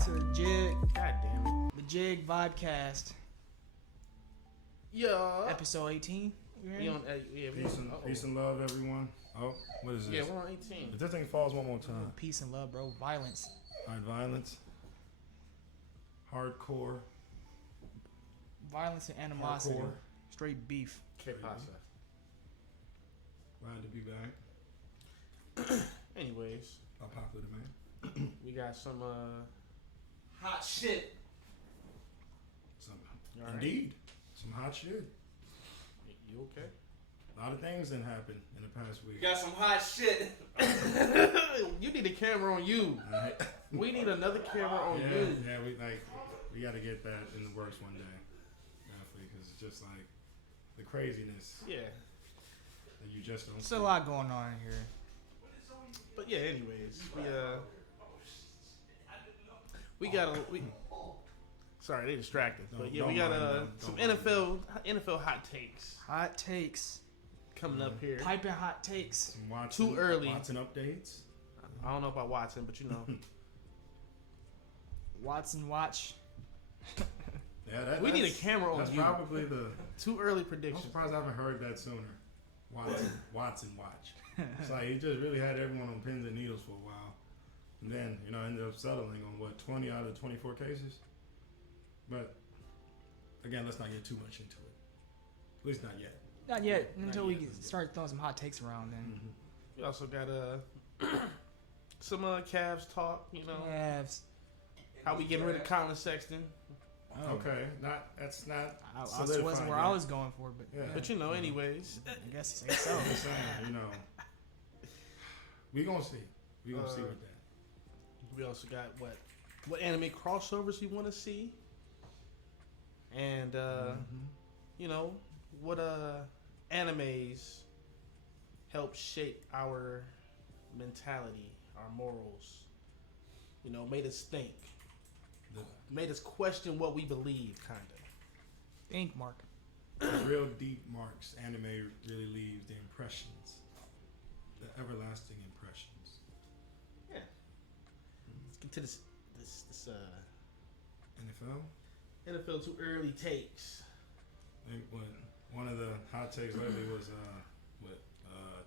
to the Jig. God damn it. The Jig Vibecast. Yeah. Episode 18. We on, Peace and love, everyone. Oh, what is this? Yeah, we're on 18. If this thing falls one more time. Peace and love, bro. Violence. Alright, violence. Hardcore. Violence and animosity. Hardcore. Straight beef. Que pasa? Glad to be back. Anyways, How popular the man. we got some hot shit. Some, You all right? indeed. Some hot shit. You okay? A lot of things didn't happen in the past week. Got some hot shit. You need a camera on you. Right? We need another camera on you. Yeah, we got to get that in the works one day. Definitely, because it's just like the craziness Yeah. that you just don't There's see. a lot going on in here. But yeah, anyways, we got sorry, they distracted. But yeah, we got some NFL hot takes Hot takes. coming up here. Piping hot takes. Some Watson, Too early. Watson updates. I don't know about Watson, but you know. Watson watch. Yeah, We need a camera on That's you. probably the. Too early I'm prediction. surprised I haven't heard that sooner. Watson watch. It's like he just really had everyone on pins and needles for a while, and then ended up settling on 20 out of 24 cases. But again, let's not get too much into it. At least not yet. Not yet. Until Not we yet. start throwing some hot takes around then. Mm-hmm. We also got some Cavs talk. You know Cavs. how we getting rid of Colin Sexton. Oh. Okay, that's not. I solidified wasn't where yet. I was going for, but Yeah. But anyways, I guess you say so. I'm just saying, we gonna see. We gonna see with that. we also got what anime crossovers we want to see, and what animes help shape our mentality, our morals. Made us think, made us question what we believe, kind of. Think, Mark. The real deep marks anime really leaves the impressions, the everlasting impressions. Yeah. Let's get to this NFL. NFL too early takes. I think one of the hot takes lately was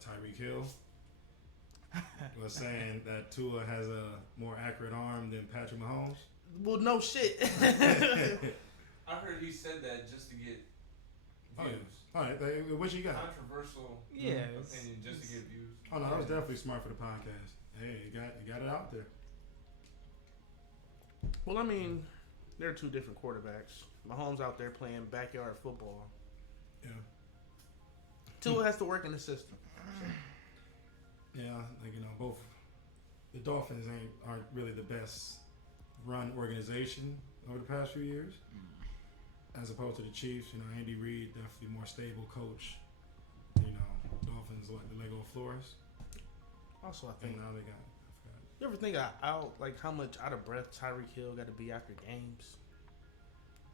Tyreek Hill was saying that Tua has a more accurate arm than Patrick Mahomes. Well, no shit. I heard he said that just to get Oh, views. yeah. All right, what you got? Controversial Yeah. opinion just to get views. Oh no, that was definitely smart for the podcast. Hey, you got it out there. Well, I mean, they're two different quarterbacks. Mahomes out there playing backyard football. Yeah. Tua has to work in the system. Yeah, both the Dolphins aren't really the best run organization over the past few years, as opposed to the Chiefs. Andy Reid, definitely more stable coach. Dolphins like the Lego Flores. Also, I And think now they got. you ever think how much out of breath Tyreek Hill got to be after games,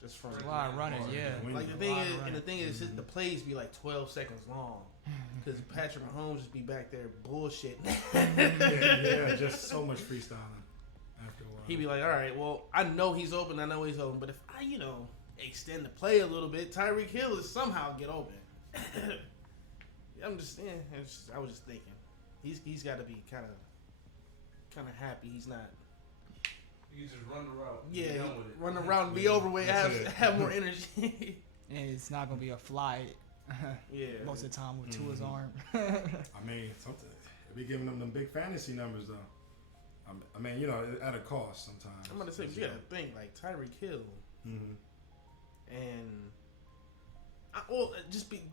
just from A lot of running, yeah. like the thing is, the plays be like 12 seconds long because Patrick Mahomes just be back there bullshitting. yeah, just so much freestyling after a while. He be like, all right, well, I know he's open, but if I, extend the play a little bit, Tyreek Hill is somehow get open. I'm just saying. I was just thinking, he's got to be kind of happy he's not. You just run the route. Yeah, Be done with it. run the route and be over with. Have more energy. And it's not going to be a fly Yeah. most of the time with Tua's arm. I mean, something. They be giving them big fantasy numbers though. I mean, at a cost sometimes. I'm gonna say, but you gotta think like Tyreek Hill, Mm-hmm. and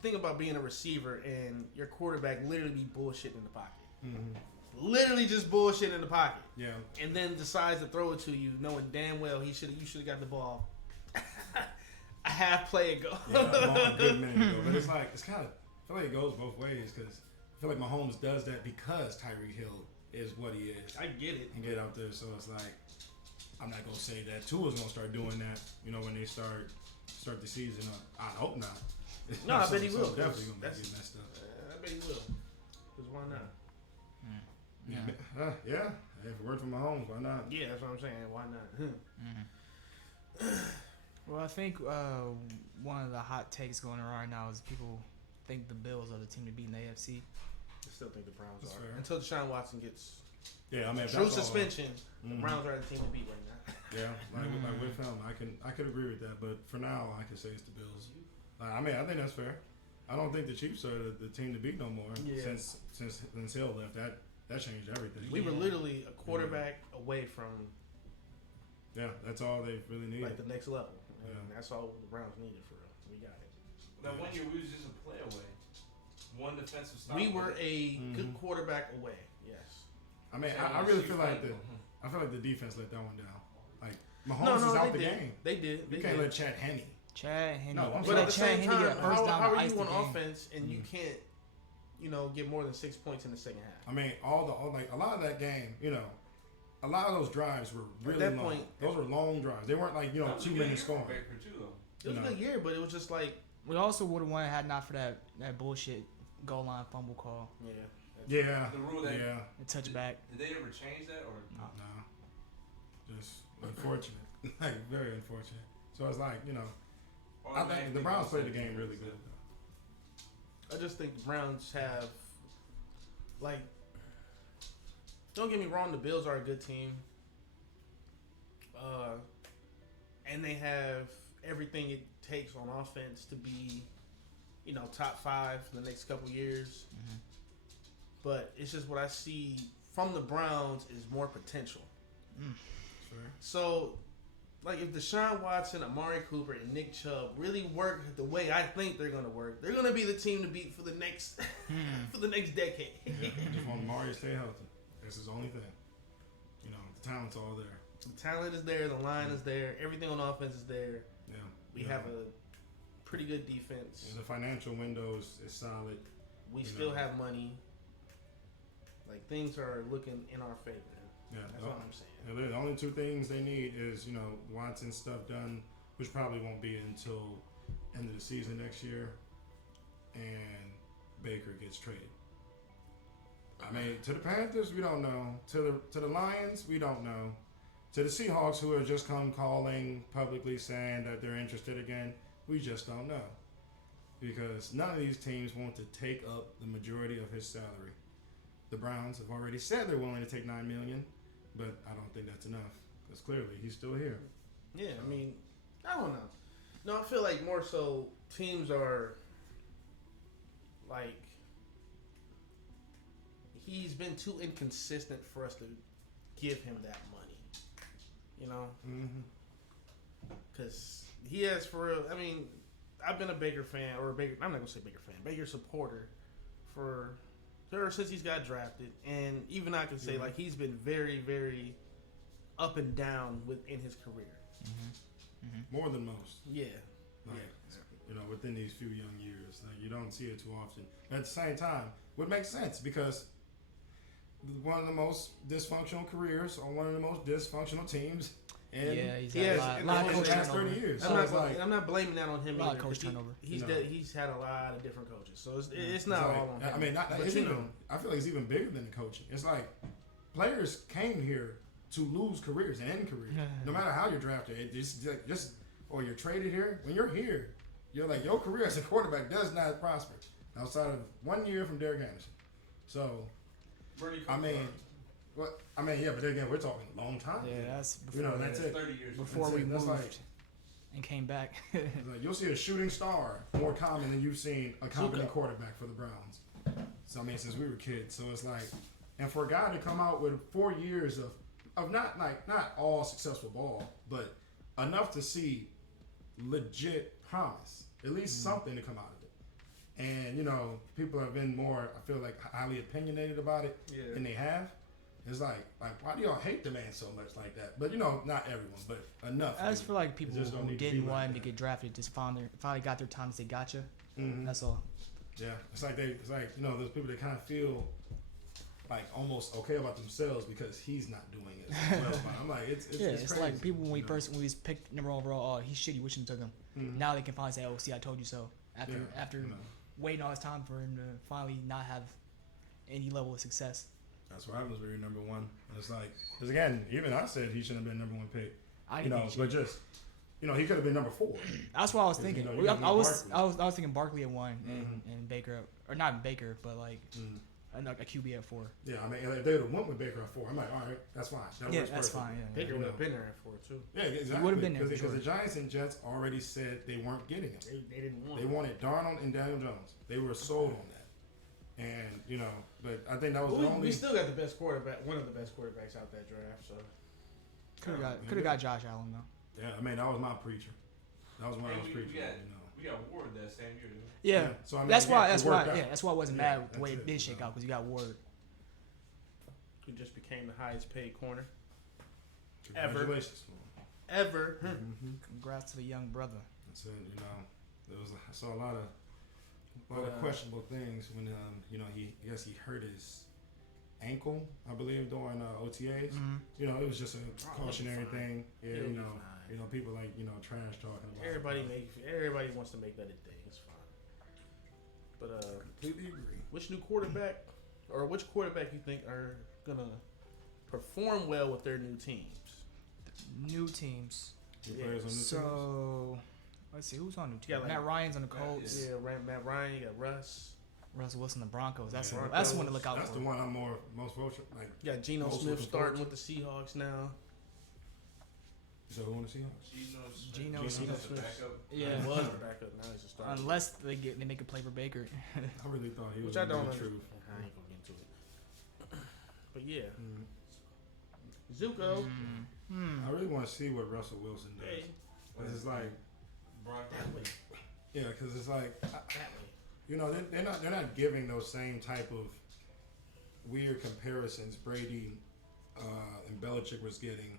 think about being a receiver and your quarterback literally be bullshitting in the pocket, literally just bullshit in the pocket, Yeah. and then decides to throw it to you, knowing damn well you should have got the ball a half play ago. A good minute ago. But it's kind of. I feel like it goes both ways because I feel like Mahomes does that because Tyreek Hill is what he is. I get it. And get out there, so it's like I'm not gonna say that Tua's gonna start doing that. When they start the season up. I hope not. No, I bet he will. Definitely gonna get messed up. I bet he will. Cause why not? Yeah. If it worked for Mahomes, why not? Yeah, that's what I'm saying. Why not? Well, I think one of the hot takes going around right now is people think the Bills are the team to beat in the AFC. I still think the Browns That's are. fair. Until Deshaun Watson gets Yeah, I mean, if true that's all- suspension, the Mhm. Browns are the team to beat right now. Yeah, like with him, I could agree with that. But for now, I can say it's the Bills. I mean, I think that's fair. I don't think the Chiefs are the team to beat no more. Yeah. Since Hill left, that changed everything. We were literally a quarterback away from Yeah, that's all they really need. like the next level. And Yeah. that's all the Browns needed for real. We got it. Now, 1 year we was just a play away. One defensive stop. We were a good Mhm. quarterback away. Yes. I mean, Same I with really Chiefs feel like fan. the defense let that one down. Like Mahomes is out they the did. game. They did. You They can't did. let Chad Henne. Chad Henne. No, I'm But at the Chad same Henne time, get a first down how to are ice you the on game. offense and you can't, get more than 6 points in the second half? I mean, like a lot of that game, a lot of those drives were really that long. point- Those were long drives. They weren't like That was a 2 good minutes year for scoring. Baker too, though. It was a good year, but it was just like, We also would have won had not for that bullshit goal line fumble call, Yeah, The rule that yeah, the touchback. did they ever change that or? No. no, just unfortunate, like very unfortunate. So it's like I think Automatically the Browns played the goes game to- really good. I just think the Browns have, like, don't get me wrong, the Bills are a good team. And they have everything it takes on offense to be, top 5 for the next couple years. Mhm. But it's just what I see from the Browns is more potential. Sure. So, like, if Deshaun Watson, Amari Cooper, and Nick Chubb really work the way I think they're gonna work, they're gonna be the team to beat for the next for the next decade. Yeah, just want Mario to stay healthy. That's his only thing. The talent's all there. The talent is there, the line is there, everything on offense is there. Yeah. We have a pretty good defense. And the financial window is solid. We you still know. have money. Like, things are looking in our favor. Yeah. That's what I'm saying. Yeah, the only 2 things they need is, Watson stuff done, which probably won't be until end of the season next year, and Baker gets traded. I mean, to the Panthers, we don't know. To the Lions, we don't know. To the Seahawks, who have just come calling publicly saying that they're interested again, we just don't know. Because none of these teams want to take up the majority of his salary. The Browns have already said they're willing to take $9 million, but I don't think that's enough. Because clearly, he's still here. Yeah, I mean, I don't know. No, I feel like more so teams are like, he's been too inconsistent for us to give him that money. Mm-hmm. Because he has, for real, I mean, I've been a Baker fan, or I'm not going to say Baker fan, Baker supporter ever since he's got drafted. And even I can say, like, he's been very, very up and down within his career. More than most. Yeah. Like, within these few young years. Like, you don't see it too often. But at the same time, would make sense because one of the most dysfunctional careers on one of the most dysfunctional teams. And Yeah, he's he had has- a lot and of the coach last turnover. 30 years. I'm So not, it's like, I'm not blaming that on him A lot of either. coach 'cause turnover. He's had a lot of different coaches, so it's it's not like- all on him. I mean, but it's even, I feel like it's even bigger than the coaching. It's like players came here to lose careers and end careers. No matter how you're drafted, or you're traded here. When you're here, you're like, your career as a quarterback does not prosper outside of 1 year from Derek Anderson. So, I mean, but then again, we're talking a long time. Yeah, that's before, that's it. 30 years. before That's we it. That's moved like- and came back. It's like, you'll see a shooting star more common than you've seen a competent Zuko. quarterback for the Browns. So since we were kids, so it's like, and for a guy to come out with 4 years of not all successful ball, but enough to see legit promise, at least something to come out of it. And people have been more, I feel like, highly opinionated about it than they have. It's like why do y'all hate the man so much like that? But not everyone, but enough. I just feel like people just don't who need to be didn't like want him to that. get drafted just finally got their time to say gotcha. Mhm. That's all. Yeah, it's like there's people that kind of feel like almost okay about themselves because he's not doing it as well. But I'm like, it's It's crazy, like people when we you know? first when we picked number overall, oh he's shitty, we shouldn't have took him. Mhm. Now they can finally say, oh see, I told you so. After Yeah, after you know. waiting all this time for him to finally not have any level of success. That's what happens when you're number one. And it's like, because again, even I said he shouldn't have been number one pick. But just, he could have been number 4. That's what I was thinking. You I was thinking Barkley at 1 and Baker, or not Baker, but like a QB at 4. Yeah, I mean, if they would have went with Baker at 4, I'm like, all right, that's fine. That that's fine. Yeah, Baker would have been there at 4 too. Yeah, exactly. He would have been there because the Giants and Jets already said they weren't getting him. They didn't want. They wanted Darnold and Daniel Jones. They were sold on that, and but I think that was the only. We still got the best quarterback, one of the best quarterbacks out that draft. So could have got Josh Allen though. Yeah, I mean that was my preacher. That was when I was preaching. We got Ward that same year. Yeah. So I mean, that's why I wasn't mad with the way it did shake out because you got Ward. Who just became the highest paid corner Congratulations. ever. Congrats to the young brother. That's it. I saw a lot of questionable things when he hurt his ankle, I believe, during OTAs. It was just a cautionary thing. Yeah, people like trash talking about. Everybody wants to make that a thing. It's fine. But completely agree. Which quarterback you think are gonna perform well with their new teams? New teams. So let's see who's on new teams. Yeah, Matt Ryan's on the Colts. Yeah, Matt Ryan. You got Russell Wilson, the Broncos. That's Broncos. that's the one to look out That's for. the one I'm most fortunate. Like, you got Geno Smith starting with the Seahawks now. So who on the Seahawks? Geno Smith. Yeah, he was a backup. Now he's a starter. Unless they make a play for Baker. I really thought he was. Which I don't the know. truth. I ain't gonna get into it. But yeah, Zuko. I really want to see what Russell Wilson does. Hey. Cause it's like, That way. yeah, because it's like, That way. they're not giving those same type of weird comparisons Brady and Belichick was getting.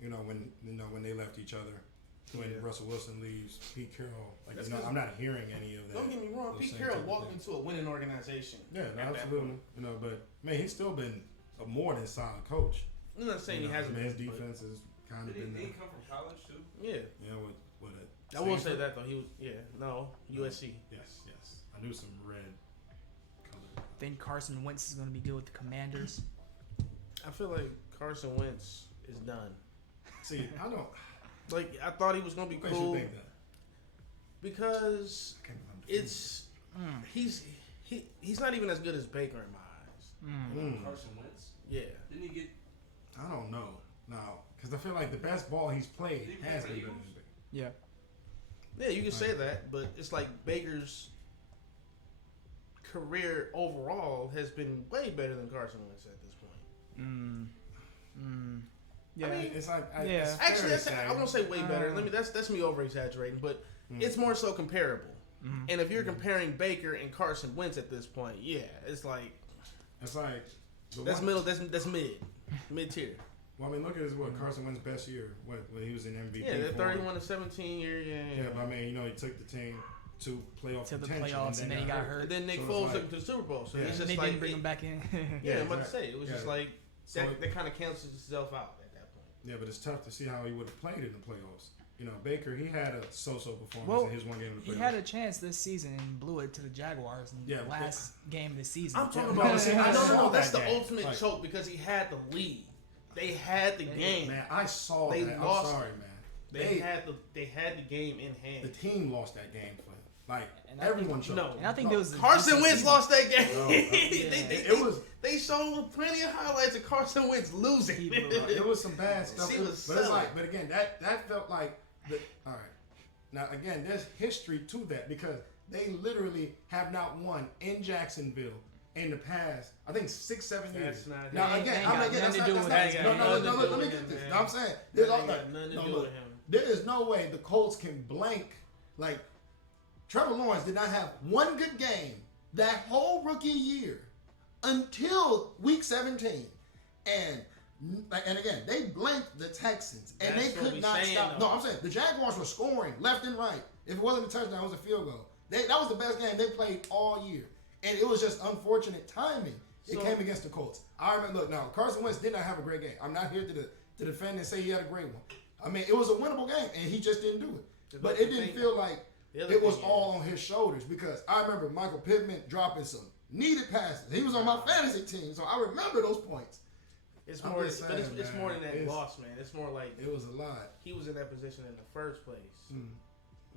When they left each other. When Russell Wilson leaves, Pete Carroll, I'm not hearing any of that. Don't get me wrong, Pete Carroll walked into a winning organization. Yeah, absolutely. But man, he's still been a more than solid coach. I'm not saying he hasn't. His defense has kind of been. Did he come from college too? Yeah. Yeah, with it. I will say that though. He was USC. Yes. I knew some red color. Think Carson Wentz is going to be good with the Commanders. I feel like Carson Wentz is done. See, I don't. Like I thought he was going to be What makes cool you think that? because it's he's not even as good as Baker in my eyes. Carson Wentz. Yeah. Didn't he get? I don't know. No, because I feel like the best ball he's played has been good. Yeah. Yeah, you can say that, but it's like Baker's career overall has been way better than Carson Wentz at this point. Yeah, I mean, It's like yeah. Actually, I won't say way better. That's me over exaggerating, but it's more so comparable. And if you're comparing Baker and Carson Wentz at this point, yeah, it's like that's middle. That's mid tier. Well, I mean, look at his Carson Wentz's best year. When he was in MVP. Yeah, that 31-17 year. Yeah. But I mean, he took the team to playoff to the contention, playoffs, and then he got hurt. And then Nick So Foles it's took him to the Super Bowl. So Yeah. it's just They like didn't bring him back in. Yeah, I'm about to exactly. say it was just like that kind of cancels itself out at that point. Yeah, but it's tough to see how he would have played in the playoffs. Baker, he had a so-so performance in his one game in the playoffs. He had a chance this season and blew it to the Jaguars in the last game of the season. I'm talking No, about. see, I saw That's that the game. ultimate choke because he had the lead. They had the game. Man, I saw They that. lost. I'm sorry, man. They had the game in hand. The team lost that game for him. Like And I everyone think- choked. No, And I think there was a Carson decent Wentz season. lost that game. No, It was. They showed plenty of highlights of Carson Wentz losing. He blew it. It was some bad stuff. She was But it's selling. like, but again, that felt like all right. Now again, there's history to that because they literally have not won in Jacksonville in the past, I think 6-7 years. That's not Now Ain't again, got I'm again, nothing to do with that's that. not. No, Ain't got let me nothing to get do this. with No, I'm saying That there's all ain't that. got nothing to No, do look, with him. there is no way the Colts can blank. Like Trevor Lawrence did not have one good game that whole rookie year until week 17, and again they blanked the Texans and That's they what could we not saying, stop. though. No, I'm saying the Jaguars were scoring left and right. If it wasn't a touchdown, it was a field goal. That was the best game they played all year, and it was just unfortunate timing. It So- came against the Colts. I remember. Look, now Carson Wentz did not have a great game. I'm not here to defend and say he had a great one. I mean, it was a winnable game, and he just didn't do it. But it didn't feel like The other it was thing all on his shoulders because I remember Michael Pittman dropping some needed passes. He was on my fantasy team, so I remember those points. It's I'm more, just but it's saying, more man, than that loss, man. It's more like it was a lot. he was in that position in the first place. Mm.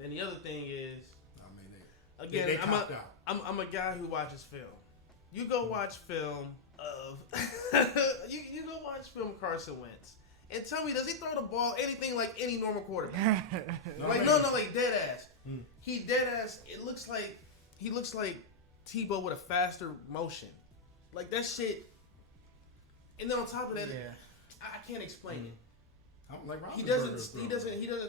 And the other thing is, I mean, again, they I'm a guy who watches film. You go watch film of you go watch film of Carson Wentz and tell me, does he throw the ball anything like any normal quarterback? Like dead ass. Mm. He dead ass. He looks like Tebow with a faster motion, like that shit. And then on top of that, I can't explain it. I'm like He doesn't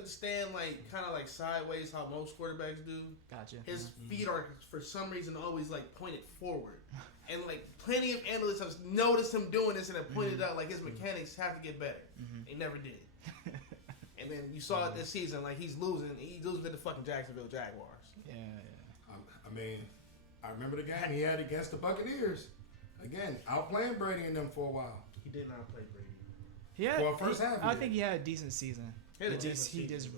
stand like kind of like sideways how most quarterbacks do. Gotcha. His feet are for some reason always like pointed forward, and like plenty of analysts have noticed him doing this and have pointed out like his mechanics have to get better. They never did. And then you saw it this season, like he's losing. He's losing to the fucking Jacksonville Jaguars. Yeah. I mean, I remember the game he had against the Buccaneers. Again, outplaying Brady and them for a while. He did not play Brady. First half. I think he had a decent season. He just just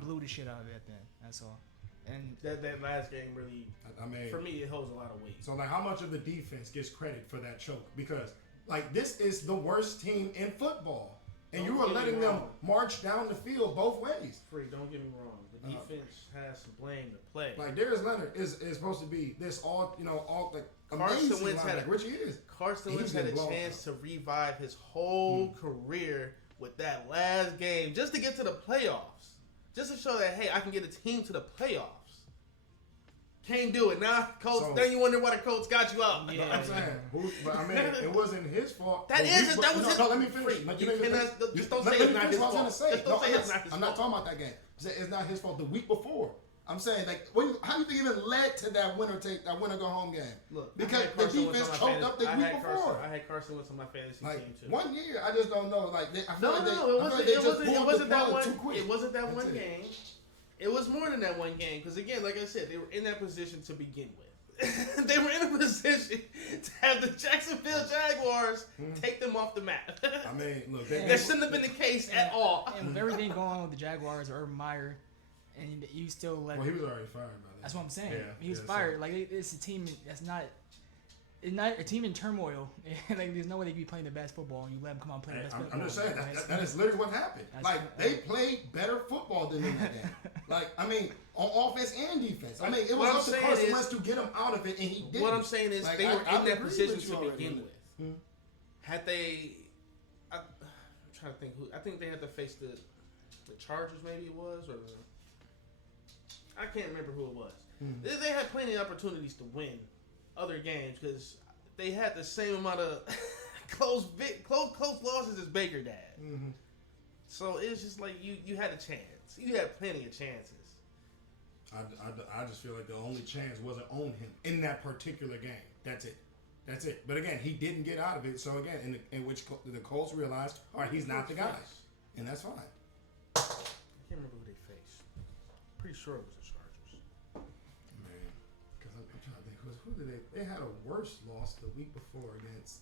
blew the shit out of it at the end. That's all. And that last game really, I mean, for me, it holds a lot of weight. So like, how much of the defense gets credit for that choke? Because like this is the worst team in football, and you are letting them march down the field both ways. Free, don't get me wrong. The defense has some blame to play. Like Darius Leonard is supposed to be this all like Carson amazing Wentz line, which he is. Carson Wentz had a chance to revive his whole career with that last game just to get to the playoffs. Just to show that, hey, I can get a team to the playoffs. Can't do it. Now, Colts, then you wonder why the Colts got you out. Yeah, I'm saying. But I mean, it wasn't his fault. That was his. No, let me finish. Just don't say it's not his fault. I'm not talking about that game. It's not his fault. The week before. I'm saying, like, how do you think it even led to that winner go home game? Look, because the defense choked up the week before. I had Carson Wentz on my fantasy team too. 1 year, I just don't know. Like, it wasn't that one game. It was more than that one game because, again, like I said, they were in that position to begin with. They were in a position to have the Jacksonville Jaguars take them off the map. I mean, look, that shouldn't have been the case at all. And with everything going on with the Jaguars, Urban Meyer, and you still let. Well, he was already fired by that. That's what I'm saying. Yeah, he was fired. So. Like it's a team that's not. It's not a team in turmoil. Like there's no way they could be playing the best football and you let them come on and play the best football. I'm just saying that is literally what happened. Like they played better football than in that game. Like I mean, on offense and defense. I mean, it was up to Carson Wentz to get him out of it, and he did. What I'm saying is they were in that position to begin with. Had they, I'm trying to think who. I think they had to face the Chargers. Maybe it was, or I can't remember who it was. They had plenty of opportunities to win other games because they had the same amount of close losses as Baker dad. So it's just like you had a chance. You had plenty of chances. I just feel like the only chance wasn't on him in that particular game. That's it. But again, he didn't get out of it. So again, in which the Colts realized, all right, he's not the guy, and that's fine. I can't remember who they faced. Pretty sure it was the Chargers. Man, because I'm trying to think who did they had a worse loss the week before against.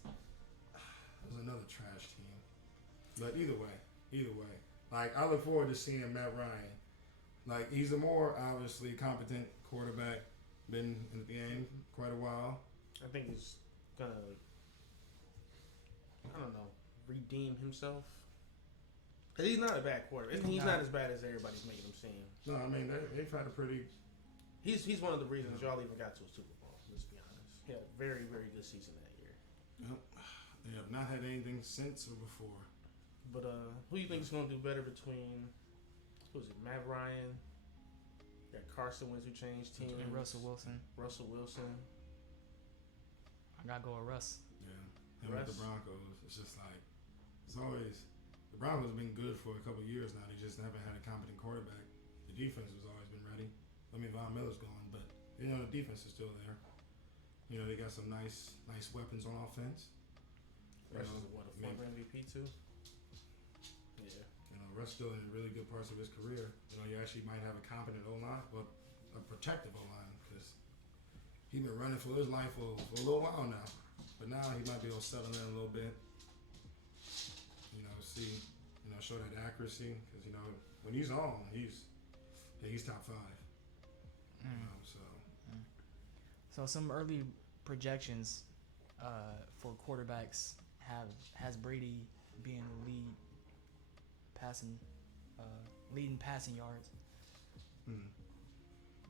It was another trash team. But either way, like I look forward to seeing Matt Ryan. Like he's a more obviously competent quarterback. Been in the game quite a while. I think he's gonna, redeem himself. Cause he's not a bad quarterback. He's not as bad as everybody's making him seem. No, I mean they've had a pretty. He's one of the reasons y'all even got to a Super Bowl. Let's be honest. He had a very, very good season that year. Yep. They have not had anything since or before. But who do you think is going to do better between, who is it, Matt Ryan, got Carson Wentz who changed teams, and Russell Wilson. I gotta go with Russ. Yeah, him with the Broncos. It's just like it's always the Broncos have been good for a couple of years now. They just haven't had a competent quarterback. The defense has always been ready. I mean, Von Miller's gone, but the defense is still there. They got some nice weapons on offense. Russ is a former MVP too. Yeah. Russ still in really good parts of his career. You actually might have a competent O-line, but a protective O-line because he's been running for his life for a little while now. But now he might be able to settle in a little bit. Show that accuracy because when he's on, he's top 5. So some early projections for quarterbacks has Brady being the leading passing yards.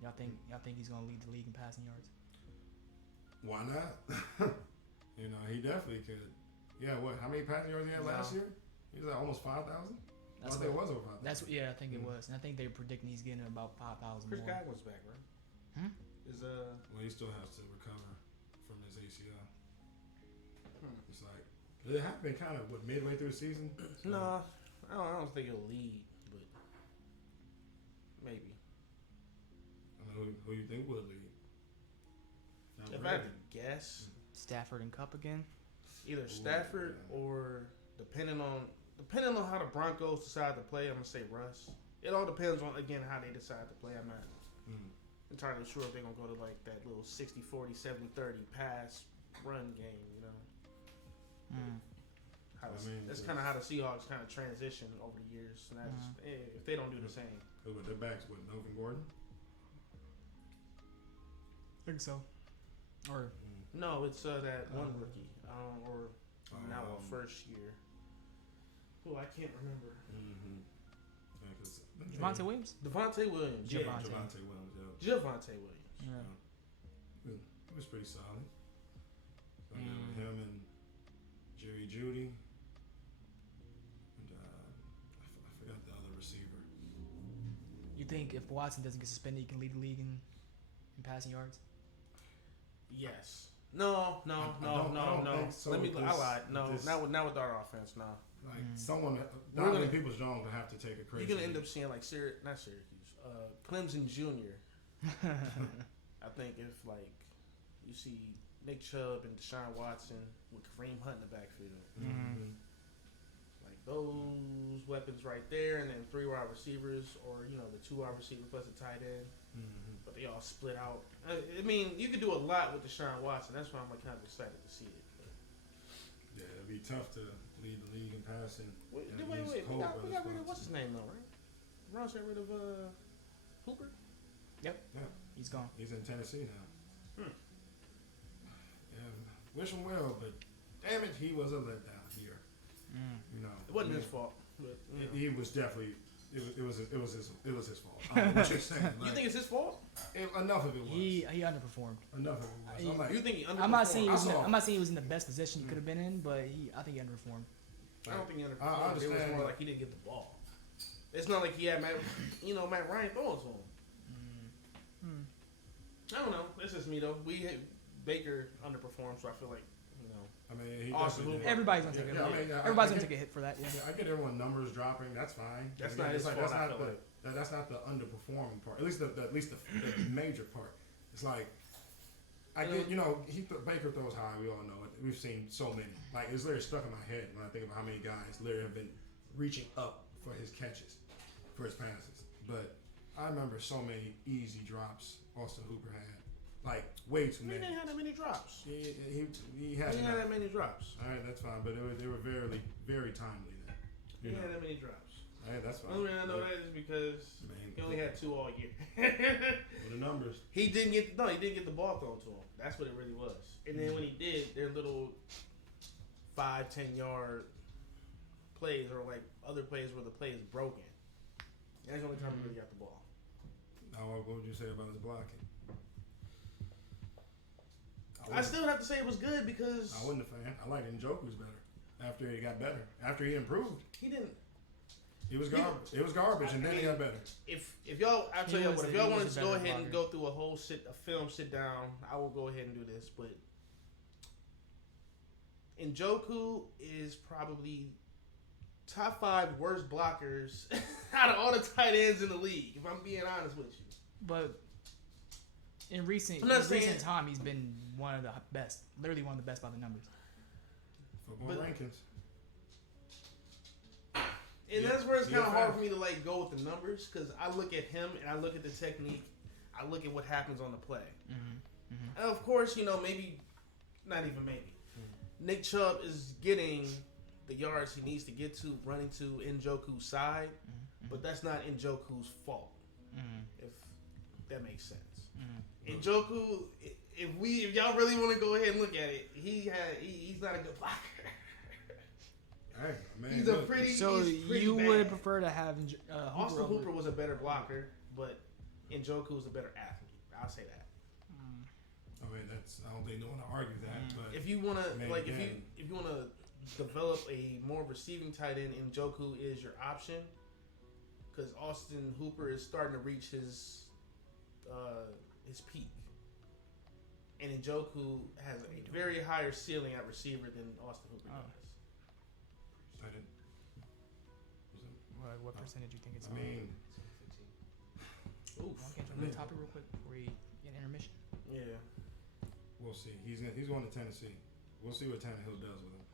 Y'all think he's gonna lead the league in passing yards? Why not? He definitely could. Yeah, how many passing yards he had last year? He was at almost 5,000. I think it was over 5,000. I think it was, and I think they're predicting he's getting about 5,000 Chris more. Godwin's back, right? Well, he still has to recover from his ACL. It's like it happened kind of midway through the season. No, I don't think he'll lead, but maybe. Who you think will lead? If I had to guess, Stafford and Cup again. either Stafford or depending on how the Broncos decide to play, I'm gonna say Russ. It all depends on again how they decide to play. I'm not entirely sure if they're gonna go to like that little 60-40, 70-30 pass run game. That's kind of how the Seahawks kind of transition over the years. And if they don't do the same, but their backs with Melvin Gordon. I think so. Or no, it's that one rookie, or now a first year. Oh, I can't remember. Javonte Williams. Devontae Williams. Javonte Williams. Javonte Williams. Yeah. It was pretty solid. Him and Jerry Jeudy. And I forgot the other receiver. You think if Watson doesn't get suspended, he can lead the league in passing yards? Yes. No. So, Let me. I lied. No, not with our offense. No. Like someone, Donovan Peoples-Jones will have to take a crazy. You're gonna end up seeing like not Syracuse, Clemson Jr. I think if like you see Nick Chubb and Deshaun Watson with Kareem Hunt in the backfield, like those weapons right there, and then 3 wide receivers, or the 2 wide receiver plus a tight end, but they all split out. I mean, you could do a lot with Deshaun Watson. That's why I'm like kind of excited to see it. Yeah, it'd be tough to lead the league in passing. Wait. We got rid of what's his name though, right? Ron's got rid of Hooper. Yep. Yeah, He's gone. he's in Tennessee now. Yeah, wish him well, but damn it, he was a letdown here. It wasn't his fault. But, He was definitely. It was his fault. I'm just saying. You think it's his fault? Enough of it was. He underperformed. Enough of it was. I'm like, You think he underperformed? I'm not saying he was in the best position he could have been in, but I think he underperformed. I don't think he underperformed. I understand. It was more like he didn't get the ball. It's not like he had Matt Ryan throwing to him. I don't know. This is me though. Baker underperformed, so I feel like I mean, he Awesome. definitely did. Everybody's gonna take a hit. Everybody's gonna take a hit for that. Yeah. I get everyone numbers dropping. That's fine. That's Again, not his fault. That's not the underperforming part. At least the major part. It's like I get Baker throws high. We all know it. We've seen so many. Like it's literally stuck in my head when I think about how many guys literally have been reaching up for his catches, for his passes. But I remember so many easy drops Austin Hooper had. Like way too many. He didn't have that many drops. He had that many drops. All right, that's fine. But they were very, very timely then. He had that many drops. All right, that's fine. The only reason I know that is because he only had 2 all year. With the numbers. He didn't get the ball thrown to him. That's what it really was. And then when he did, their little 5-10 yard plays or like other plays where the play is broken. That's the only time he really got the ball. Now, what would you say about his blocking? I still have to say it was good because I wasn't a fan. I liked Njoku's better after he got better. After he improved, he didn't. It was garbage. It was garbage, and then he got better. If y'all, I'll tell you what. If y'all wanted to go ahead and go through a film sit down, I will go ahead and do this. But Njoku is probably top 5 worst blockers out of all the tight ends in the league. If I'm being honest with you, But in recent time, he's been one of the best. Literally one of the best by the numbers. Football rankings. And that's where it's kind of hard for me to like go with the numbers because I look at him and I look at the technique. I look at what happens on the play. And of course, maybe, not even maybe, Nick Chubb is getting the yards he needs to get to, running to Njoku's side, but that's not Njoku's fault, if that makes sense. Njoku if y'all really want to go ahead and look at it, he's not a good blocker. Hey, man, He's look, pretty. So he's pretty you bad. would prefer to have Austin Hooper was a better blocker, but Njoku was a better athlete. I'll say that. I mean, I don't think no one will argue that. But If you wanna again, if you wanna develop a more receiving tight end, Njoku is your option, because Austin Hooper is starting to reach his peak, and Njoku has a very higher ceiling at receiver than Austin Hooper does. I didn't. What percentage do you think it's? I mean, Oof. Can I jump on the topic real quick before we get intermission? Yeah. we'll see. He's going to Tennessee. We'll see what Tannehill does with him.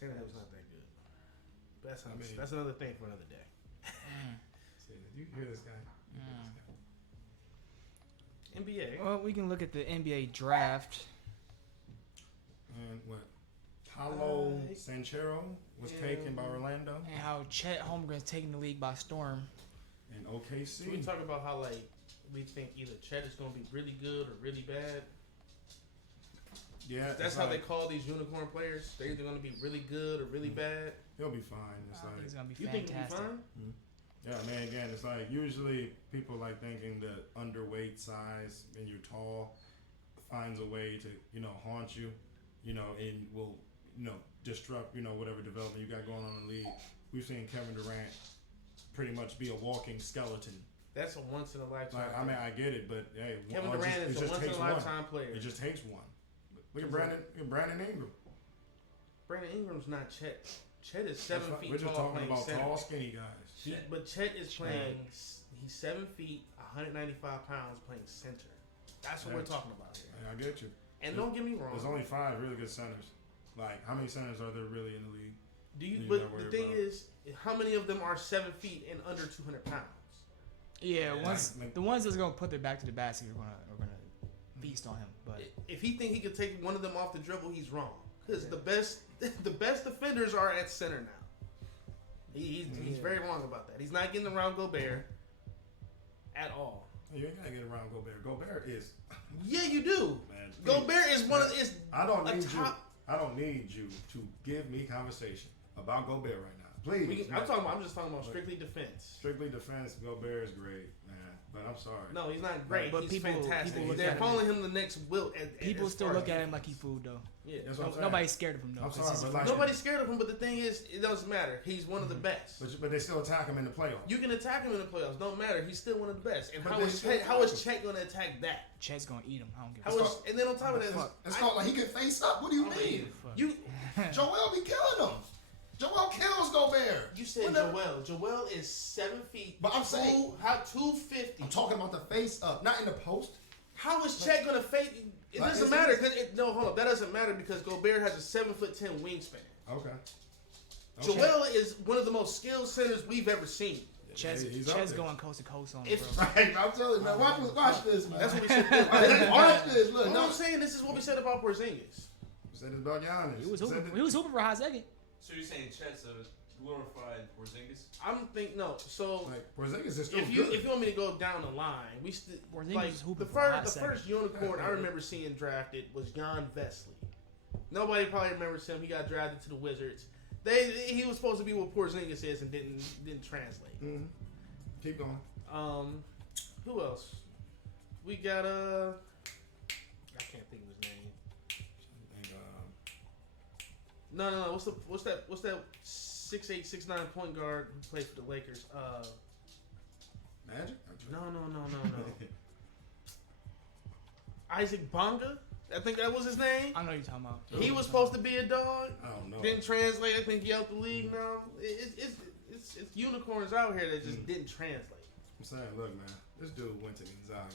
Tannehill's not that good. That's I mean- that's another thing for another day. See, you hear this guy? NBA. Well, we can look at the NBA draft. And what? Paulo Sanchero was taken by Orlando And how Chet Holmgren's taking the league by storm. and OKC. Can we talk about how we think either Chet is going to be really good or really bad? Yeah, That's it's how like, they call these unicorn players. They're either going to be really good or really bad. He'll be fine. It's I think like it's gonna be You think he'll be fantastic. fine? yeah, man. Again, it's like usually people like thinking that underweight size and you're tall finds a way to haunt you, and will disrupt whatever development you got going on in the league. We've seen Kevin Durant pretty much be a walking skeleton. That's a once in a lifetime. Like, I mean, I get it, but hey, Kevin Durant is a once in a lifetime player. It just takes one. Look at Brandon Ingram. Brandon Ingram's not Chet. Chet is 7 feet We're just tall talking playing about center. tall, skinny guys. But Chet is playing. He's 7 feet, 195 pounds, playing center. That's what we're talking about here. I get you. And don't get me wrong. There's only 5 really good centers. Like, how many centers are there really in the league? Do you? You But gotta the worry thing about. is, how many of them are 7 feet and under 200 pounds? Yeah, Yeah, once like- the ones that's gonna put their back to the basket are gonna feast on him. But If he think he could take one of them off the dribble, he's wrong. Because the best defenders are at center now. He's very wrong about that. He's not getting around Gobert at all. You ain't gotta get around Gobert. Gobert is, Yeah, you do. man. Gobert is one of is I don't a need you. top. I don't need you to give me conversation about Gobert right now, please. I'm just talking about strictly defense. Strictly defense. Gobert is great, man. But I'm sorry. No, he's not great. But He's people fantastic. look They're at him- calling him the next Wilt. people still look at him like he food though. Yeah. That's what I'm saying. Nobody's scared of him though. I'm 'cause sorry, he's a but like- Nobody's scared of him, but the thing is, it doesn't matter. He's one of the best. But they still attack him in the playoffs. You can attack him in the playoffs. Don't matter. He's still one of the best. And But how they is still how is Chet going to attack that? Chet's gonna eat him. I don't give a How fuck. is, and then on top of that, Fuck. It's called like he can face up. What do you I mean? mean, Fuck. you Joel be killing him. Joel kills Gobert. you said Whenever- Joel. Joel is 7 feet. But I'm saying- 250. I'm talking about the face up, not in the post. How is Chet going to fake? It Like, doesn't is matter. it- No, hold up. That doesn't matter because Gobert has a 7'10" wingspan. Okay. Joel is one of the most skilled centers we've ever seen. Chet's He's up there. going coast to coast on him, If- bro. Right, I'm telling you, man. Watch this, man. That's what we should do. Watch this. Look, All no. I'm saying, this is what we said about Porzingis. Said it's about Giannis. He was Said hooping. it- He was hooping for a hot second. So you're saying Chet's a glorified Porzingis? I'm think no. So Like Porzingis is still if you good. want me to go down the line, we still Porzingis like was hooping the for a hot first second. unicorn I remember seeing drafted was Jan Vesley. Nobody probably remembers him. He got drafted to the Wizards. He was supposed to be what Porzingis is and didn't translate. Mhm. Keep going. Who else? We got I can't think of his name. And, No. What's that 6'8", 6'9" point guard who played for the Lakers? Magic? No. Isaac Bonga? I think that was his name. I know you're talking about. He was supposed to be a dog. I don't know. Didn't translate. I think he out the league now. It's unicorns out here that just didn't translate. I'm saying, look, man, this dude went to Gonzaga.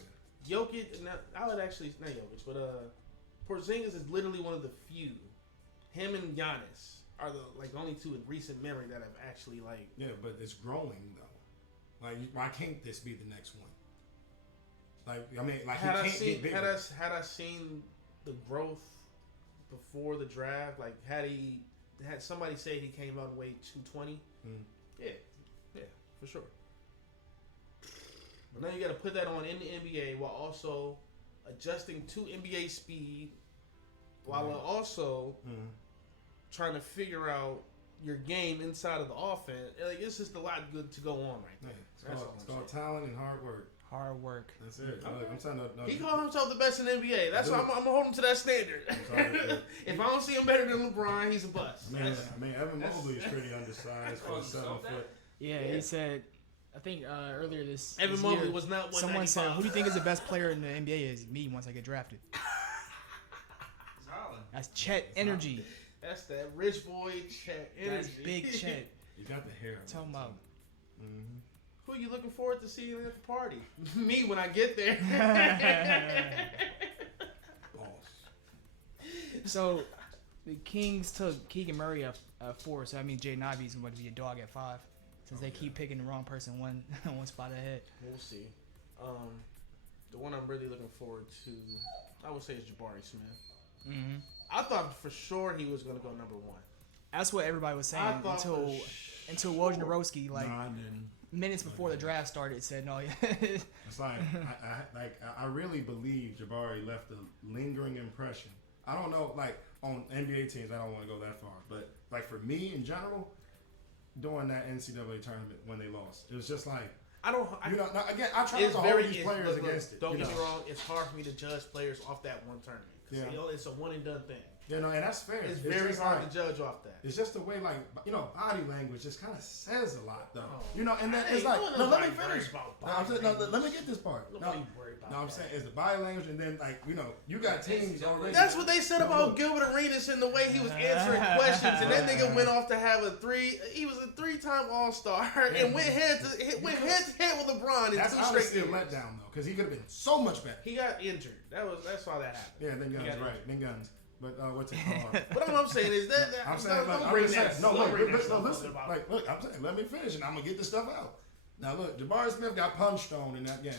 Jokic, I would actually not Jokic, but Porzingis is literally one of the few. Him and Giannis are the only two in recent memory that have actually Yeah, but it's growing though. Like, why can't this be the next one? Like, I mean, like, had he I can't seen get bigger. had I seen the growth before the draft, like had somebody say he came out and weighed 220, yeah, for sure. But now you got to put that on in the NBA while also adjusting to NBA speed while also trying to figure out your game inside of the offense. Like, it's just a lot good to go on right now. Yeah, it's called talent and hard work. Hard work. That's it. Look, I'm trying to. No, He called himself the best in the NBA. That's why I'm gonna hold him to that standard. If I don't see him better than LeBron, he's a bust. I mean, Evan Mobley is pretty undersized for a 7 foot. Yeah, he said. I think earlier this Evan year, Mobley was not 195. someone said, "Who do you think is the best player in the NBA?" Is me once I get drafted. That's Chet energy. That's that rich boy Chet energy. That's big Chet. You got the hair. Talking about. Who are you looking forward to seeing at the party? Me when I get there. Boss. So the Kings took Keegan Murray at 4, so that means Jay Ivy's going to be a dog at 5, since they keep picking the wrong person one spot ahead. We'll see. The one I'm really looking forward to, I would say, is Jabari Smith. Mm-hmm. I thought for sure he was going to go number 1. That's what everybody was saying until Wojnarowski, like No, I didn't. minutes before the draft started, said no. It's like I really believe Jabari left a lingering impression. I don't know, like on NBA teams, I don't want to go that far, but like for me in general, during that NCAA tournament when they lost, it was just like I try to hold these players against it. Don't get me wrong, it's hard for me to judge players off that one tournament. Yeah. It's a one and done thing. And that's fair. It's very hard to judge off that. It's just the way, like, body language just kind of says a lot, though. Oh. And then it's like, let me finish. Let me get this part. Nobody worry about I'm saying it's the body language, and then, like, you got teams already. That's what they said about Gilbert Arenas and the way he was answering questions, and that nigga went off to have he was a 3-time All-Star, and went head to head with LeBron in 2 straight honestly a years. letdown, though, because he could have been so much better. He got injured. That's why that happened. Yeah, then guns, right. Then guns. But what's it called? But what I'm saying is that I'm saying, don't like, bring I'm that. saying, no, Don't bring that look, stuff listen. about- Like, look, I'm saying, let me finish, and I'm gonna get this stuff out. Now, look, Jabari Smith got punched on in that game,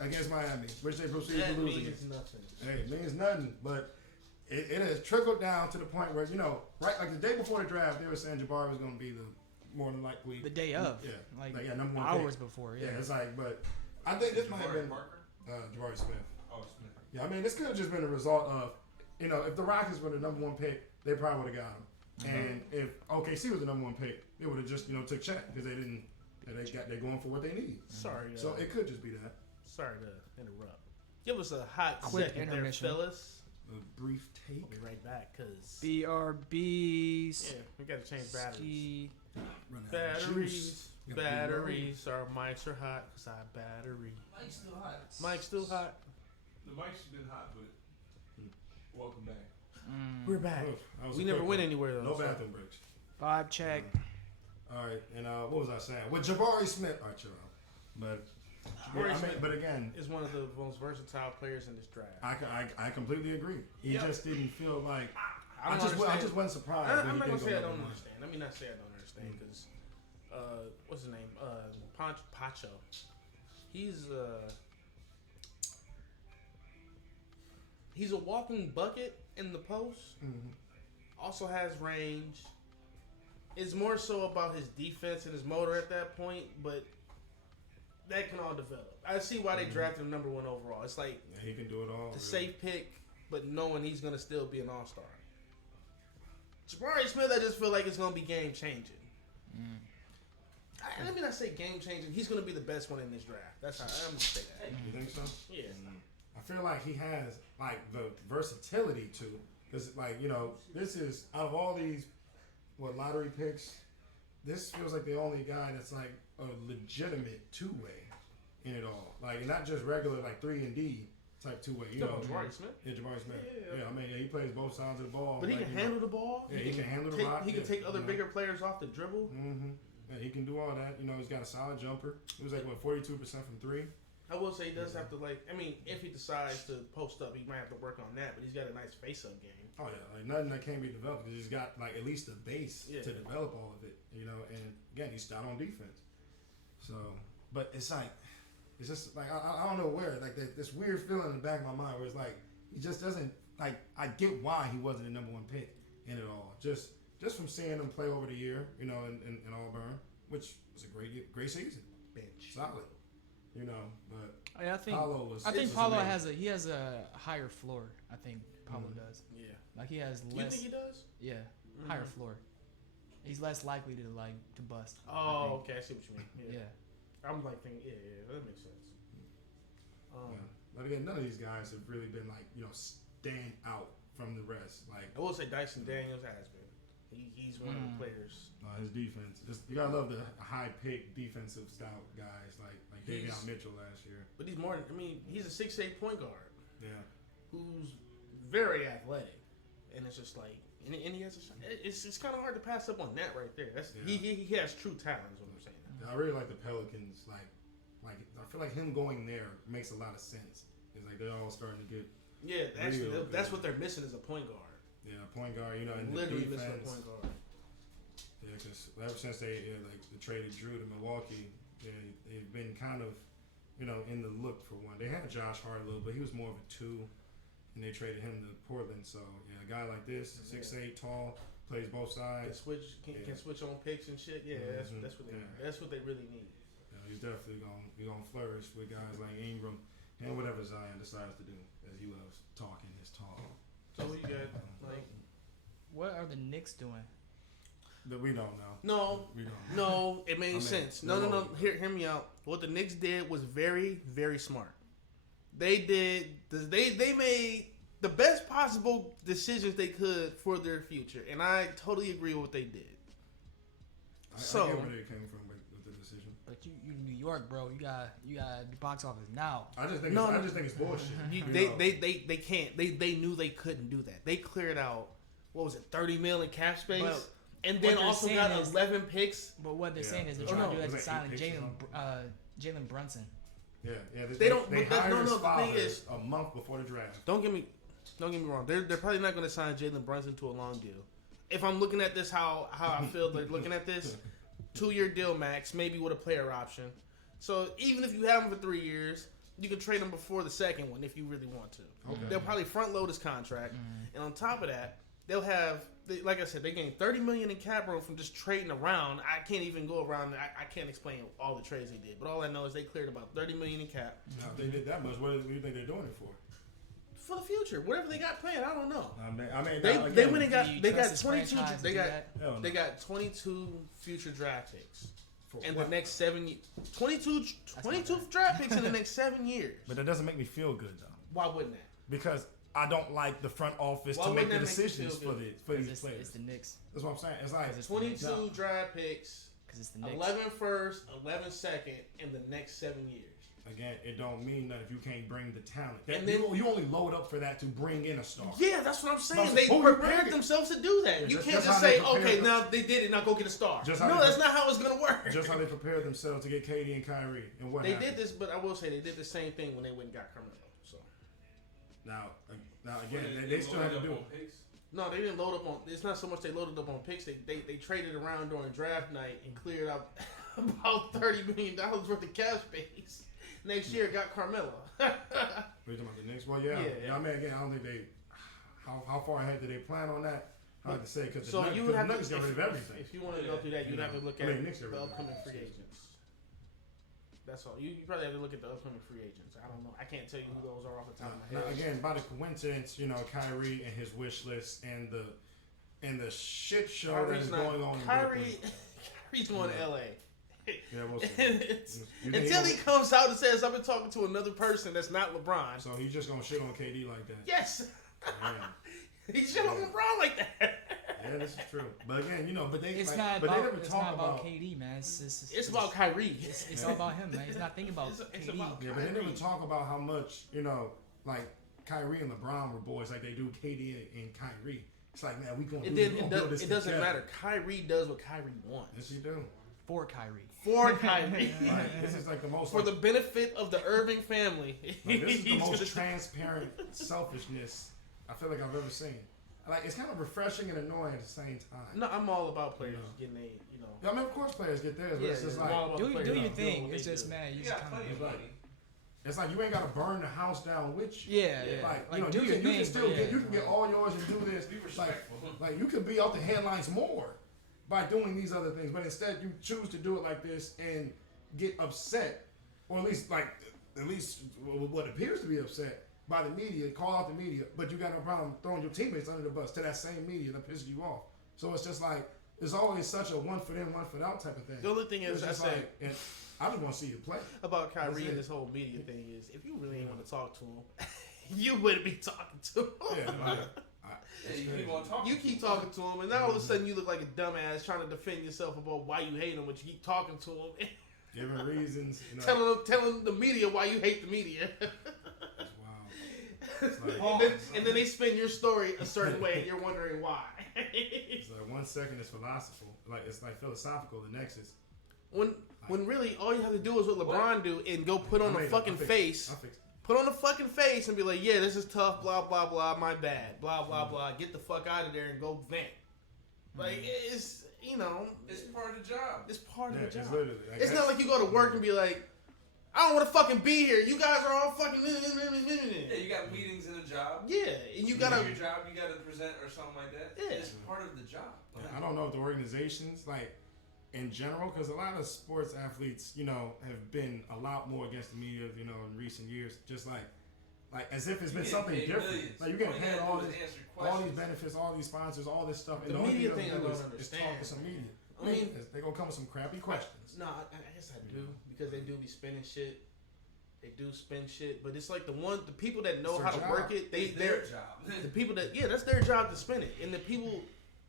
against Miami, which they proceeded That to lose means against. nothing. Hey, it means nothing, but it has trickled down to the point where right, like the day before the draft, they were saying Jabari was gonna be the more than likely The day of, number 1 hours pick. before. Yeah, Yeah, it's like, but I think this might have been Parker? Jabari Smith. Oh, Smith. Yeah, I mean, this could have just been a result of, if the Rockets were the number 1 pick, they probably would have got him. And if OKC was the number 1 pick, they would have just, took Chet because they didn't. They're going for what they need. Sorry. So it could just be that. Sorry to interrupt. Give us a hot Quick second there, intermission. fellas. A brief take. We'll be right back, cause BRBs. yeah, we gotta change batteries. Ski. Run out of juice. Batteries. Our mics are hot cause our battery. Mike's still hot. Mike's still hot. The mic's been hot, but welcome back. We're back. Oof, that was We a never quick went one. anywhere though. No so- bathroom breaks. Vibe check. All right, and what was I saying? With Jabari Smith, all right, chill out. But Jabari Smith but again, is one of the most versatile players in this draft. I completely agree. He just didn't feel like. I just wasn't surprised. when I'm he not gonna didn't say go I don't number 1. understand. Let me not say I don't understand because what's his name? Pacho. He's a walking bucket in the post. Also has range. It's more so about his defense and his motor at that point, but that can all develop. I see why they drafted him number 1 overall. It's like Yeah, he can do it all. the really. safe pick, but knowing he's gonna still be an all-star. Jabari Smith, I just feel like it's gonna be game changing. Let me not say game changing. He's gonna be the best one in this draft. That's how I'm gonna say that. You think so? Yeah. I feel like he has like the versatility to, because this is out of all these lottery picks, this feels like the only guy that's like a legitimate 2-way in it all, like not just regular like 3-and-D type 2-way. Jabari Smith. Yeah, Jabari Smith. Yeah. I mean, he plays both sides of the ball. But he like, can handle the ball. Yeah, he can handle the take, rock. He can yeah, take other bigger players off the dribble. Yeah, he can do all that. He's got a solid jumper. He was like 42% from 3. I will say he does have to if he decides to post up, he might have to work on that. But he's got a nice face-up game. Oh yeah, like nothing that can't be developed. He's got like at least a base to develop all of it, And again, he's stout on defense. So, but it's just like I don't know where this weird feeling in the back of my mind where it's like he just doesn't like. I get why he wasn't the number 1 pick in it all. Just from seeing him play over the year, in Auburn, which was a great season. Bench. Solid. you know. But I think Paulo was. I think was Paulo amazing. has a higher floor. I think Paulo does. Yeah. Like he has You less. think he does? Yeah, higher floor. He's less likely to bust. Oh, okay. I see what you mean. Yeah. I'm like thinking, that makes sense. Yeah. But again, none of these guys have really been like stand out from the rest. Like I will say Dyson Daniels has been. He's one of the players. his defense, you gotta love the high pick defensive style guys like Davion Mitchell last year. But he's more. I mean, he's a 6'8" point guard. Yeah. Who's very athletic, and it's just like, and he has. It's kind of hard to pass up on that right there. That's he has true talent. Is what I'm saying. Yeah, I really like the Pelicans. Like I feel like him going there makes a lot of sense. It's like they're all starting to get. Yeah, actually, that's what they're missing is a point guard. Yeah, point guard. And Literally the missing a defense. point guard. Yeah, because ever since they traded Drew to Milwaukee, they've been kind of, in the look for one. They had Josh Hart a little, but he was more of a 2, and they traded him to Portland. So yeah, a guy like this, 6'8", tall, plays both sides. Can switch on picks and shit. Yeah, that's what they really need. He's definitely gonna flourish with guys like Ingram and whatever Zion decides to do, as he loves talking his talk. So what you got? Like, What are the Knicks doing? That we don't know. no, We don't know. no, it made sense. No. no. Hear me out. What the Knicks did was very, very smart. They made the best possible decisions they could for their future, and I totally agree with what they did. I get where they came from with the decision. But you New York, bro. You got the box office now. I just think it's bullshit. They can't. They knew they couldn't do that. They cleared out, what was it, 30 mil in cap space, But and what then they're also saying got is- 11 picks. But what they're saying is they're Oh, trying no, to do it that to was sign like 8 picks or Jalen Brunson. Yeah. They don't- They but that- hired no, his the thing father is- a month before the draft. Don't get me wrong. They're probably not going to sign Jalen Brunson to a long deal. If I'm looking at this how I feel like looking at this, 2-year deal max, maybe with a player option. So even if you have him for 3 years, you can trade him before the second one if you really want to. Okay. They'll probably front load his contract, and on top of that, they'll have, like I said, they gained $30 million in cap room from just trading around. I can't even go around. I can't explain all the trades they did, but all I know is they cleared about $30 million in cap Now, if they did that much, what do you think they're doing it for? for the future. Whatever they got planned, I don't know. I mean, They again, went and got Do you they trust got this 22 franchise to they do got that? hell no. they got 22 future draft picks For in what? the next 7 years. 22 draft picks in the next 7 years. But that doesn't make me feel good though, Why wouldn't that? because I don't like the front office Why to make wouldn't the that make you decisions feel for good? these It's players. the Knicks. That's what I'm saying. It's like It's 22 No. draft picks, Because it's the Knicks. 11 first, 11 second in the next 7 years. again, it don't mean that if you can't bring the talent. And then- you only load up for that to bring in a star. Yeah, that's what I'm saying. No, They who you prepared bringing? themselves to do that. Yeah, You that's- can't that's just how they say, prepared okay, them. now they did it, now go get a star. Just how No, they that's pre- not how it's going to work. Just how they prepared themselves to get KD and Kyrie and what They happened. did this, but I will say they did the same thing when they went and got Carmelo. So Now again, they still have to do it. Picks? no, they didn't load up on. It's not so much they loaded up on picks. They traded around during draft night and cleared out about $30 million worth of cap space. Next year got Carmelo. We're talking about the Knicks. Well, yeah. Yeah. I mean, again, I don't think they. How far ahead did they plan on that? Hard to say because So the you would have Nuggets to, got rid of everything. if you want to go through that, you'd have to look at I mean, Knicks are the really upcoming bad. free agents. That's all. You probably have to look at the upcoming free agents. I don't know. I can't tell you who those are off the top of my Now, head. again, by the coincidence, Kyrie and his wish list and the shit show that is going on. in Brooklyn. Kyrie's going to LA. Yeah, we'll see. You think Until he he comes out and says, "I've been talking to another person that's not LeBron." So he's just gonna shit on KD like that. Yes, Yeah, he shit on LeBron like that. yeah, this is true. But again, but they It's like, not but about. they never It's talk not about about. KD, man. It's about Kyrie. It's all about him, man. He's not thinking about It's KD. about Yeah, but they Kyrie. never talk about how much like Kyrie and LeBron were boys, like they do KD and Kyrie. It's like, man, we gonna build this It doesn't together. matter. Kyrie does what Kyrie wants. Yes, you do. For Kyrie. For Kyrie. Like, this is like the most For the benefit of the Irving family. like, this is the He's most just- transparent selfishness I feel like I've ever seen. Like, it's kind of refreshing and annoying at the same time. No, I'm all about players Yeah. getting I mean, of course, players get theirs, but it's just I'm like all about Do the players your doing thing. what It's they just, do. man, you You just got kind plenty of. of money. it's like you ain't gotta burn the house down with you. Yeah, yeah. Like, do you your can thing. still but get yeah. you can get all yours and do this. Be Like, respectful. like you could be out the headlines more by doing these other things, but instead you choose to do it like this and get upset or at least what appears to be upset by the media, call out the media, but you got no problem throwing your teammates under the bus to that same media that pisses you off. So it's just like it's always such a one foot in, one foot out type of thing. The only thing is, I said and I just want to see you play about Kyrie and this whole media thing is, if you really ain't want to talk to him, you wouldn't be talking to him. You keep talking to him, and now all of a sudden you look like a dumbass trying to defend yourself about why you hate him, but you keep talking to him, giving reasons, telling the media why you hate the media. It's like, and then they spin your story a certain way, and you're wondering why. It's like 1 second is philosophical. The next is when really all you have to do is what LeBron do and go put on a fucking face. Put on a fucking face and be like, yeah, this is tough, blah, blah, blah, my bad, blah, blah, blah. Get the fuck out of there and go vent. Like, it's, it's part of the job. It's part of the job. It's not like you go to work and be like, I don't want to fucking be here. You guys are all fucking. Yeah, you got meetings in a job. Yeah, and you gotta. Your job, you gotta present or something like that. Yeah. It's part of the job. I don't know if the organizations, like, in general, because a lot of sports athletes, have been a lot more against the media, in recent years. Just like as if it's been something different. Millions. Like, you get paid all these questions. benefits, all these sponsors, all this stuff. The and media only thing I don't understand. is talk to some media. I mean, they're gonna come with some crappy questions. No, I guess I do, because they do be spinning shit. They do spin shit, but it's like the people that know how to work it, it's their job. The people that, that's their job to spin it. And the people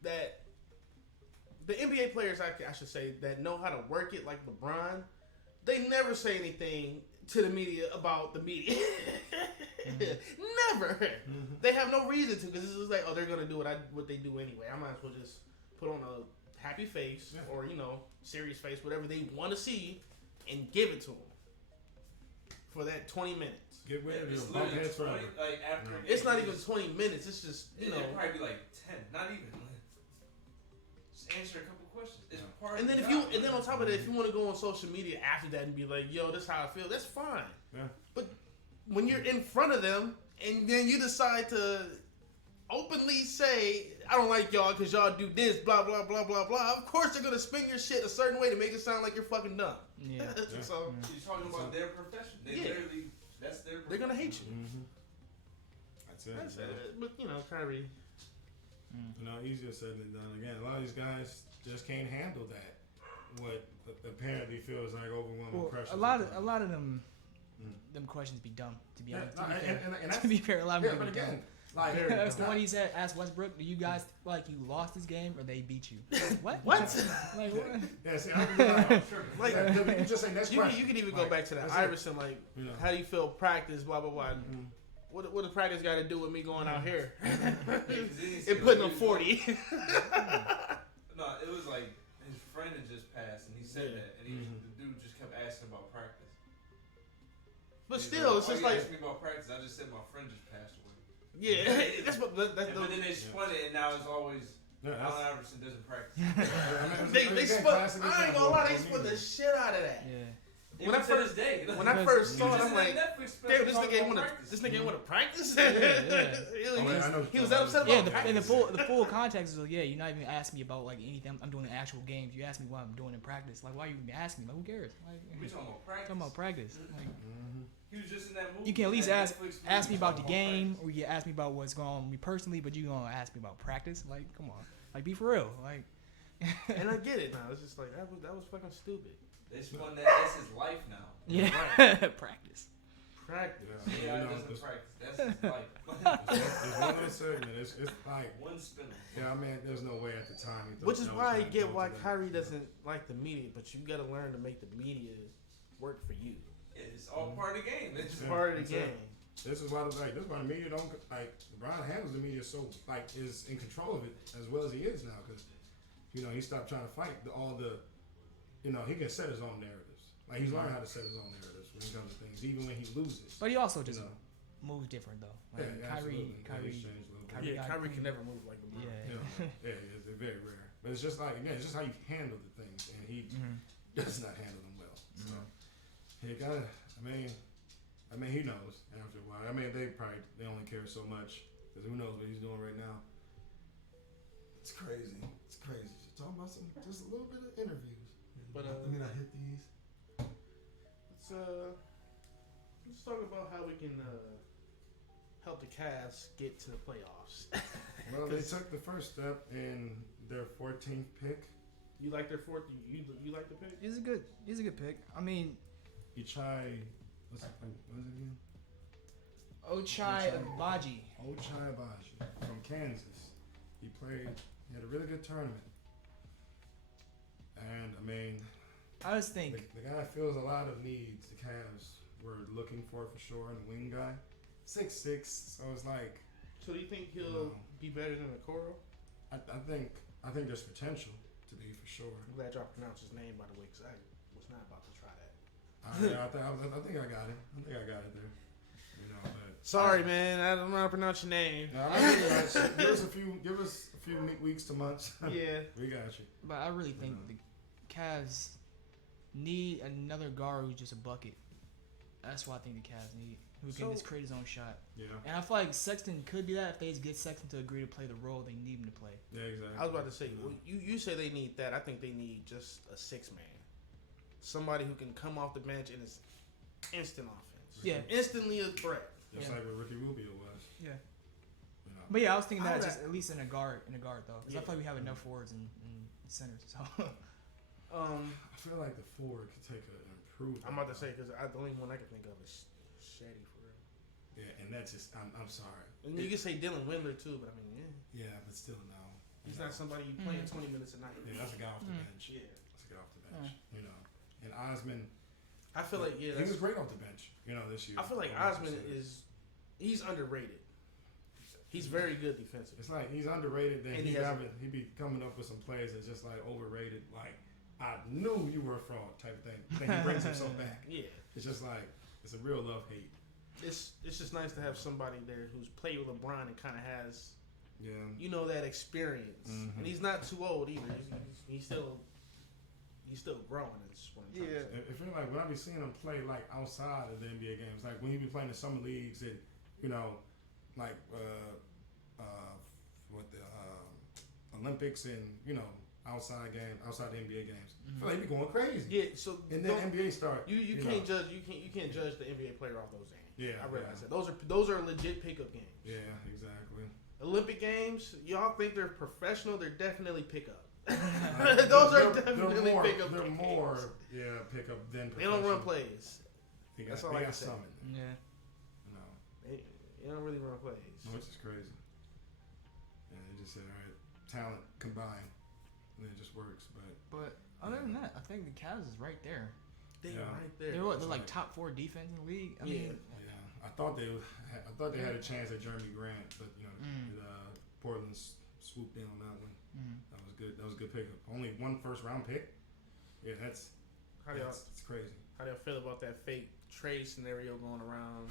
that, the NBA players, I should say, that know how to work it, like LeBron, they never say anything to the media about the media. Never. They have no reason to, because it's just like, oh, they're gonna do what they do anyway. I might as well just put on a happy face or serious face, whatever they want to see, and give it to them for that 20 minutes. Get rid of it's your bump heads forever. Like after it's not even 20 minutes. It's just it'll probably be like 10, not even. Just answer a couple questions. It's part. And then of and then on top of that, if you want to go on social media after that and be like, "Yo, this is how I feel," that's fine. Yeah. But when you're in front of them and then you decide to openly say, "I don't like y'all because y'all do this," blah blah blah blah blah. Of course, they're gonna spin your shit a certain way to make it sound like you're fucking dumb. Yeah. So you're talking about their profession. They literally, that's their profession. they're gonna hate you. That's it. But Kyrie. Easier said than done. Again, a lot of these guys just can't handle that. What apparently feels like overwhelming pressure. A lot of them questions be dumb. To be honest, to be fair, a lot of them but be dumb. again, like That's the one he said. Asked Westbrook, "Do you guys feel like you lost this game or they beat you?" What? What? Like what? Yeah, see, I'm you just say next question. You can even go back to the Iverson, like, how do you feel practice, blah blah blah. What does practice got to do with me going out here and putting up 40? No, it was like his friend had just passed, and he said that, and the dude just kept asking about practice. But still, it's just like, asked me about practice. I just said my friend just passed away. Yeah, but then they spun it, and now it's always Allen Iverson doesn't practice. They spun. I ain't gonna lie, they spun the shit out of that. Yeah. When I first saw it, I'm like, damn, this nigga ain't want to practice. He was that upset about practice. And the full context is like, you're not even asking me about like anything I'm doing in actual games. You ask me what I'm doing in practice. Like, why are you even asking me? Like, who cares? Like, we talking about practice. Talking about practice. Like, he was just in that movie. You can at least ask me about the game, or you ask me about what's going on with me personally, but you gonna ask me about practice? Like, come on, like, be for real. Like, and I get it now. It's just like that was fucking stupid. They spun that. That's his life now. Yeah, right. Practice. Yeah, doesn't practice. That's his life. There's one uncertain. It's like one spin. Yeah, I mean, there's no way at the time. Which is why I get why Kyrie doesn't like the media, but you got to learn to make the media work for you. It's all part of the game. It's part of the game. This is why the media don't like. LeBron handles the media so is in control of it as well as he is now because he stopped trying to fight all the. He can set his own narratives. Like, he's learned how to set his own narratives when it comes to things, even when he loses. But he also just moves different, though. Like, Kyrie can never move like LeBron. Yeah, it's very rare. But it's just like, again, it's just how you handle the things, and he does not handle them well. So, he he knows after a while. I mean, they only care so much, because who knows what he's doing right now. It's crazy. Talking about just a little bit of interviews. But I hit these. Let's let's talk about how we can help the Cavs get to the playoffs. Well, they took the first step in their 14th pick. You like their fourth? You like the pick? He's a good pick. I mean, What's it again? Ochai Agbaji. Ochai Agbaji from Kansas. He had a really good tournament. And, I mean, I just think the guy fills a lot of needs the Cavs were looking for sure, and the wing guy. 6'6", so it's like... So do you think he'll be better than Okoro? I think there's potential to be for sure. I'm glad y'all pronounced his name, by the way, because I was not about to try that. I think I got it. I think I got it there. You know, but Sorry, man. I don't know how to pronounce your name. no, give us a few weeks to months. Yeah. We got you. But I really think the Cavs need another guard who's just a bucket. That's what I think the Cavs need. Who can just create his own shot. Yeah. And I feel like Sexton could be that if they just get Sexton to agree to play the role they need him to play. Yeah, exactly. I was about to say, well, you say they need that. I think they need just a 6-man. Somebody who can come off the bench and it's instant offense. Yeah. Instantly a threat. Just like what Ricky Rubio was. Yeah. You know. But yeah, I was thinking that How just at least in a guard though. Because I feel like we have enough forwards and centers. So. I feel like the forward could take an improvement. I'm about to say, because the only one I can think of is Shetty for real. Yeah, and that's just, I'm sorry. And you can say Dylan Windler too, but I mean, yeah. Yeah, but still no. He's not somebody you playing 20 minutes a night. Yeah, that's a guy off the bench. Yeah. That's a guy off the bench. You know. And Osman, I feel like, he was great off the bench, this year. I feel like Osman he's underrated. He's very good defensively. It's like he's underrated. Then And he he be coming up with some plays that's just like overrated. Like I knew you were a fraud type of thing. Then he brings himself back. Yeah. It's just like it's a real love hate. It's just nice to have somebody there who's played with LeBron and kind of has, Yeah. that experience. Mm-hmm. And he's not too old either. He's still growing. Is what I'm trying to say. It feels like when I be seeing him play like outside of the NBA games, like when he be playing in summer leagues and like what the Olympics and outside the NBA games. I feel like he be going crazy. Yeah. So And then NBA start. You can't judge the NBA player off those games. Yeah, I realize that those are legit pickup games. Yeah, exactly. Olympic games, y'all think they're professional? They're definitely pickup. Those are definitely more, pickup They're games. more, pickup than They don't run professional. plays. That's all I can say. Some in there. Yeah. They don't really run plays. Which is crazy. Yeah, they just said, all right, talent combined, and it just works. But other than that, I think the Cavs is right there. They're right there. They're like top 4 defense in the league. I mean, I thought they had a chance at Jeremy Grant, but Portland swooped in on that one. That was good. That was a good pickup. Only one first round pick. Yeah, it's crazy. How do y'all feel about that fake trade scenario going around?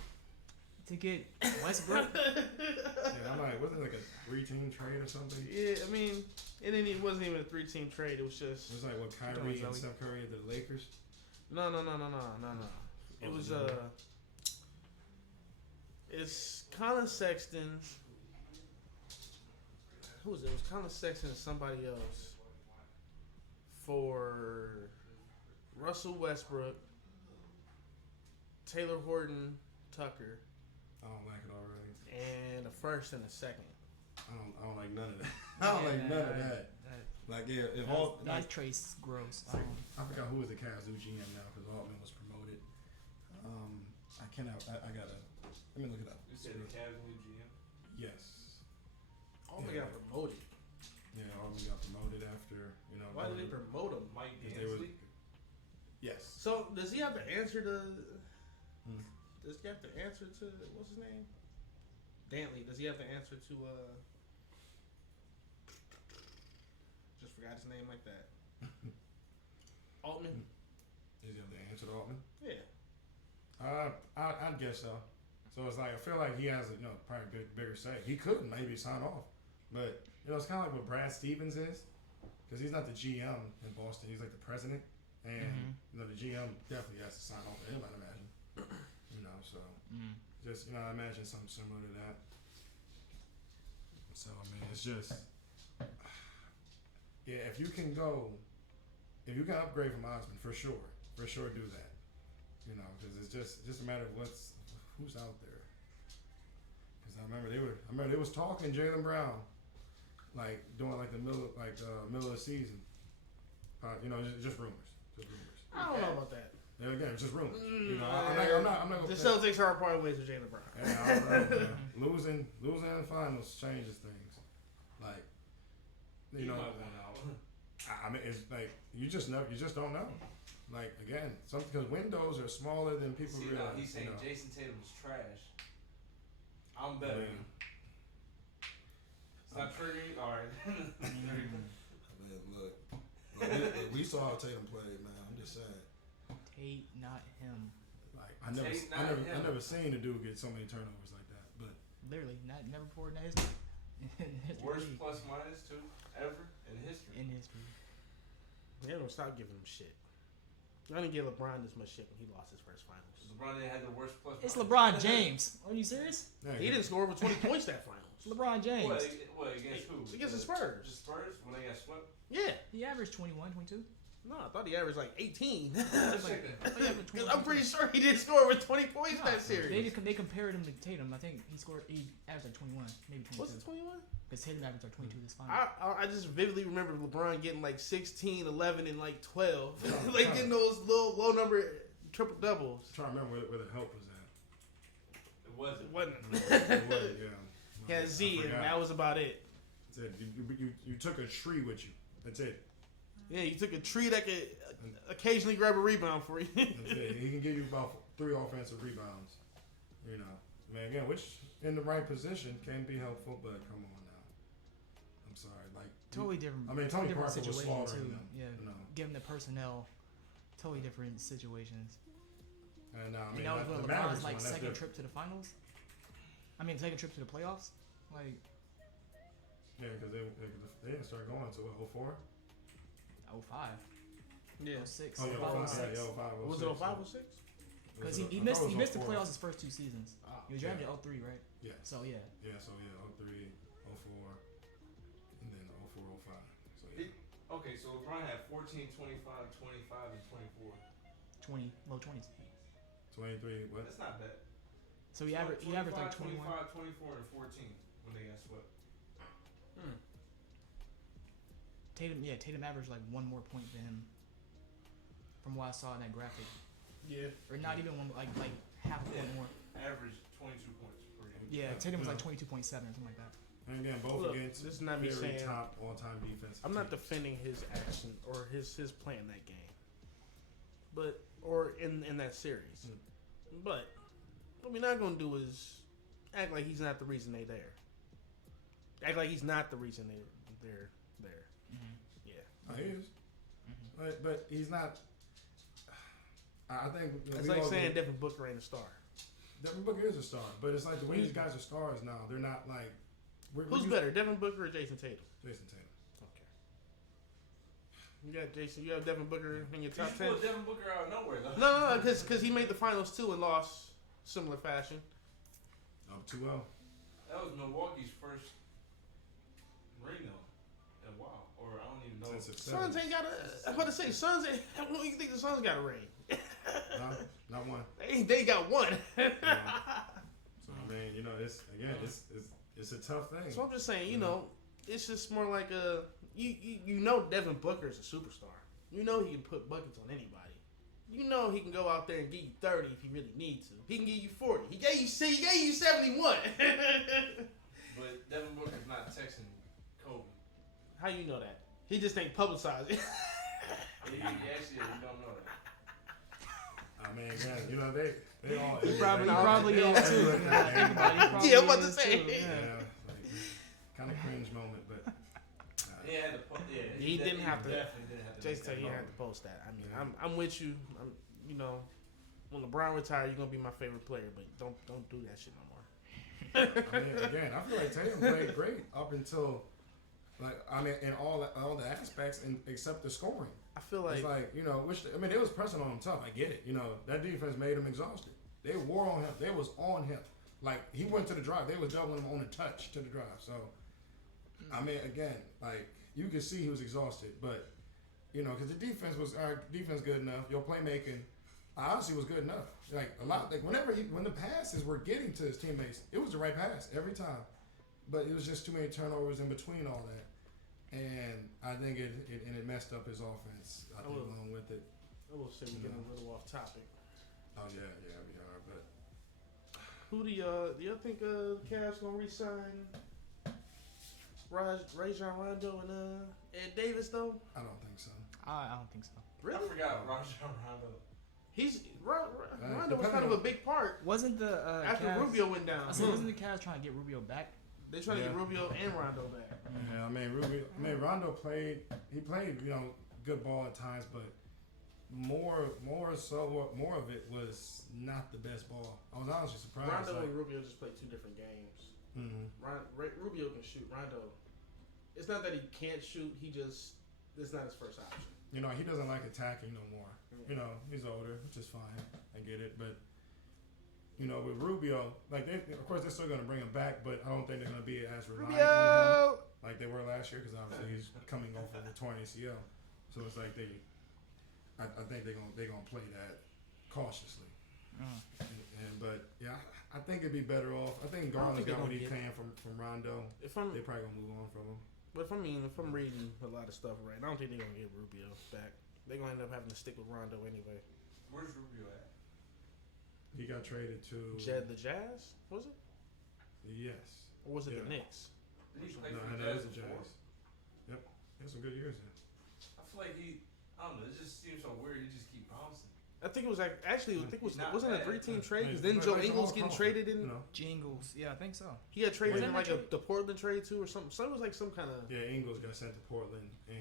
to get Westbrook. Yeah, I'm like, wasn't it like a 3-team trade or something? Yeah, I mean, it wasn't even a 3-team trade. It was just. It was like what Kyrie and Steph Curry to the Lakers. No. It was it's Colin Sexton. Who was it? It was Colin Sexton and somebody else for Russell Westbrook, Taylor Horton Tucker. I don't like it already. And a first and a second. I don't like none of that. I don't like none of that. Like if all that trade's gross. I forgot who was the Cavs new GM now because Altman was promoted. I cannot. I gotta. Let me look it up. You said the Cavs new GM? Yes. Altman got promoted. Yeah, Altman got promoted after Why did they promote him? Mike They was- Dansley? Yes. So does he have to answer to? Does he have to answer to what's his name? Dantley. Does he have to answer to? Just forgot his name like that. Altman. Does he have to answer to Altman? Yeah. I'd guess so. So it's like I feel like he has a probably bigger say. He could maybe sign off, but it's kind of like what Brad Stevens is, because he's not the GM in Boston. He's like the president, and the GM definitely has to sign off to him. I'd imagine. So just I imagine something similar to that. So I mean, it's just if you can upgrade from Osman for sure do that. You know, because it's just a matter of who's out there. Because I remember they was talking Jaylen Brown, like doing like the middle of the season. You know, just rumors. I don't know about that. And again, it's just rumors. You know, I'm not gonna. The Celtics are part ways with Jaylen Brown. Yeah, I don't know, man. Losing in the finals changes things. Like, you know, I mean, it's like you just don't know. Like again, something because windows are smaller than people realize. He's saying Jason Tatum is trash. I'm better. It's not triggering. All right. Man, look, we saw how Tatum played, man. I'm just saying. Tate, not him. Like I never seen a dude get so many turnovers like that. But Literally, never before in history. Worst plus minus too ever in history. In history. They don't stop giving him shit. I didn't give LeBron this much shit when he lost his first finals. LeBron didn't have the worst plus. It's minus. LeBron James. Are you serious? yeah, He didn't score over 20 points that finals. LeBron James. What against who? Against the Spurs. The Spurs when they got swept. Yeah. He averaged 21, 22. No, I thought he averaged like 18. Let's check that. I thought he averaged 21, I'm pretty sure he didn't score over 20 points that series. They compared him to Tatum. I think he averaged like 21, maybe 22. Was it 21? Because Tatum averaged like 22 this final. I just vividly remember LeBron getting like 16, 11, and like 12. Like getting those little low number triple doubles. I'm trying to remember where the help was at. It wasn't. It wasn't. It wasn't, yeah. He had Z, and that was about it. That's it. You took a tree with you. That's it. Yeah, you took a tree that could occasionally grab a rebound for you. That's it. He can give you about 3 offensive rebounds. You know, man. Again, which in the right position can be helpful, but come on now. I'm sorry, like Totally different. I mean, Tony different Parker was situation slaughtering too. them. Yeah, You know. given the personnel, totally different situations. And I And mean, that was the LeBron's Mavericks like one, that's second different. trip to the finals. I mean, second trip to the playoffs. Like Yeah, because they didn't start going until 04? 05, Yeah. 06, Oh, yeah, 05, 05, 06. yeah, 05, Was it 05 or 6? Because I he thought it was missed the 04. playoffs his first 2 seasons. Oh, He was drafted 03, right? Yeah. So yeah. Yeah, so yeah, 03, 04, and then 04, 05. So yeah. Okay, so LeBron had 14, 25, 25, and 24. 20, low 20s. 23, what? That's not bad. So he averaged like 21. 25, 24, and 14 when they got swept. Tatum averaged like 1 more point than him. From what I saw in that graphic, Yeah. or not even one, like half a point more. Average 22 points per game. Yeah, Tatum was Yeah. like 22.7 or something like that. And again, both Look, against this is not me very saying- top all-time defense. I'm not defending his action or his play in that game, or in that series. But what we're not gonna do is act like he's not the reason they're there. Act like he's not the reason they're there. Mm-hmm. Yeah. Oh, he is. But he's not. I think It's like saying Devin Booker ain't a star. Devin Booker is a star, but it's like the way these guys are stars now. They're not like. Who's better, Devin Booker or Jason Tatum? Jason Tatum. Okay. You got Jason. You have Devin Booker in your You top just 10. pulled Devin Booker out of nowhere, though. No, because he made the finals too and lost similar fashion. Up 2-0. That was Milwaukee's first ring, though. And wow. Or I don't even know. Since the Suns 70s. ain't got a. I'm about to say Suns. When do you think the Suns got a ring? No, not one. They got one. So I mean, you know, it's a tough thing. So I'm just saying, you know, it's just more like a you know Devin Booker is a superstar. You know he can put buckets on anybody. You know he can go out there and give you 30 if he really needs to. He can give you 40. He gave you 71. But Devin Booker's not texting Kobe. How you know that? He just ain't publicized it. He actually, you don't know that. I mean, again, you know, they all. He probably is too. Yeah, I'm about to say. Yeah, like, kind of cringe moment, but. He had to He didn't have to. Definitely didn't have to. Jason said he had to post that. I mean, I'm with you. You know, when LeBron retires, you're gonna be my favorite player, but don't do that shit no more. I mean, again, I feel like Tatum played great up until, like, I mean, in all the aspects, except the scoring. I feel like, It's like, you know, they was pressing on him tough. I get it. You know, that defense made him exhausted. They wore on him. They was on him. Like, he went to the drive. They was doubling him on the touch to the drive. So, I mean, again, like, you could see he was exhausted. But, you know, because the defense was, our defense good enough. Your playmaking honestly was good enough. Like a lot, like when the passes were getting to his teammates, it was the right pass every time. But it was just too many turnovers in between all that, and I think it messed up his offense. I think along with it. I will say we're getting a little off topic. Oh yeah, we are. But Who do y'all think the Cavs gonna re-sign Rajon Rondo and Ed Davis though? I don't think so. I don't think so. Really? I forgot Rajon Rondo. Rondo was kind of a big part. Wasn't the After Cavs, Rubio went down. I said, wasn't the Cavs trying to get Rubio back? They trying to get Rubio and Rondo back. Yeah, Rondo played. He played, good ball at times, but more of it was not the best ball. I was honestly surprised. Rondo and Rubio just played two different games. Mm-hmm. Rubio can shoot. Rondo, it's not that he can't shoot. It's not his first option. He doesn't like attacking no more. He's older, which is fine. I get it, but with Rubio, of course they're still going to bring him back, but I don't think they're going to be as reliant on him like they were last year because obviously he's coming off of a torn ACL. So it's like I think they're gonna play that cautiously. But yeah, I think it'd be better off. I think Garland's got what he's paying from Rondo. They probably gonna move on from him. But if I'm reading a lot of stuff right, I don't think they're gonna get Rubio back. They're gonna end up having to stick with Rondo anyway. Where's Rubio at? He got traded to the Jazz, was it? Yes. Or was it the Knicks? Did he play No, for the that Jazz is the before? Jazz. Yep, he had some good years there. I feel like I don't know. It just seems so weird. He just keep bouncing. I think it was wasn't it a 3-team trade? Because Yeah, then Joe like Ingles Jamal getting Crawford, traded in. Jingles, yeah, I think so. He got traded in Wasn't like that the Portland trade too, or something. So it was like some kind of Yeah, Ingles got sent to Portland, and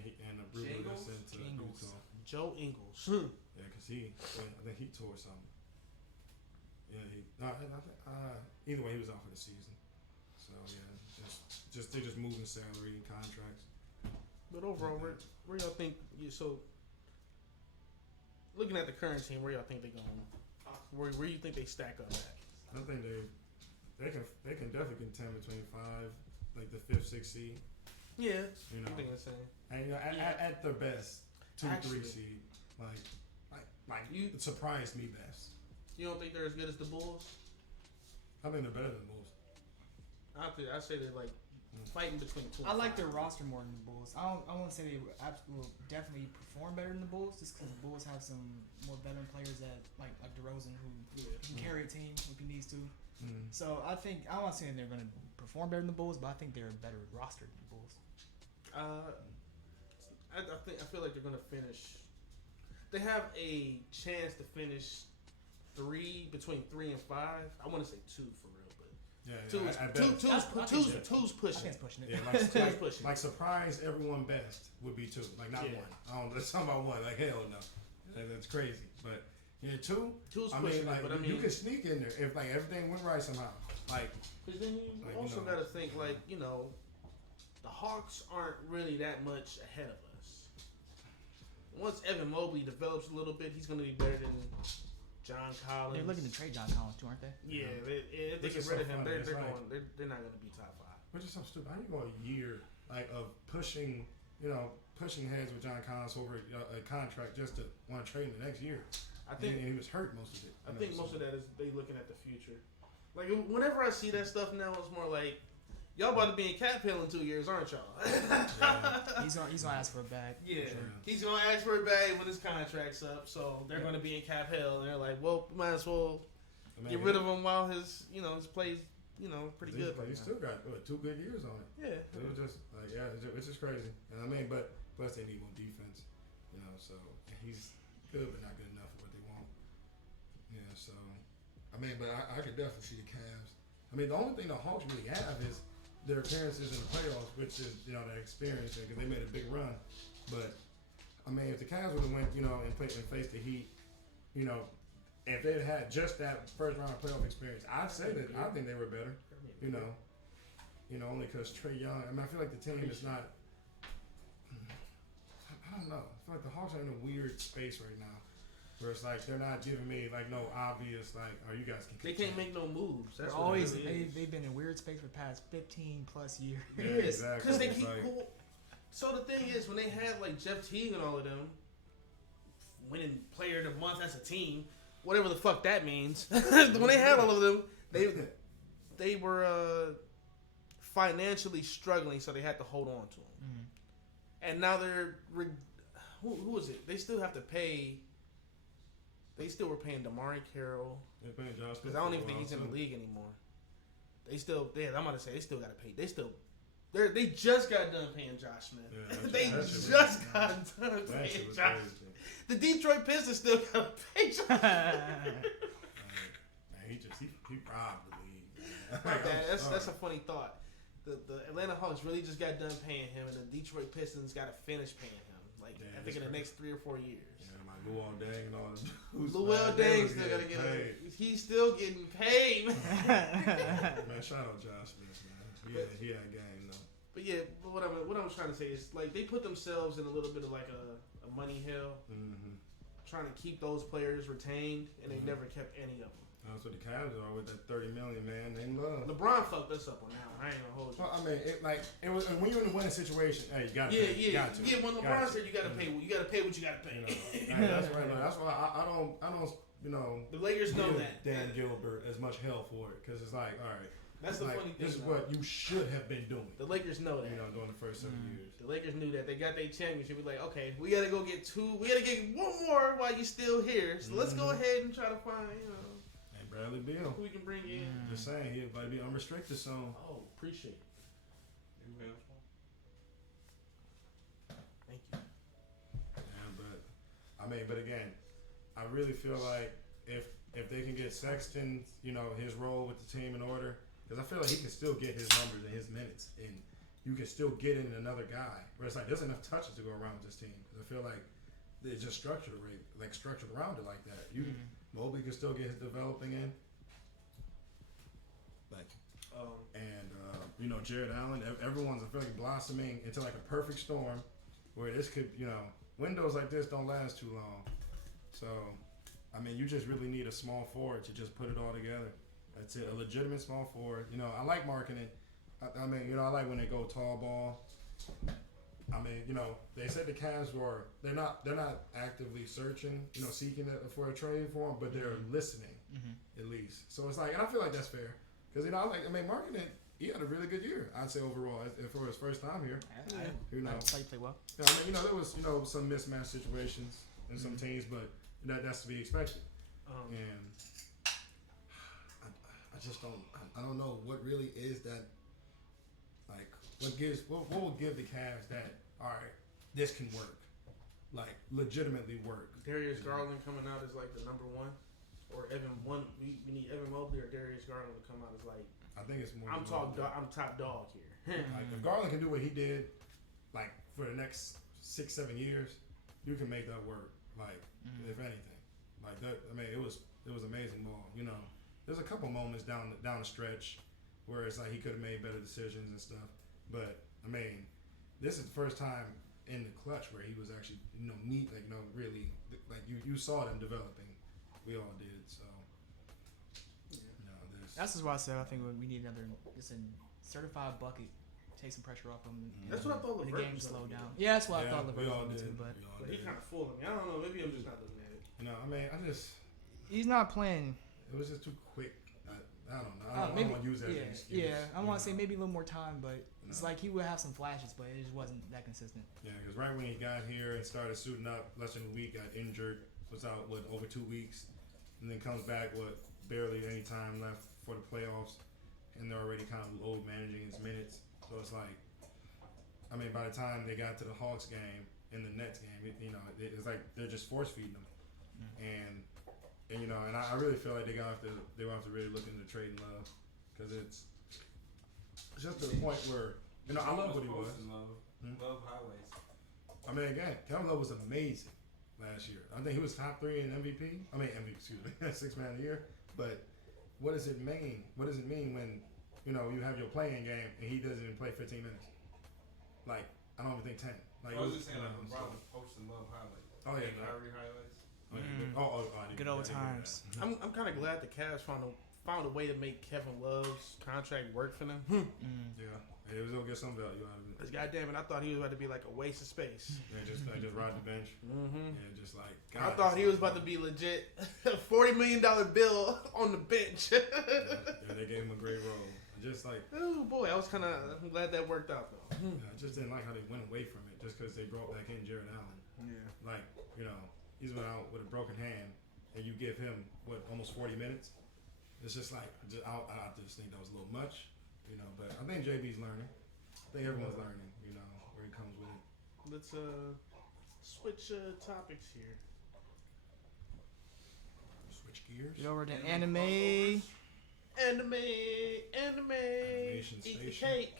Rubio got Jingles? sent to Jingles. Utah. Joe Ingles. Yeah, because I think he tore something. Yeah, either way, he was out for the season. So yeah, they're just moving salary and contracts. But overall, where y'all think? Looking at the current team, where y'all think they going? Where you think they stack up at? I think they can definitely contend between 5, like the 5th, 6th seed. Yeah, you think the same? And at their best, 2, 3 seed. Like it surprised me best. You don't think they're as good as the Bulls? I think they're better than the Bulls. I say they're like fighting between 2. I like their roster more than the Bulls. I won't say they will definitely perform better than the Bulls, just because the Bulls have some more veteran players that like DeRozan who can carry a team if he needs to. So I don't want to say they're going to perform better than the Bulls, but I think they're a better roster than the Bulls. I feel like they're going to finish. They have a chance to finish between 3 and 5. I want to say 2 for real, but two's pushing. I think it's pushing it. Yeah, Two's pushing. Like surprise everyone best would be 2, like not 1. I don't. Let's talk about 1. Like hell no, that's crazy. But yeah, 2. Two's I pushing. mean, like but you could sneak in there if like everything went right somehow. Like, because then you also got to think the Hawks aren't really that much ahead of us. Once Evan Mobley develops a little bit, he's going to be better than John Collins. They're looking to trade John Collins too, aren't they? Yeah, if they get rid of him, they're not going to be top 5. Which is so stupid. How you go a year of pushing heads with John Collins over a contract just to want to trade him the next year? I think he was hurt most of it. I think most of that is they looking at the future. Like whenever I see that stuff now, it's more like y'all about to be in cap hill in 2 years, aren't y'all? He's gonna ask for a bag. Yeah, sure. He's gonna ask for a bag when his contract's up. So they're gonna be in cap hill, and they're like, well, we might as well get rid of him while his plays pretty good. He still got 2 good years on it. Yeah, it was just it's just crazy. And but plus they need more defense, So he's good, but not good enough for what they want. Yeah, so but I could definitely see the Cavs. the only thing the Hawks really have is their appearances in the playoffs, which is that experience because they made a big run. But if the Cavs would have went and faced the Heat, if they'd had just that first round playoff experience, I'd say that I think they were better. Only because Trae Young. I feel like the team is not. I don't know. I feel like the Hawks are in a weird space right now, where it's like they're not giving me no obvious you guys can. They can't make no moves. That's they've been in weird space for the past 15 plus years. Yeah, yes, exactly. Because they keep. So the thing is, when they had Jeff Teague and all of them winning Player of the Month as a team, whatever the fuck that means. When they had all of them, they were financially struggling, so they had to hold on to them. Mm-hmm. And now they're who is it? They still have to pay. They still were paying Damari Carroll. They're paying Josh because I don't even think he's in the league anymore. They still, I'm about to say, they still got to pay. They just got done paying Josh Smith. Yeah, they just got done paying Josh Smith. The Detroit Pistons still got to pay Josh Smith. He robbed the league. That's a funny thought. The Atlanta Hawks really just got done paying him, and the Detroit Pistons got to finish paying him. Like, I think in the next 3 or 4 years. Luol Deng and all them. Luol Deng still gotta get paid. He's still getting paid. Man, shout out Josh Smith, man. He had game though. But yeah, what I'm trying to say is like they put themselves in a little bit of like a money hell, trying to keep those players retained, and they never kept any of them. That's what the Cavs are with that $30 million, man. They love. LeBron fucked us up on that one. I ain't gonna hold you. Well, I mean, it was when you're in a winning situation. Hey, you gotta pay. Yeah. When LeBron said you gotta pay, you gotta pay what you gotta pay. That's right. That's why I don't. The Lakers know that. Dan Gilbert as much hell for it because it's like, all right. That's the funny thing. This is what you should have been doing. The Lakers know that. During the first 7 years. The Lakers knew that. They got their championship. We're like, okay, we gotta go get 2. We gotta get 1 more while you're still here. So let's go ahead and try to find, Bradley Beal. Who we can bring in. Just saying, he'll probably be unrestricted soon. Oh, appreciate it. Thank you. Yeah, but again, I really feel like if they can get Sexton, his role with the team in order, because I feel like he can still get his numbers and his minutes, and you can still get in another guy. But it's like there's enough touches to go around with this team. Because I feel like it's just structured around it like that. Mobley can still get his developing in. Thank you. And Jared Allen, everyone's blossoming into like a perfect storm, where this could, windows like this don't last too long. So, I mean, you just really need a small forward to just put it all together. That's it, a legitimate small forward. I like marketing. I like when they go tall ball. I mean, they said the Cavs they're not actively searching, seeking for a trade for him, but they're listening at least. So it's like, and I feel like that's fair because marketing. He had a really good year, I'd say overall, for his first time here. I thought he played well. Yeah, there was some mismatch situations in some teams, but that's to be expected. And I just don't. I don't know what really is that. Like, what will give the Cavs that? All right, this can work, like legitimately work. Darius Garland coming out as like the number 1, or Evan one. We need Evan Mobley or Darius Garland to come out as like. I think it's more. I'm top dog here. Like, if Garland can do what he did, like for the next 6-7 years, you can make that work. Like, if anything, like that. I mean, it was amazing ball. There's a couple moments down the stretch where it's like he could have made better decisions and stuff. But I mean, this is the first time in the clutch where he was actually neat. Like really, like you saw them developing. We all did. So. That's just why I said I think we need another certified bucket, take some pressure off him. That's what I thought. The game slowed down. Yeah, that's what I thought. We all did. Too, but he kind of fooled me. I don't know. Maybe I'm just not looking at it. He's not playing. It was just too quick. I don't know. I don't want to use that as an excuse. Yeah, I want to say maybe a little more time, but it's like he would have some flashes, but it just wasn't that consistent. Yeah, because right when he got here and started suiting up, less than a week, got injured, was out over 2 weeks, and then comes back barely any time left for the playoffs, and they're already kind of low managing his minutes. So it's like, by the time they got to the Hawks game and the Nets game, it's like they're just force feeding them, and I really feel like they will have to really look into trading Love, because it's just to the point where I love what he was. Love highlights. Again, Kevin Love was amazing last year. I think he was top 3 in MVP. Excuse me, 6th man of the year. But what does it mean? What does it mean when you have your playing game and he doesn't even play 15 minutes? Like, I don't even think 10. Like, I was just saying, LeBron was posting Love highlights. Oh yeah, Kyrie highlights. Good old times. I'm kind of glad the Cavs found a way to make Kevin Love's contract work for them. Yeah. He was gonna get some value out of it. Cause goddamn it, I thought he was about to be like a waste of space. And just ride the bench. Mm-hmm. And just like I thought he was about to be legit. $40 million bill on the bench. Yeah, they gave him a great role. Just like, oh boy, I'm glad that worked out though. I just didn't like how they went away from it just because they brought back in Jared Allen. Yeah. Like, he's been out with a broken hand, and you give him almost 40 minutes. It's just like I just think that was a little much, But I think JB's learning. I think everyone's learning, where he comes with it. Let's switch topics here. Switch gears. Get over to anime. Anime. Animation Eat the station. cake.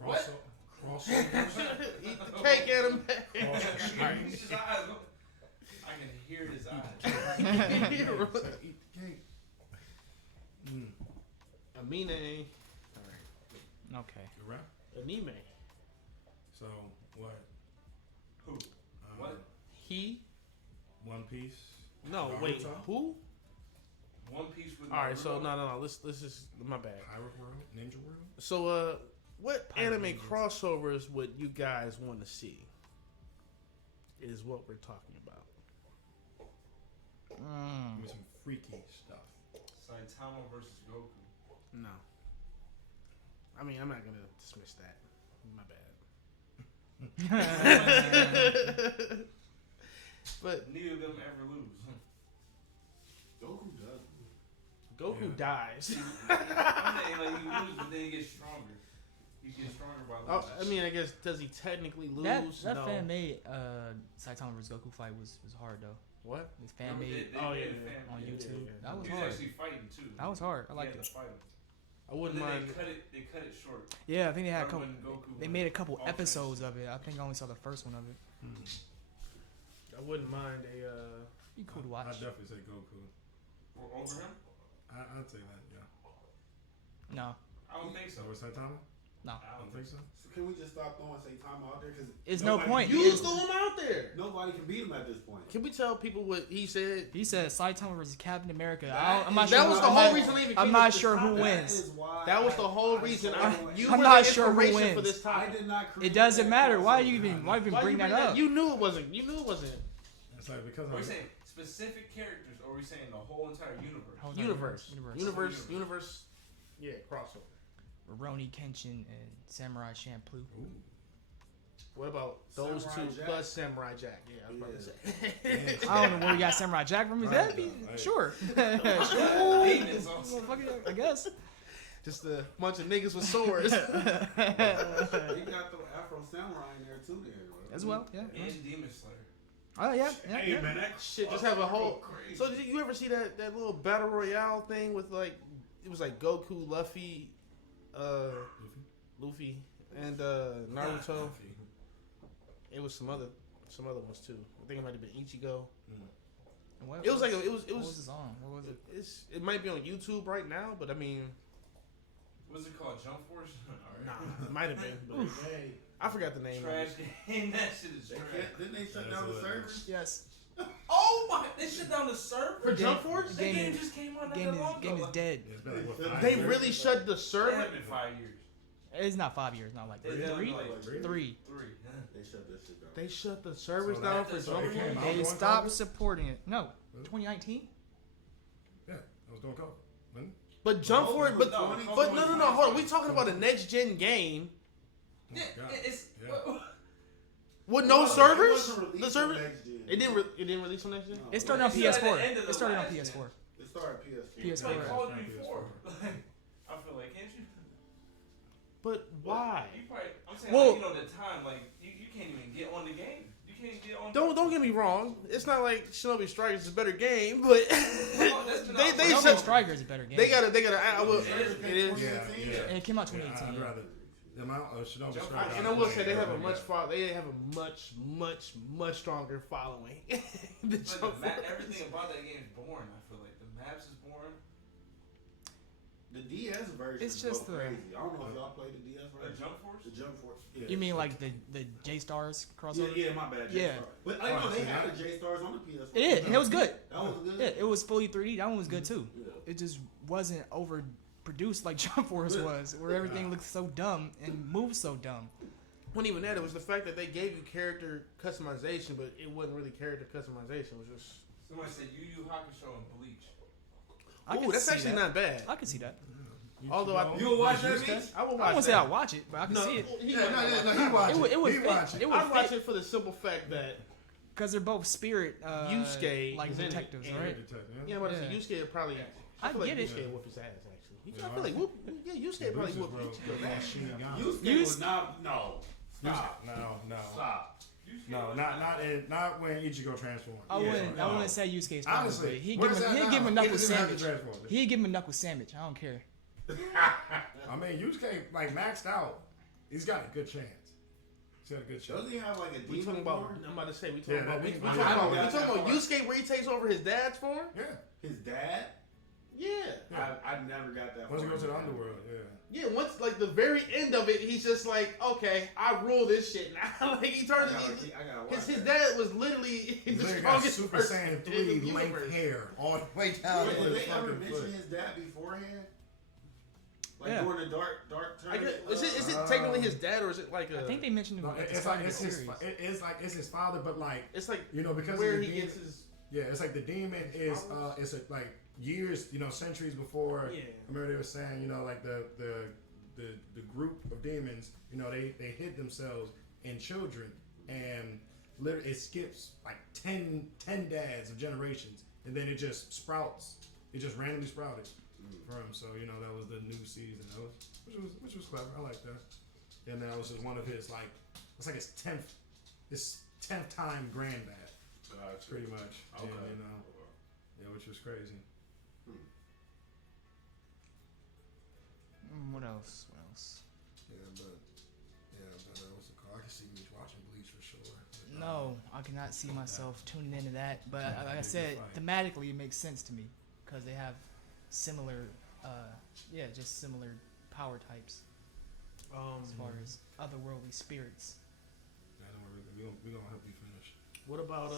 Crossovers. Eat the cake, anime. It's his eyes. I can hear his eyes. Eat the cake. Amine. Okay. Good rap. Anime. So what? Who? What? He? One Piece. No, Naruto? wait. Who? One Piece with. All right, so Naruto? no. Let's just my bad. Pirate World. Ninja World. So what Pirate anime Ninjas. crossovers would you guys want to see? Is what we're talking about. Give me some freaky stuff. Saitama versus Goku. No. I mean, I'm not gonna dismiss that. My bad. But Neither of them ever lose. Goku does. Goku dies. I'm saying like you lose, but then you get stronger. You get stronger by losing. I mean, I guess does he technically lose? That no. fan made Saitama vs Goku fight was hard though. What? His fan made Oh, yeah, on yeah, YouTube. yeah. That was He was hard. actually fighting too. That was hard. I He liked had it. to fight him. I wouldn't And then mind. They cut it short. Yeah, I think they had a Or couple. when Goku They went made a couple all episodes of it. I think I only saw the first one of it. I wouldn't mind a. Be cool to I'd watch. definitely say Goku. over him? I'd say that. Yeah. No, I don't think so. So was Saitama? no. I don't think so. So can we just stop throwing Saitama out there? Because It's no point. You It's- threw him out there. nobody can beat him at this point. Can we tell people what he said? He said Saitama versus Captain America. That I'm not is- sure. That was the I'm whole not- reason they even I'm came not up with sure this who topic. wins. That is why That was the whole reason. You I'm were not the sure who inspiration for wins. this topic. I did not create It doesn't that matter. Why crossover. you even Why bring you that up? You knew it wasn't. You knew it wasn't. It's like because Are we I saying specific characters, or are we saying the whole entire universe? Whole Universe. Yeah, crossover. Rurouni Kenshin and Samurai Champloo. What about those Samurai two Jack? plus Samurai Jack? Yeah, I was about to say. I don't know where we got Samurai Jack from. Is Right, that be right. sure? Demons also. Motherfucker, I guess. Just a bunch of niggas with swords. You got the Afro Samurai in there too, there, bro. As well, yeah. And Demon Slayer. Oh yeah, yeah. Hey yeah. man, that Shit, just have a whole. crazy. So did you ever see that little battle royale thing with like it was like Goku, Luffy, Luffy, and Naruto. It was some other ones too. I think it might have been Ichigo. What It was like what it was was. the song? What was it? It might be on YouTube right now, but I mean, What's it called? Jump Force? nah, it might have been. But Hey, I forgot the name. Of Trash it. game. That shit is they trash. can't, didn't they shut That down is the hilarious. servers? Yes. Oh my! They shut down the server. For Jump Force? The Game game is- just came out not Game that is long game ago. is dead. It's been like, what, 5 They years? really shut the It server. had been 5 years. It's not 5 years. Not like It had three. been like Really? 3. 3. They shut that shit down. They shut the servers So down that- for so Jump it came Force. out They during stopped COVID? supporting it. No, Really? 2019. Yeah, I was doing COVID. When? But Jump No, Force, it but was no. Hold on, we talking about a next gen game Oh my Yeah, God. it's. Yeah. with no It servers. wasn't The released server. on next gen. It didn't release on next gen. No. It started on It started at the PS4. end of the It started on last gen. PS4. It started PS4. It's like PS4. Call of Yeah. Duty 4. I feel like, can't you? But why? You probably. I'm saying, Well- like, the time, like, you can't even get on the game. You can't get on. Don't get me wrong. It's not like Shinobi Strikers is a better game, but they They shut. Striker is a better game. They got. I will. It is. It is. Yeah, yeah. And it came out Yeah, 2018. I'd Yeah. rather the amount of Shinobi Jump Strikers. And I will say they have a much stronger following than But Jump the Force. everything about that game is boring. I feel like the maps is boring. The DS version It's just go the- crazy. I don't know if y'all played the DS The version. Jump Force. The Jump Force. Yeah. You mean like the J Stars Yeah, crossover? yeah, my bad. Yeah. J-Star. But I know they had a J Stars on the PS4. It did, and it was good. That was good. Yeah, it was fully 3D. That one was good too. Yeah. It just wasn't over produced like Jump Force was, where everything looks so dumb and moves so dumb. Wasn't even that. It was the fact that they gave you character customization, but it wasn't really character customization. It was just. Somebody said Yu Yu Hakusho and Bleach. Ooh, that's actually not bad. I can see that. Although You will watch that? I would watch I won't that. say I'll watch it, but I can see it. He watch it. It would He fit. watch it. It would I'd watch fit it for the simple fact that because they're both spirit Yusuke like is in it, detectives, and- right? yeah, but Yeah. Yusuke would probably. I feel like get it. Yusuke would whoop his ass actually. Yeah, I feel like Yusuke probably whoop Ichigo's ass. Yusuke was not. No. Stop. No. Stop. No, not when Ichigo transformed. I wouldn't say Yusuke strong, Honestly, but he'd what give is him that he'd now? give him a He knuckle doesn't have to sandwich. transform. He'd give him a knuckle sandwich. I don't care. I mean, Yusuke like maxed out. He's got a good chance. He's got a good chance. Doesn't he have like a We demon talking about? form? I'm about to say we Yeah, talking about. that We thing- talking I about. don't We got talking that about far. Yusuke where he takes over his dad's form. Yeah. His dad? Yeah. I never got that. Once you far. go to the underworld, yeah. Yeah, once like the very end of it, he's just like, okay, I rule this shit now. Like he turns, I gotta watch his that. dad was literally He's the literally got strongest Super person Saiyan in 3 the length universe. hair all the way down Wait, to did his they ever fucking mention foot. his dad beforehand? Like Yeah. during the dark I turn? guess, is it technically his dad or is it like a? I think they mentioned him No, at the it's start like of it's the his. series. It's his father, but like It's like because where of the he demon, gets his. Yeah, it's like the demon is it's like years, centuries before. Yeah. I remember they were saying, like the group of demons, they hid themselves in children, and literally it skips like 10 dads of generations, and then it just sprouts. It just randomly sprouted from. So that was the new season. Which was clever. I like that. And that was just one of his it's like his 10th time granddad. Pretty much. Okay. And, which was crazy. What else? Yeah, but what's it called? I can see me watching Bleach for sure. No, I cannot see myself tuning into that. But like I said, thematically it makes sense to me because they have similar, just similar power types as far as otherworldly spirits. Yeah, don't worry, we're gonna help you finish. What about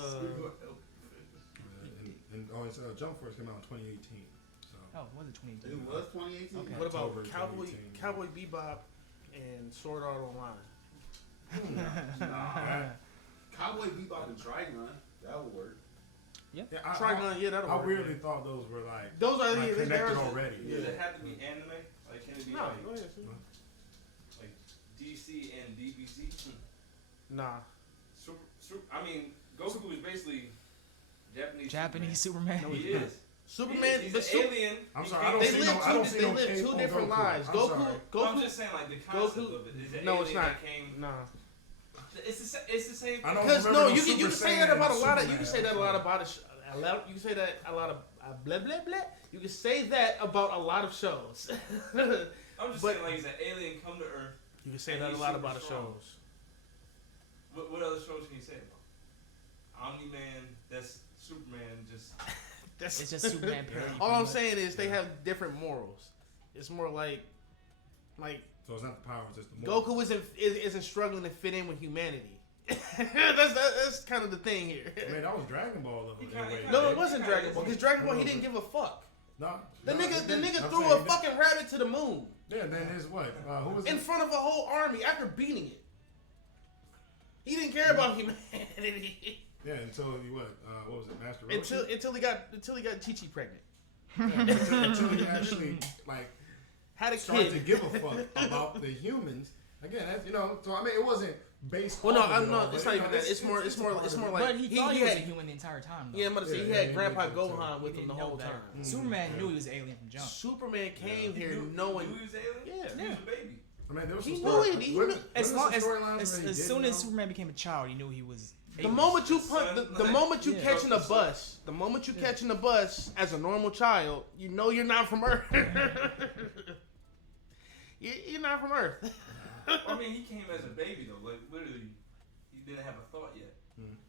It's Jump Force came out in 2018. So Oh, was it 2018? It was 2018? Okay. what about October Cowboy Bebop and Sword Art Online? Nah. Cowboy Bebop and Trigun. That would work. Trigun, yeah, that'll I work. weirdly thought those were like Those are like the connected already. Does it have to be anime? Like, can it be No, go like, ahead. See. like DC and DBZ? Nah. I mean, Goku is basically Japanese Superman. Superman. He is. Superman, He's but an alien. I'm He sorry, can't- I don't see they no live cape two on different Goku. lives. I'm Goku, sorry. No, I'm Goku. just saying, like, the concept Goku- of it is an No, alien it's not. that came. Nah. It's the same. I don't Because remember no, no you can Super say that Saiyan about a lot of Superman. you can say that a lot about you can say that a lot of blah blah blah. You can say that about a lot of shows. I'm just but- saying, like, he's an alien come to Earth. You can say And that a he's lot super about the strong. shows. What other shows can you say about? Omni-Man, that's Superman, just. It's just Superman parody. All pretty I'm much. saying is they have different morals. It's more like So it's not the power, it's just the moral. Goku isn't struggling to fit in with humanity. that's kind of the thing here. I mean, that was Dragon Ball though. He kinda- in a way. he No, it kinda- wasn't kinda Dragon Ball. is. Because Dragon Ball, he didn't give a fuck. No, The no, nigga he didn't. I'm threw saying a he didn't. fucking rabbit to the moon Yeah, then his what? Who was in it? front of a whole army after beating it. He didn't care about humanity Yeah, until he what was it? Master Roshi? until he got Chi-Chi pregnant. until he actually like Had a started to kid. give a fuck about the humans. Again, that's, so I mean, it wasn't based. Well, no, off of I'm it not. all, It's but, not even that. It's more like But he thought he was a had. human the entire time. Though. Yeah, I'm gonna say he Yeah, had he Grandpa did too. Gohan He with him didn't the know whole better. time. Superman Yeah. knew he was an alien from jump. Superman came here Knew knowing. he was alien? Yeah. He was a baby. I mean, there was He some knew story- it. He wasn't- knew- As wasn't long some as storylines as, where he as didn't soon as know? Superman became a child, he knew he was. The alien. moment you His put son, the moment you Yeah. catching a bus, the moment you catching a bus as a normal child, you know you're not from Earth. You're not from Earth. I mean, he came as a baby, though. Like, literally, he didn't have a thought yet.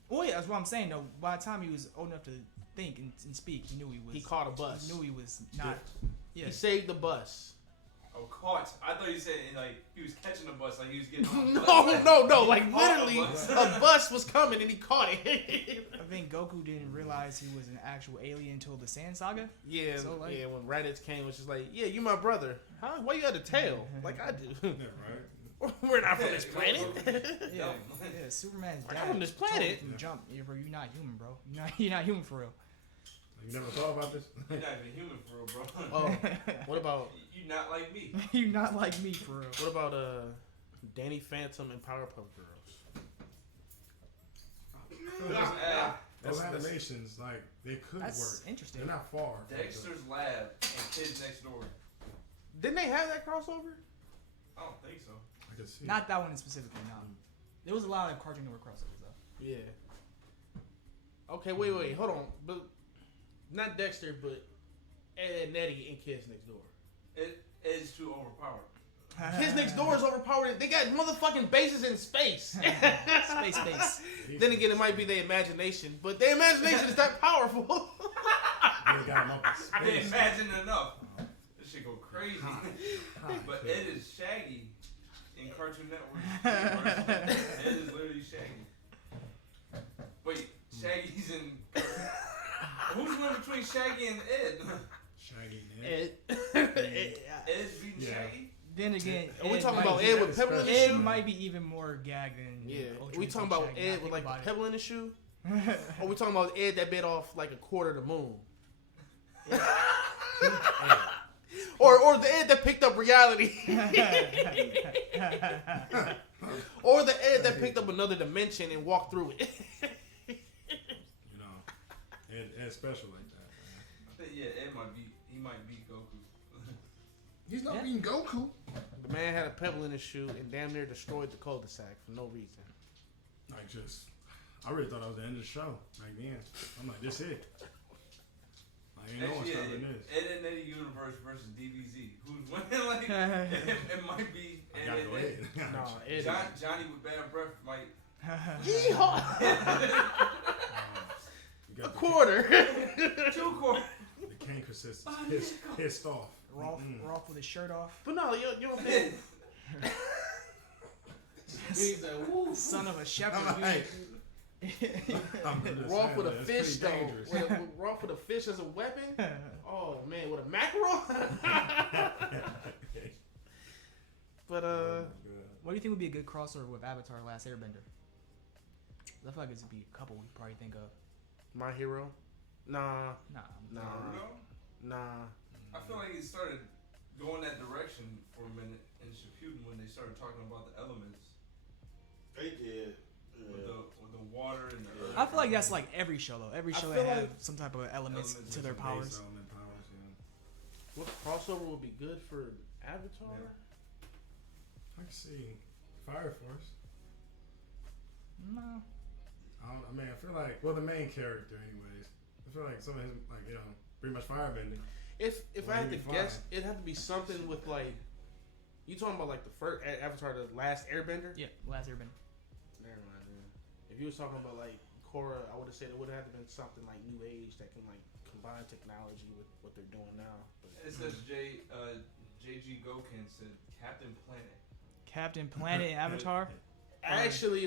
Oh yeah, that's what I'm saying. Though, by the time he was old enough to think and speak, he knew he was. He caught a bus. He knew he was not. Yeah. He saved the bus. Oh, caught. I thought you said like he was catching the bus, like he was getting on the bus. No. Like He caught literally, the a bus was coming and he caught it. I think Goku didn't realize he was an actual alien until the Sand Saga. Yeah, So, like- when Raditz came, it was just like, yeah, you my brother. Huh? Why you got a tail? Like I do. Yeah, right. We're not from this planet. Yeah, Superman's We're dad. not from this told him planet. from jump, yeah, bro, you're not human, bro. You're not human for real. You never thought about this? You're not even human for real, bro. Oh, what about You're not like me. You're not like me for real. what about Danny Phantom and Powerpuff Girls? Those animations, like, they could That's work. interesting. They're not far. from Dexter's Lab and Kids Next Door. Didn't they have that crossover? I don't think so. I could see. Not that one specifically, no. There was a lot of Cartoon Network crossovers though. Yeah. Okay, wait, hold on. But not Dexter, but Ed and Eddie and Kids Next Door. It is too overpowered. Kids Next Door is overpowered. They got motherfucking bases in space. Space. Then again, it might be their imagination, but their imagination is that powerful. They got 'em up in I didn't space. imagine enough. This shit go crazy. But Ed is Shaggy in Cartoon Network. Ed is literally Shaggy. Wait, Shaggy's in. Who's the one between Shaggy and Ed? Shaggy, man. Ed's beating Yeah. Shaggy? Then again, Are we Ed talking might about be- Ed with pebble in his Ed shoe? might be even more gag than Yeah. Ultra Are we talking about Shaggy. Ed Think with like about the pebble in his shoe? Or we talking about Ed that bit off like a quarter of the moon? Or the Ed that picked up reality? Or the Ed that picked up another dimension and walked through it? You know, Ed's special like that, man. I think, yeah, Ed might beat Goku. He's not Yeah. being Goku. The man had a pebble in his shoe and damn near destroyed the cul-de-sac for no reason. Like, I really thought that was the end of the show. Like, then, I'm like, this it. I ain't know what's Actually, happening this. Ed and Eddie Universe versus DBZ. Who's winning? Like, it might be I Ed gotta and go Eddie. ahead. No, Ed. Johnny with bad breath might. Yeehaw! You A got the, quarter. 2 quarters. the cane consistency Oh, pissed off. Rolf with his shirt off. But no, you don't think. He's like, woo. Son of a shepherd. I'm like, I'm just Rolf saying, with a man, it's fish though. pretty dangerous. Rolf with a fish as a weapon. Oh man, with a mackerel. But What do you think would be a good crossover with Avatar: Last Airbender? I feel like it would be a couple we probably think of. My Hero. Nah. Nah. I feel like it started going that direction for a minute in Shippuden when they started talking about the elements They did. with the water and the earth. I feel like that's like every show though. Every I show feel they have like some type of elements elements to their Base powers. element powers, yeah. What crossover would be good for Avatar? Yeah. I can see Fire Force. No. I mean, I feel like, well, the main character, anyways. I feel like some of his, like, you know, pretty much firebending. If Well, I had to he'd be guess, fine. it'd have to be something with like. You talking about like the first Avatar, the Last Airbender? Yeah, Last Airbender. Never mind. Yeah. If you was talking about like Korra, I would have said it would have to been something like New Age that can like combine technology with what they're doing now. But It says JG Goken said Captain Planet. Captain Planet and Avatar. actually,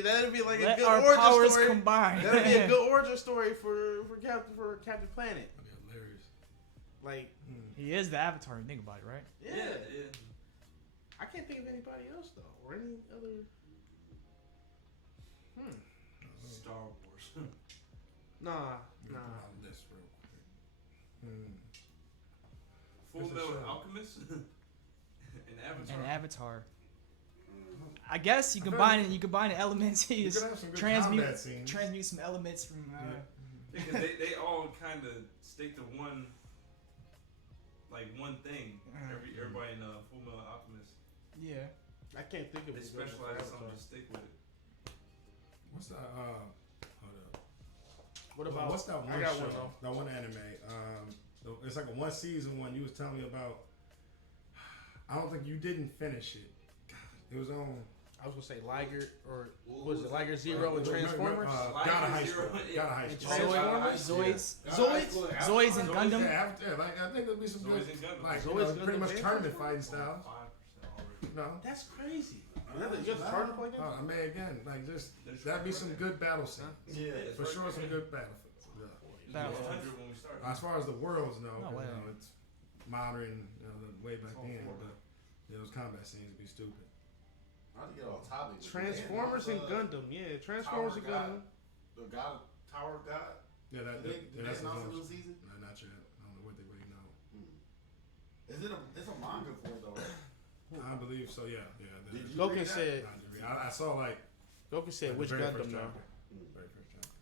that'd be like Let a good our origin powers story. combine. That'd be a good origin story for Captain Planet. That'd be hilarious. Like, He is the Avatar. When you think about it, right? yeah. I can't think of anybody else though, or any other. Star Wars. Nah. Put on this real quick. Full It's a Metal show. Alchemist. and Avatar. And Avatar. I guess you combine the elements. You You could just have some good transmute combat scenes. some elements from. Because they all kind of stick to one thing. Everybody in Full Metal Alchemist, Yeah. I can't think of they it. specialize in something to stick with it. What's that? Hold up. What about? What's that one I got show? one though. That one anime. It's like a one season one. You was telling me about. I don't think you didn't finish it. God, it was on. I was gonna say Liger or was it Liger Zero and Transformers? Got a high school. Got a high school. Zoids and Gundam. Yeah, like I think there'll be some good, like pretty much tournament fighting style. No, that's crazy. You have to charge play I mean again, like just that'd be some good battle scenes. Yeah, for sure, some good battlefields. As far as the worlds, it's modern, way back then, but those combat scenes would be stupid. Not to get off topic. Transformers and Gundam, Transformers and Gundam. The God, Tower of God. Yeah, that's not a new season. No, not yet. I don't know what they're waiting on. Is it it's a manga for it though, right? I believe so. Yeah. Goku said. I saw like. Goku said which Gundam though.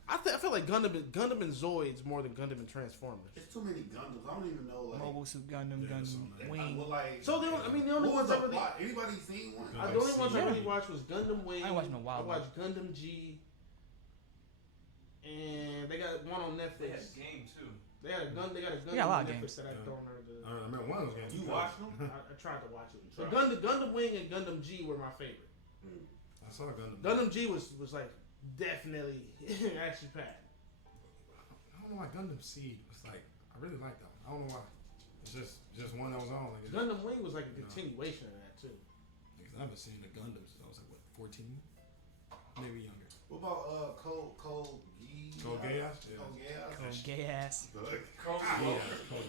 I feel like Gundam and Zoids more than Gundam and Transformers. It's too many Gundams. I don't even know. Like, Mobile Suit Gundam, Wing. So the only ones I really anybody seen one? The only ones I really watched was Gundam Wing. I watched no Wild. I watched Gundam G, and they got one on Netflix. They had a game too. They got a Gundam on Netflix that I don't know. I remember one of those games. You watched them? I tried to watch it. So Gundam Wing and Gundam G were my favorite. I saw Gundam. Gundam G was like definitely action packed. I don't know why Gundam Seed was like. I really like that one. I don't know why. It's just one that was on. Like, Gundam Wing was like a continuation of that too. Because I haven't seen the Gundam since I was like 14, maybe younger. What about Code Geass? Code Geass? Yeah. Code gay ass. Code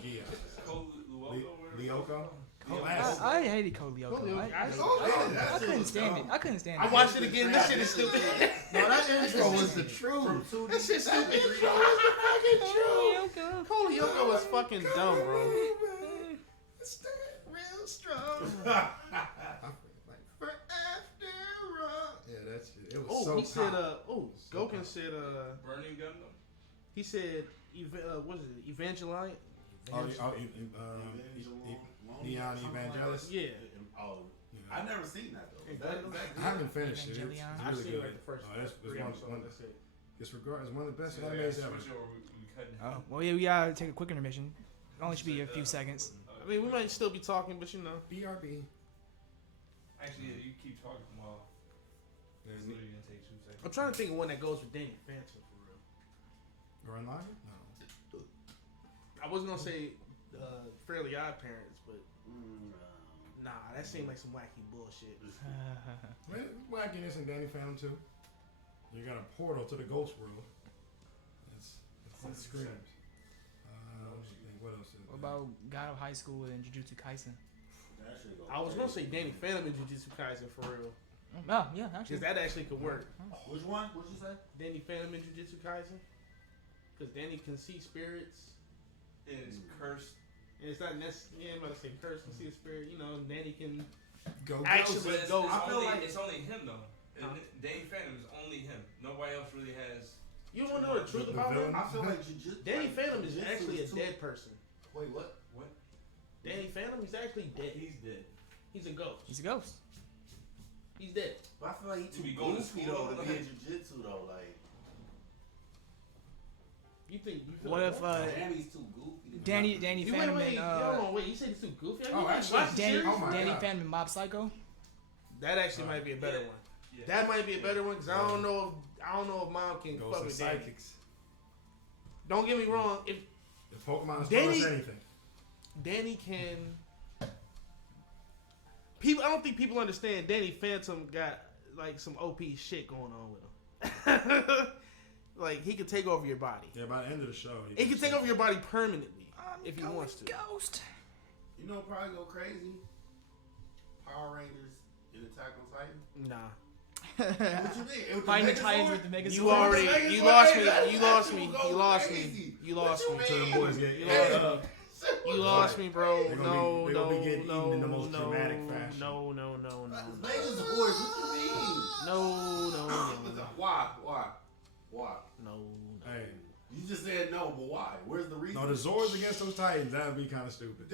Geass. Lyoko? I hated Code Lyoko. I couldn't stand it. I couldn't stand it. I watched it again. This shit is stupid. No, that intro was the truth. That shit's stupid. Intro was the fucking truth. Code Lyoko was fucking dumb, bro. Stay real strong. For after all. Yeah, that's it. It was so he said, Goku said, Burning Gundam? He said, what is it, Evangelite? Neon Evangelist? Yeah. I never seen that though. I haven't finished it. It's I've really seen good. like the first three episodes. That's it. It's one of the best animes ever. Oh, well, yeah, we gotta take a quick intermission. It only should be a few seconds. I mean, we might still be talking, but BRB. Actually, you keep talking while it's literally gonna take 2 seconds. I'm trying to think of one that goes with Danny Phantom for real. Run Live? No. I was gonna say Fairly Odd Parents, but nah, that seemed like some wacky bullshit. Wackiness in Danny Phantom too. You got a portal to the ghost world. It screams. What else? What about God of High School and Jujutsu Kaisen? I was gonna say Danny Phantom and Jujutsu Kaisen for real. Oh yeah, actually. Because that actually could work. Which one? What'd you say? Danny Phantom and Jujutsu Kaisen. Because Danny can see spirits. It is cursed. And it's not necessarily, I'm about to say cursed, can see a spirit. Danny can go actually go. It's only him though. Danny Phantom is only him. Nobody else really has. You want to know the truth about him? I feel like Danny Phantom is actually a dead person. Wait, what? Danny Phantom, he's actually dead. He's dead. He's a ghost. He's a ghost. He's dead. But I feel like he's too going to goofy school though to be in jiu-jitsu though. Like, you think? What if Danny's too goofy? Danny Phantom and hold on, wait. You said he's too goofy? Danny Phantom and Mob Psycho. That actually might be a better one. Yeah. That might be a better one because I don't know if Mom can fuck with Danny. Don't get me wrong. If Pokemon is anything, Danny can. People, I don't think people understand. Danny Phantom got like some OP shit going on with him. Like he can take over your body. Yeah, by the end of the show, he can take over your body permanently if he wants to. Ghost. You know, probably go crazy. Power Rangers in Attack on Titan. Nah. What you mean? Fighting the Titans with the Megazord. You lost me. You lost me. You lost me, bro. No. Megazord, what you mean? No. Why? No. Hey. You just said no, but why? Where's the reason? No, the Zords against those Titans, that would be kind of stupid.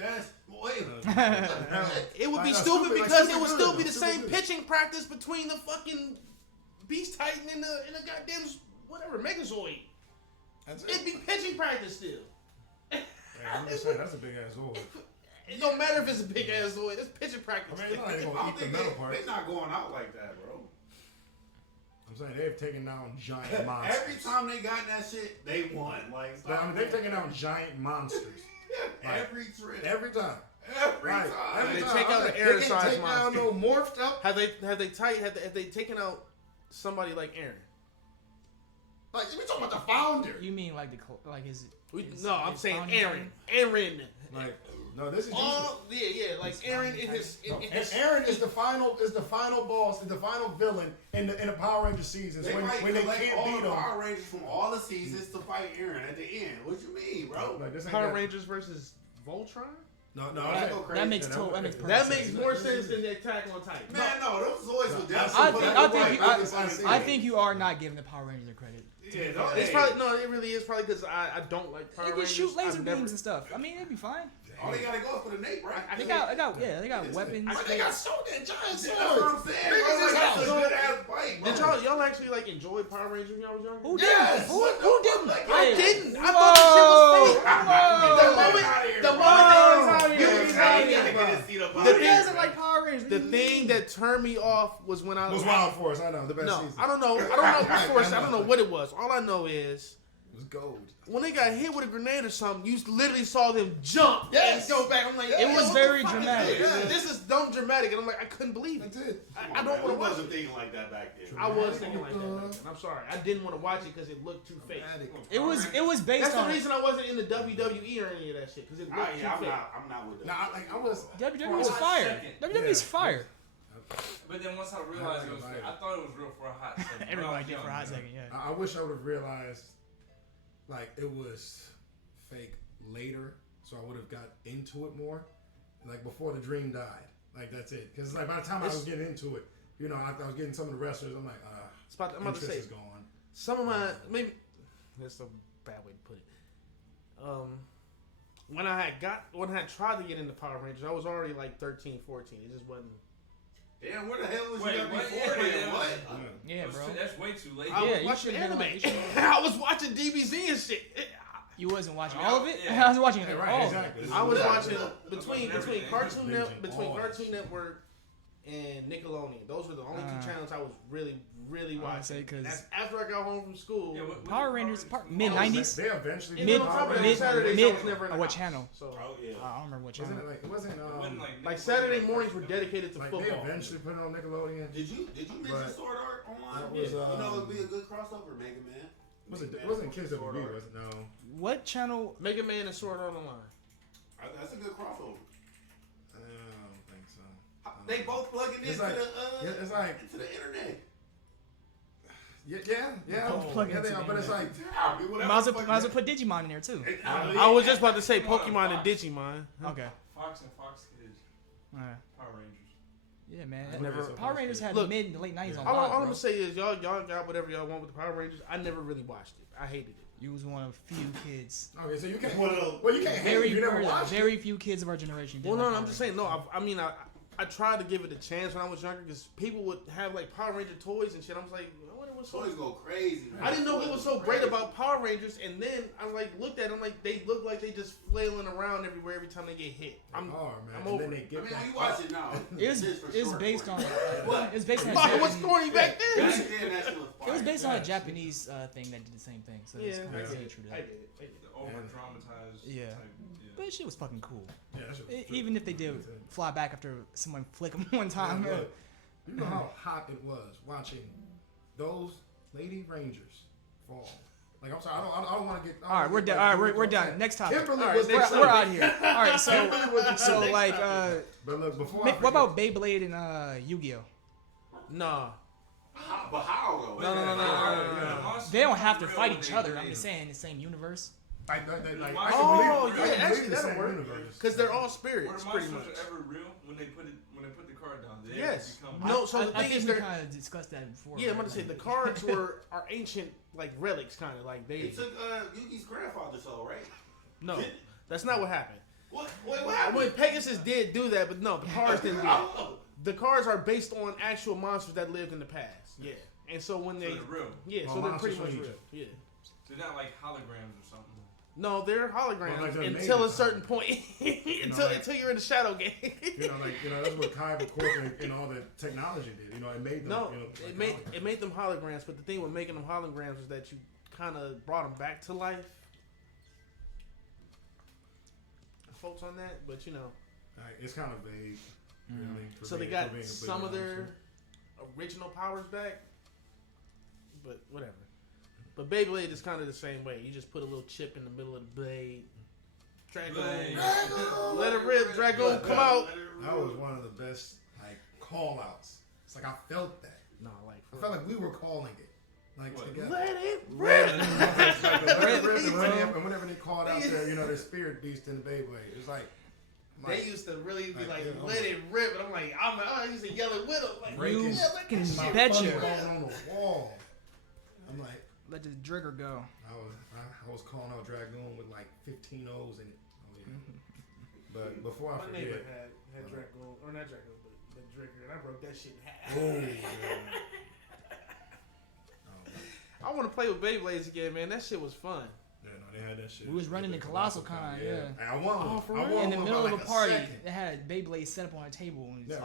It would be stupid because it would still be the same pitching practice between the fucking Beast Titan and the goddamn whatever Megazord. It'd be pitching practice still. Hey, I'm just saying that's a big ass Zord. It don't matter if it's a big ass Zord. It's pitching practice. I mean, they're not gonna eat the metal part. They're not going out like that, bro. saying they've taken down giant monsters. Every time they got that shit, they won. Like, I mean, they've taken down giant monsters. every trip. Every time. Every Right. time. Every They time. take out I'm the like, air they can't size take down monster. no morphed up. Have they taken out somebody like Aaron? Like we talking about the founder. You mean like his? No, I'm his saying founding Aaron. father? Aaron. Like no, this is Like Aaron in his. and Aaron is the final boss, is the final villain in the Power Rangers seasons They when might they collect can't all beat the them. Power Rangers from all the seasons to fight Aaron at the end. What you mean, bro? Like, this ain't Power that- Rangers versus Voltron. No, That makes total. That makes perfect That sense. makes more sense than the Attack on Titan. Man, no, those toys were I definitely. think you are not giving the Power Rangers their credit. Yeah, no, It's probably no. It really is probably because I don't like Power They can Rangers. shoot laser I've never- beams and stuff. I mean, it'd be fine. all they gotta go is for the Nate, right? They got weapons. But they got so that giant swords. That's what I'm saying, Niggas bro. just Like, that's got a good ass fight, bro. Did y'all actually like enjoy Power Rangers when y'all was younger? Who Yes! didn't? Who didn't? I didn't. I thought the shit was fake. The moment You they was was out out here, here, bro. Who doesn't like Power Rangers? the thing that turned me off was when I It was Wild Force. I know the best No, season. I don't know. Of course, I don't know what it was. All I know is It was gold. when they got hit with a grenade or something, you literally saw them jump Yes. and go back. I'm like, It It yo, was what very the fuck is dramatic. this? Yeah. This is dumb dramatic, and I'm like, I couldn't believe it. That's it. I don't want to watch wasn't it. thinking like that back then. I was thinking like that. Back then. I'm sorry, I didn't want to watch it because it looked too fake. It was based That's the on reason I wasn't in the WWE or any of that shit because it looked too fake. I'm not with that. Nah, I was. WWE's fire. WWE's fire. But then once I realized it was fake, I thought it was real for a hot second. Everybody did for a hot second, yeah. I wish I would have realized, like it was fake later, so I would have got into it more, like before the dream died. Like that's it. Because like by the time I was getting into it, you know, I was getting some of the wrestlers. I'm like, I'm about to say is gone. some of my maybe that's a bad way to put it. When I had tried to get into Power Rangers, I was already like 13, 14. It just wasn't. Damn, where the hell was Wait, you at what? before Yeah, then? yeah, What? Yeah, bro. That's way too late. I Yeah, was you watching should've been anime. like- you should've been- I was watching DBZ and shit. You wasn't watching I mean, all of it? yeah. I was watching Yeah, all right, of it. exactly. I was Yeah. watching between everything. Cartoon Binging all that Cartoon shit. Network and Nickelodeon. Those were the only two channels I was really I would watching. say 'cause- That's after I got home from school. Yeah, Power Rangers, mid-90s? They eventually And Mid- then on top of that, mid- Saturdays mid- I was never in the what house. channel? So Oh, yeah. I don't remember what Wasn't channel. it like it wasn't like Saturday mornings were dedicated to like football. they eventually put it on Nickelodeon? Did you mention But Sword Art online? that was, you know, it'd be a good crossover, Mega Man. It wasn't Kids Sword WB, Art. was it? No. What channel? Mega Man and Sword Art Online. That's a good crossover. I don't think so. They both plugging It's into like- the Yeah, it's like into the internet. yeah. Both plug yeah, into they are, the but it's like Might as well put Digimon in there too. I was just about to say Pokemon and Digimon. Okay. Fox and Fox Kids, Alright. Power Rangers. Yeah, man. I never- Power Rangers had Look, mid and late 90s on All lock, I'm bro. gonna say is y'all got whatever y'all want with the Power Rangers. I never really watched it. I hated it. You was one of few kids. okay, so you can't. One of those- Well, you can't hate it. You never watched it. very few kids of our generation. Well, did no, like I'm Power just saying. No, I tried to give it a chance when I was younger because people would have like Power Ranger toys and shit. I was like, I wonder what's so. Toys go crazy. Man. I didn't know what was so Toys great go about Power Rangers, and then I like looked at them like they look like they just flailing around everywhere every time they get hit. I'm man. I'm And over then it. they I get mean, that. you watch it now. It's based on. What? It's based on. Why, what's Japanese- corny back then? Back then, that shit was fire. It was based on a Yeah. Japanese thing that did the same thing. So it's Yeah, kind I of get it. true to I that. get it. I get it. The over dramatized. Yeah. Type, But it shit was fucking cool. Yeah, that shit was Even if they did fly back after someone flick them one time. Yeah, look, you know how hot it was watching those Lady Rangers fall. Like I'm sorry, I don't want to get. All right, we're done. All right, we're done. Next topic. Kimberly All right, was we're, next we're topic. out here. All right, so like, But look, before what about Beyblade and Yu-Gi-Oh? Nah. But how though? No. They don't have to fight each other. I'm just saying, the same universe. Like, Oh, I yeah, can actually, believe the that'll same work. universe. Because they're all Were spirits, the pretty monsters much. ever real when they put the card down? Did they Yes. ever become No, so the I thing think is we they're. kind of discussed that before. Yeah, I'm right? about to say the cards are ancient like relics, kind of like They they. took Yuki's grandfather soul, right? No, that's not what happened. What? Wait, what happened? When Pegasus did do that, but no, the cards didn't do that. Oh. The cards are based on actual monsters that lived in the past. Yeah, and so when So they, they're real. yeah, Oh, so they're pretty monsters much from real. Egypt. Yeah. They're not like holograms or something. No, they're holograms Well, like they're until made a of certain holograms. point. like- until you're in the shadow game. That's what Kai incorporated in all the technology did. It made them. No, like it made them holograms. But the thing with making them holograms is that you kind of brought them back to life. Folks on that, but Like, it's kind of vague. Really, so they got some of their original powers back, but whatever. But Beyblade is kind of the same way. You just put a little chip in the middle of the blade. Dragon. Let it rip. Dragon, come out. That was one of the best call outs. It's like I felt that. No, I felt like we were calling it. Like together. Let it rip. And whenever they called out their spirit beast in the Beyblade, it's like they used to really be like, let it rip. And I'm like, I used to yell it with them. Like, breaking my betcha. on the wall. I'm like, let the trigger go. I was calling out Dragoon with like 15 O's in it. Oh yeah. But before I my forget, neighbor had Dragoon, or not Dragoon, but the Trigger, and I broke that shit in half. I want to play with Beyblades again, man. That shit was fun. Yeah, no, they had that shit. We was running the Colossal Con, yeah. And I won one. For I real? won In the one middle by of a like party, second. they had Beyblade set up on a table. And Yeah,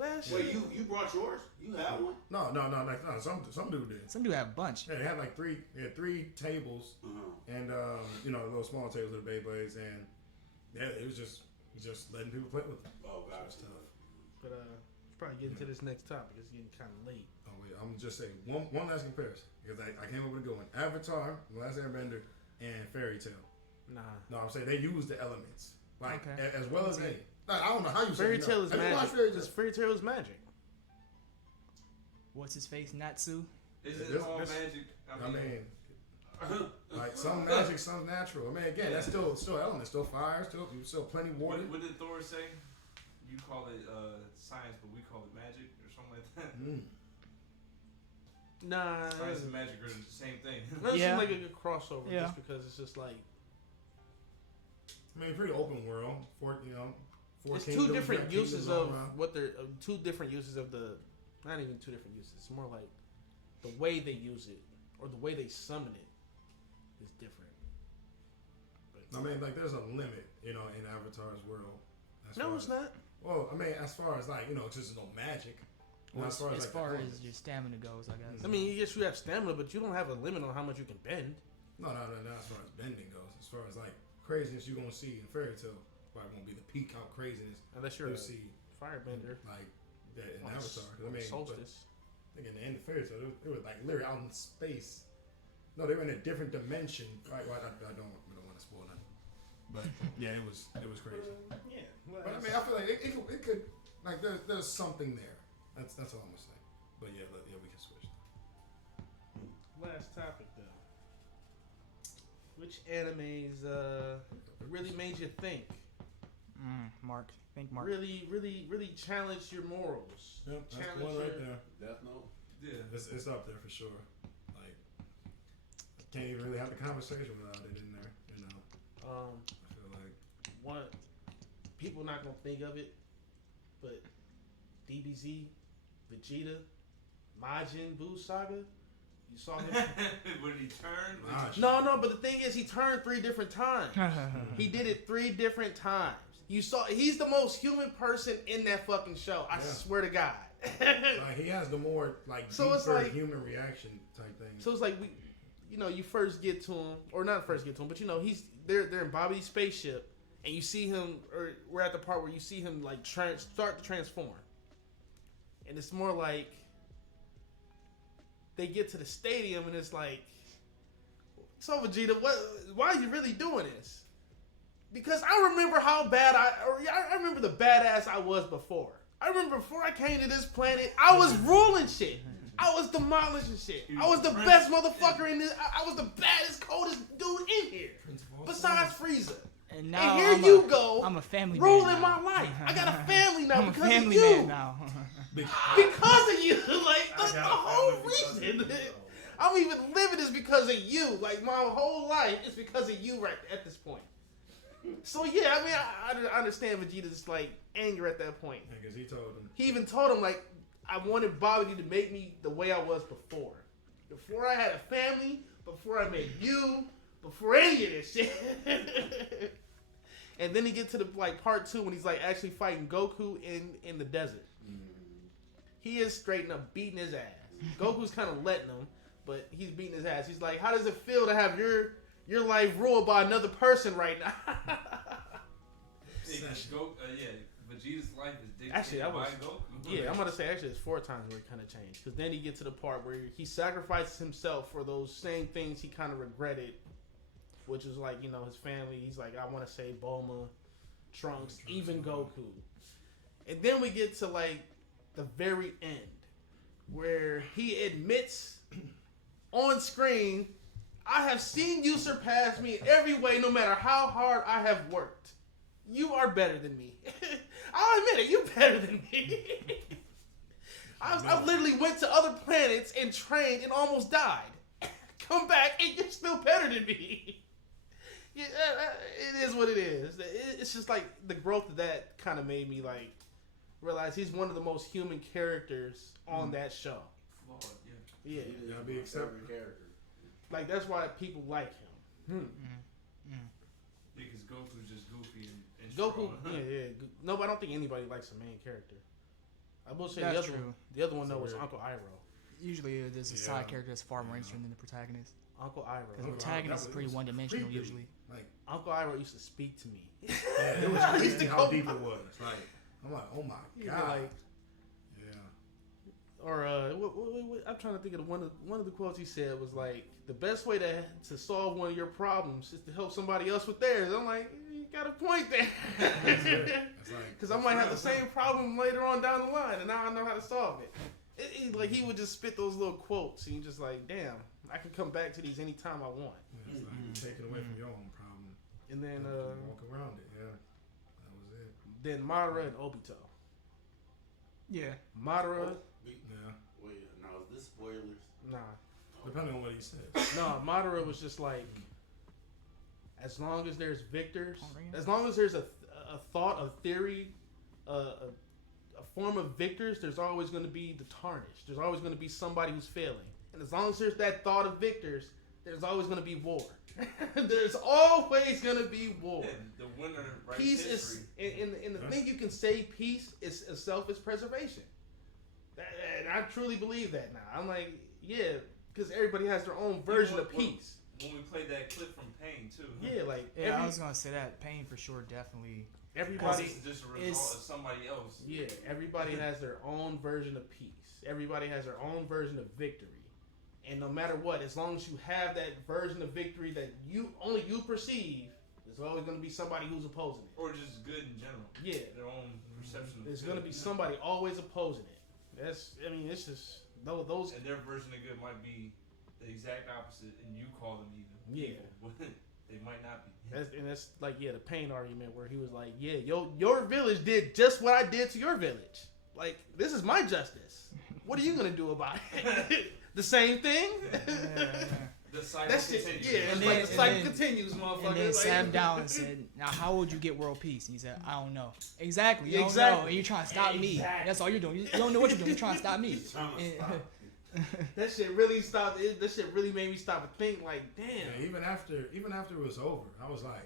That shit. Wait, you brought yours? You had one? No. Some dude did. Some dude had a bunch. Yeah, they had like three tables, and little small tables of the Beyblades, and yeah, it was just letting people play with them. Oh, God. It was tough. But probably getting to this next topic. It's getting kind of late. Oh wait, I'm gonna just say one last comparison because I came up with a good one. Avatar, The Last Airbender, and Fairy Tail. Nah. No, I'm saying they use the elements as well as Okay. they. I don't know how you say Fairy Tail is Have you watched magic. Fairy Tail is magic. What's his face? Natsu. Is it all magic? I mean, like some magic, some natural. I mean, again, that's still elements, still fire, still plenty water. What did Thor say? You call it science, but we call it magic, or something like that. Nah. Science and magic are the same thing. That Yeah. seems like a good crossover Yeah. just because it's just like I mean, pretty open world. Four it's kingdoms, two different got uses kingdoms all of around. what they're two different uses of the not even two different uses. It's more like the way they use it or the way they summon it is different. I mean, like there's a limit, in Avatar's world. No, it's not. Well, I mean, as far as just no magic. Well, As far as, your stamina goes, I guess. I mean, yes, you have stamina, but you don't have a limit on how much you can bend. No, not as far as bending goes. As far as craziness you're gonna see in Fairy Tail, probably won't be the peak out craziness Unless you're you'll a see firebender. like that in on Avatar. 'Cause I mean, Solstice. I think in the end of Fairy Tail, they were literally out in space. No, they were in a different dimension. Right? Well, I don't want to spoil that. But yeah, it was crazy. Yeah. But I mean, I feel like it could there's something there. That's all I'm gonna say. But yeah, we can switch. Last topic though. Which animes really made you think? Mark. Think Mark. Really challenged your morals. Yep, that's Challenge the one right your- there. Death Note. Yeah. It's up there for sure. Like, can't even really have the conversation without it in there. I feel like One people not gonna think of it, but DBZ, Vegeta, Majin Buu saga. You saw him. When he turned. No, but the thing is, he turned 3 different times. He did it 3 different times. You saw he's the most human person in that fucking show. I swear to God. like, he has the more So it's deeper like- human reaction type thing. So it's like you first get to him, or not first get to him, but they're in Bobby's spaceship, and you see him, or we're at the part where you see him start to transform, and it's more like they get to the stadium, and it's like, so Vegeta, why are you really doing this? Because I remember how bad I remember the badass I was before. I remember before I came to this planet, I was ruling shit. I was demolishing shit. I was the best motherfucker in this. I was the baddest, coldest dude in here. Besides Frieza. And now And here you go. I'm a family ruling man now. my life. I got a family now I'm a because family of you. man now. Because of you. Like, that's the whole reason. I'm even living is because of you. Like, my whole life is because of you right at this point. So, yeah, I mean, I understand Vegeta's, anger at that point. Because he told him. He even told him, I wanted Bobby to make me the way I was before. Before I had a family, before I met you, before any of this shit. And then he gets to the like part 2 when he's like actually fighting Goku in the desert. He is straight up beating his ass. Goku's kind of letting him, but he's beating his ass. He's like, how does it feel to have your life ruled by another person right now? Vegeta's life is dictated actually, by Goku. Yeah, I'm gonna say actually it's 4 times where he kind of changed, because then he gets to the part where he sacrifices himself for those same things he kind of regretted, which is like, you know, his family. He's like, I want to save Bulma, Trunks, even Goku. And then we get to like the very end where he admits on screen, I have seen you surpass me in every way, no matter how hard I have worked. You are better than me. I'll admit it, you're better than me. I literally went to other planets and trained and almost died. Come back and you're still better than me. Yeah, it is what it is. It's just like the growth of that kind of made me like realize he's one of the most human characters on that show. Flawed, yeah. Yeah, be accepted. character. Like that's why people like him. Because Goku's just goofy and Goku, strong. yeah. No, but I don't think anybody likes the main character. I will say That's the true. other one though was Uncle Iroh. Usually there's a side character that's far more interesting than the protagonist. Uncle Iroh. Because the protagonist is pretty one-dimensional usually. Like Uncle Iroh used to speak to me. yeah, it was crazy how deep it was. Like I'm like, oh my Yeah, god. like, yeah. or I'm trying to think of one of the quotes he said was like, the best way to solve one of your problems is to help somebody else with theirs. I'm like, you got a point there. Because I might have the same problem later on down the line, and now I know how to solve it. Like he would just spit those little quotes, and you're just like, damn, I can come back to these anytime I want. Yeah, it's like take it away from your own problem. And then walk around it. Yeah, that was it. then Madara and Obito. Yeah. Madara, Yeah, Wait, now is this spoilers? nah. depending on what he said. No, Madara was just like, as long as there's victors, as long as there's a thought, a theory, a form of victors, there's always going to be the tarnished. There's always going to be somebody who's failing. And as long as there's that thought of victors, there's always going to be war. There's always going to be war. Yeah, the winner writes Peace history. is, and the thing you can say peace is selfish preservation. And I truly believe that now. I'm like, yeah, because everybody has their own version of peace. When we played that clip from Pain too. Yeah, like Yeah, I was gonna say that Pain for sure, definitely. everybody This is just a result of somebody else. Yeah, everybody has their own version of peace. Everybody has their own version of victory. And no matter what, as long as you have that version of victory that only you perceive, there's always going to be somebody who's opposing it. Or just good in general. Yeah. Their own perception of There's good. going to be somebody always opposing it. It's just those. And their version of good might be the exact opposite, and you call them even. Yeah. Evil, but they might not be. That's like, the Pain argument where he was like, yeah, your village did just what I did to your village. Like, this is my justice. What are you going to do about it? The same thing? The cycle That's it. continues. Yeah, it's like the cycle continues, motherfucker. And then Like, sat him down and said, now how would you get world peace? And he said, I don't know. Exactly. You don't know. And you're trying to stop me. That's all you're doing. You don't know what you're doing. You're trying to stop me. that shit really stopped. That shit really made me stop and think. Like, damn. Yeah, even after it was over, I was like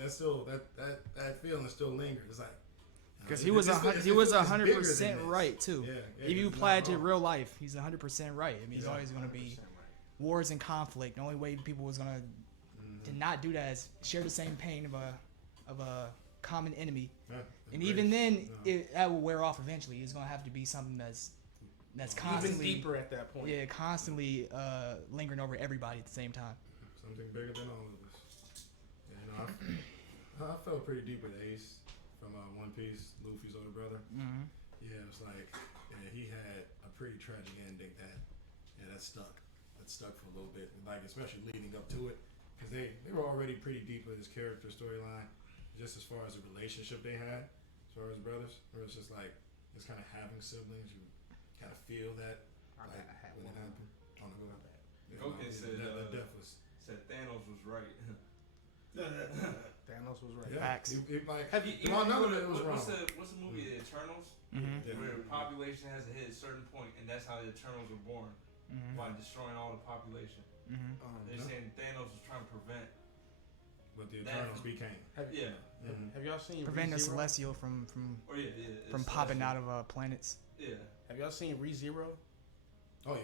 that's still that feeling still lingered. It's like because he was 100% right too. Yeah, if you apply it to real life, he's 100% right. I mean, he's always going to be wars and conflict. The only way people was going to not do that is share the same pain of a common enemy. Yeah, and even then, that will wear off eventually. It's going to have to be something that's constantly even deeper at that point. Yeah, constantly lingering over everybody at the same time. Something bigger than all of us. Yeah, I felt pretty deep with Ace from One Piece, Luffy's older brother. Mm-hmm. Yeah, it was like he had a pretty tragic ending that stuck. That stuck for a little bit, like especially leading up to it, because they were already pretty deep with his character storyline, just as far as the relationship they had, as far as brothers. Where it's just like it's kind of having siblings, you kind of feel that when it happened. On the go. Goku said that death was. Said Thanos was right. Thanos was right. Yeah, Facts. Have you none of it was wrong. What's the movie The Eternals? Mm-hmm. Yeah. Where the population has to hit a certain point, and that's how the Eternals were born. by destroying all the population. They're saying Thanos was trying to prevent what the Eternals became. Have y'all seen Prevent the ReZero? Celestial from it's popping Celestial. out of planets. Yeah. Have y'all seen ReZero? Oh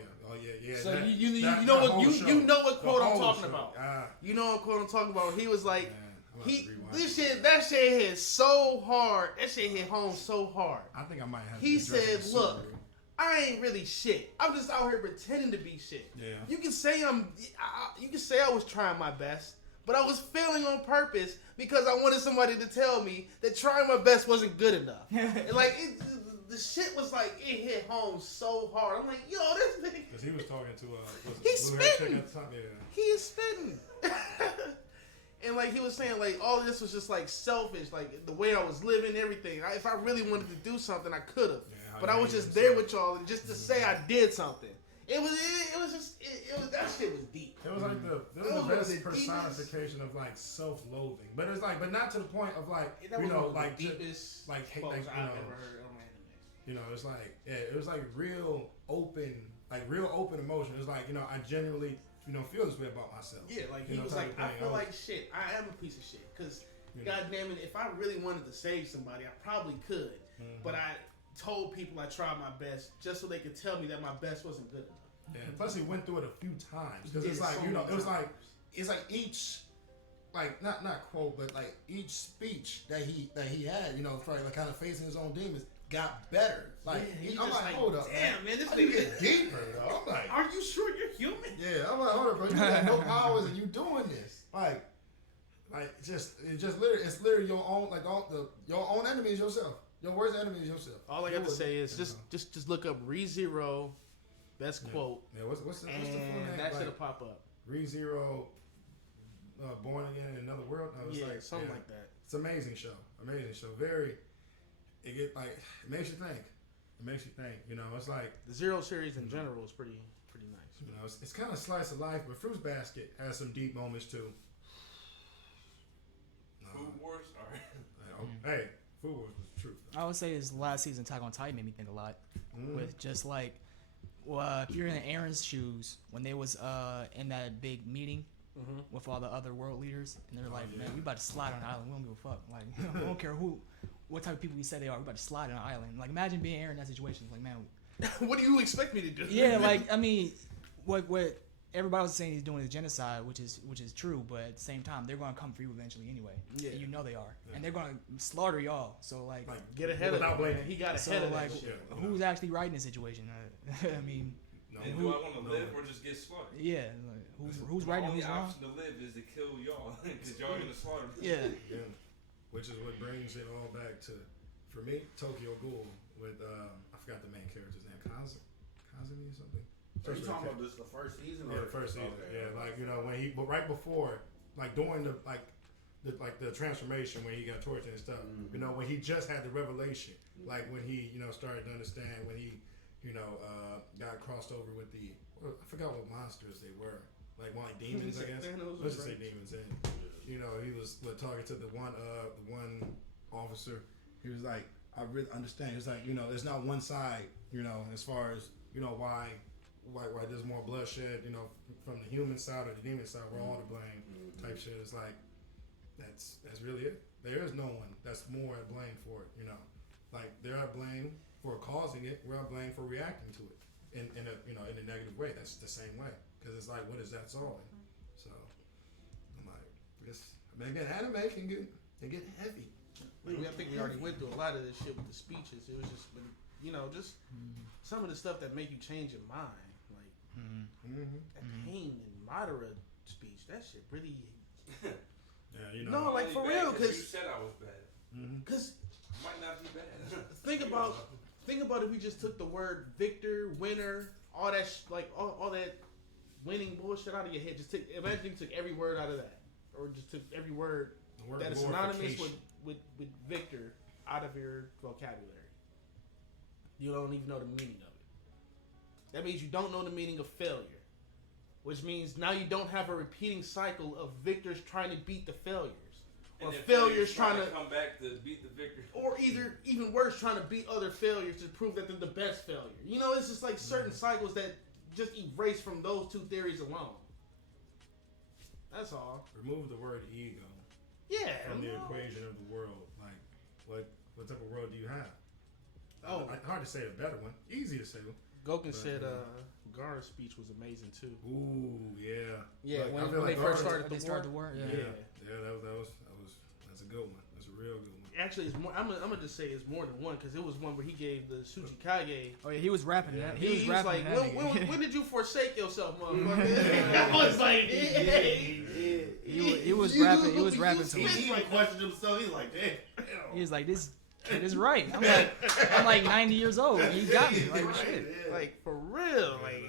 yeah. So that, you that know what whole show. you know what quote The I'm whole talking show. about. Ah, You know what quote I'm talking about. He was like, man, I'm gonna have to rewind that shit hit so hard. That shit hit home so hard. I think I might have. He to address said, it "Look, sooner. I ain't really shit. I'm just out here pretending to be shit. Yeah. You can say you can say I was trying my best, but I was failing on purpose because I wanted somebody to tell me that trying my best wasn't good enough. And like the shit was like it hit home so hard. I'm like, yo, this nigga. Because he was talking to He's blue hair chick spitting. at the time. Yeah. He is spitting. And like he was saying, like all of this was just like selfish, like the way I was living, everything. If I really wanted to do something, I could have. Yeah, But I was just there with y'all, and just to say I did something. It was that shit was deep. It was like the best personification of like self-loathing, but it's like, but not to the point of like That you was know one of like the deepest like hate, quotes like, I've ever heard on my anime. you know, it's like it was like real open emotion. It's like I genuinely feel this way about myself. Yeah, like You he know, was type like, of I thing. feel like shit. I am a piece of shit. Because, God damn it, if I really wanted to save somebody, I probably could. But I told people I tried my best just so they could tell me that my best wasn't good enough. Yeah, plus he went through it a few times because it's Yeah, like so it many was like times. it's like each like not quote but like each speech that he had like kind of facing his own demons got better. Like Yeah, I'm like, hold up, damn man, this I need to nigga. get deeper though. I'm like, Are you sure you're human? yeah, I'm like, hold up, bro, you got no powers and you doing this like it's literally your own your own enemy is yourself. Your worst enemy is yourself. All I got to say is just look up ReZero, best quote. Yeah, what's the full And name? that Like, should pop up. ReZero, Born Again in Another World. No, it's Yeah, something like that. It's an amazing show. It makes you think. It makes you think. It's like The Zero series in general is pretty nice. it's kind of slice of life, but Fruits Basket has some deep moments too. Food Wars? Alright. Hey, Food Wars was the truth. I would say his last season, Attack on Titan, made me think a lot. With just like, if you're in Aaron's shoes, when they was in that big meeting with all the other world leaders, and they're like, man, we about to slide on an island. We don't give a fuck. Like, we don't care what type of people we say they are. We about to slide on an island. Like, imagine being Aaron in that situation. Like, man, What do you expect me to do? yeah, like, I mean, what everybody was saying he's doing is genocide, which is true, but at the same time, they're going to come for you eventually anyway. Yeah. You know they are, and they're going to slaughter y'all. So like Get ahead of without it. blaming. Man. He got so ahead of like, that shit. who's actually right in the situation? I mean, And do I want to live or just get slaughtered? yeah, like, who's right and The only who's wrong? option to live is to kill y'all because y'all gonna slaughter me. Yeah. Yeah. Which is what brings it all back to, for me, Tokyo Ghoul with I forgot the main character's name, Kazumi or something. Are you talking about this the first season? Yeah, or? the first season. Okay. Yeah, like but right before, like during the transformation when he got tortured and stuff. When he just had the revelation, like when he started to understand when he got crossed over with I forgot what monsters they were. Like demons, I guess. Let's just say demons. And he was talking to the one officer. He was like, I really understand. It's like there's not one side. As far as why there's more bloodshed. From the human side or the demon side, we're all to blame. Type shit. It's like that's really it. There is no one that's more at blame for it. Like they're at blame for causing it. We're at blame for reacting to it in a negative way. That's the same way because it's like, what is that solving? So I'm like, again, anime can get heavy. I think we already went through a lot of this shit with the speeches. It was just, just some of the stuff that make you change your mind, like that Pain and Madara speech. That shit really. Yeah, No, like for real, because because you said I was bad. because Might not be bad. think about if we just took the word victor, winner, all that all that winning bullshit out of your head. Imagine you took every word out of that, or just took every word that is synonymous with victor out of your vocabulary. You don't even know the meaning of it. That means you don't know the meaning of failure, which means now you don't have a repeating cycle of victors trying to beat the failures, or failures trying to come back to beat the victor, or even worse, trying to beat other failures to prove that they're the best failure. It's just like certain cycles that just erase from those two theories alone. That's all. Remove the word ego from the equation of the world. Like, what type of world do you have? Oh, hard to say a better one. Easy to say. Goken said Gar's speech was amazing too. Ooh, yeah. Yeah, like, when they first started the war. Yeah, that's a good one. That's a real good one. Actually, it's more. I'm gonna just say it's more than one because it was one where he gave the Tsuchikage. Oh yeah, he was rapping that. He was like, rapping when did you forsake yourself, motherfucker? I was like, he was rapping. He was rapping to He him. even questioned himself. He's like, damn. He was like, this kid is right. I'm like 90 years old. And he got me. Like shit. Like for real. Like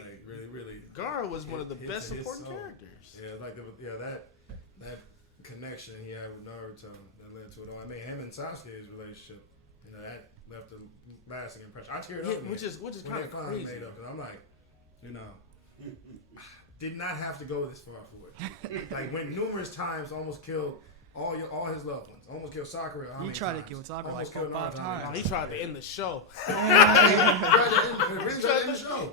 really. Gar was one of the best supporting characters. Yeah, like that connection he had with Naruto that led to it all. I mean, him and Sasuke's relationship, that left a lasting impression. I teared up, which is kind of crazy. Made up, because I'm like, did not have to go this far for it. Like, went numerous times, almost killed all his loved ones. Almost killed Sakura. He tried to kill Sakura like 4 or 5 times. He tried to end the show.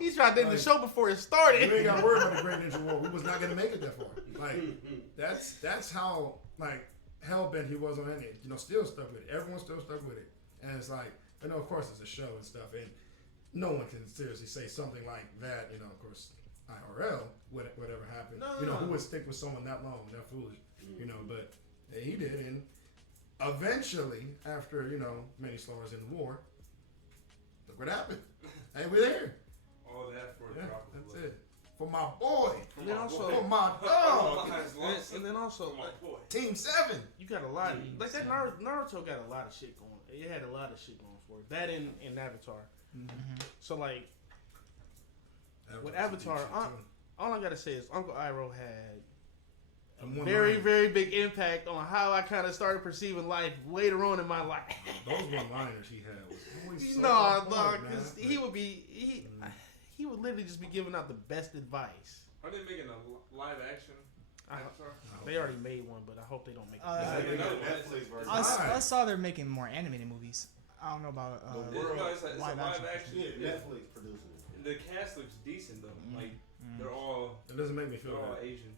He tried to end the show before it started. We ain't got to worry about the Great Ninja War. We was not gonna make it that far. Like, that's how hell bent he was on it. Still stuck with it. Everyone's still stuck with it. And it's like, of course it's a show and stuff, and no one can seriously say something like that. Of course, IRL, whatever happened. Who would stick with someone that long, that foolish? But he did, and eventually, after many slaughters in the war, look what happened. Hey, we're there. All that for a drop of that's blood. it. For my boy. And then also, for my dog. And then also, my boy. Team 7. You got a lot. Like that Naruto got a lot of shit going. It had a lot of shit going for it. That in Avatar. Mm-hmm. So like, with Avatar, all I gotta say is Uncle Iroh had a very, very big impact on how I kind of started perceiving life later on in my life. Those one-liners he had was always so dog, because he would literally just be giving out the best advice. Are they making a live action Avatar? They already made one, but I hope they don't make Netflix version. I saw they're making more animated movies. I don't know about it's a live action. Yeah, Netflix producing it. The cast looks decent though. Like they're all. It doesn't make me feel all bad. Asian.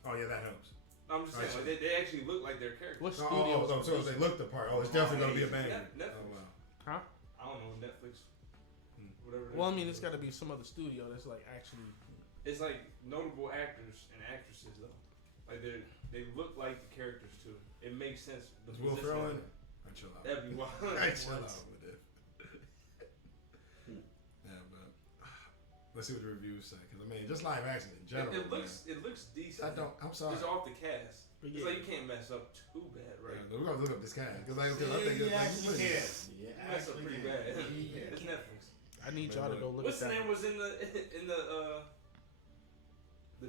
Oh yeah, that helps. I'm just saying, like, they actually look like their characters. What studio? So they look the part. Oh, it's definitely gonna be a banger. Netflix. Oh wow. Huh? I don't know, Netflix. Whatever. Well, I mean, it's got to be some other studio that's like actually. It's like notable actors and actresses though. Like they look like the characters too. It makes sense. Is Will Ferrell in it? I chill out. That'd be wild. I chill out with it. Yeah, but let's see what the reviews say. Because I mean, just live action in general. It looks decent. I'm sorry. It's off the cast. Yeah. It's like you can't mess up too bad, right? Yeah, we're gonna look up this cast because I think it's like You mess up pretty bad. It's Netflix. I need y'all to go look. What's the name was in the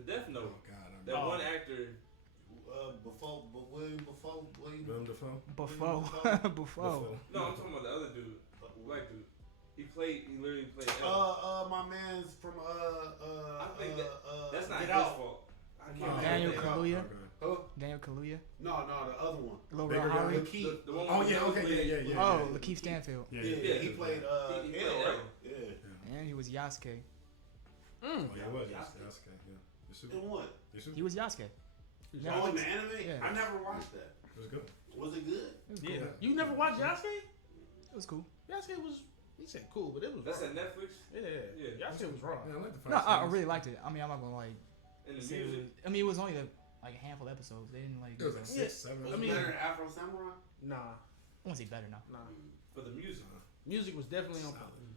Death Note? Oh God, That one actor. William Buffo. Willem Dafoe. Before. No, I'm talking about the other dude, black dude. He literally played. My man's from I think that's not Get his Out. fault. I can't Daniel remember. Kaluuya. Huh? Daniel Kaluuya. No, the other one. Lil Bigger Rel guy. Howery. Lakeith. The one Oh with yeah, the okay, nosebleed. yeah. Oh, Lakeith Stanfield. Yeah, He played He played L, L. right? Yeah. And he was Yasuke. Oh yeah, it was. That's okay. Yeah. In what? He was Yasuke. Oh, in the anime? Yeah. I never watched that. It was good. Was it good? It was cool. Yeah. You never watched Yasuke? It was cool. Yasuke was. He said cool, but it was. That's raw. at Netflix. Yeah. Yasuke was raw. Yeah, I like the fight No, I scenes. really liked it. I mean, I'm not gonna like. And the say it music. was, I mean, it was only like a handful of episodes. They didn't like. It was like I 6, 7. Was it better than Afro Samurai? Nah. won't say better now. For the music. Music was definitely on.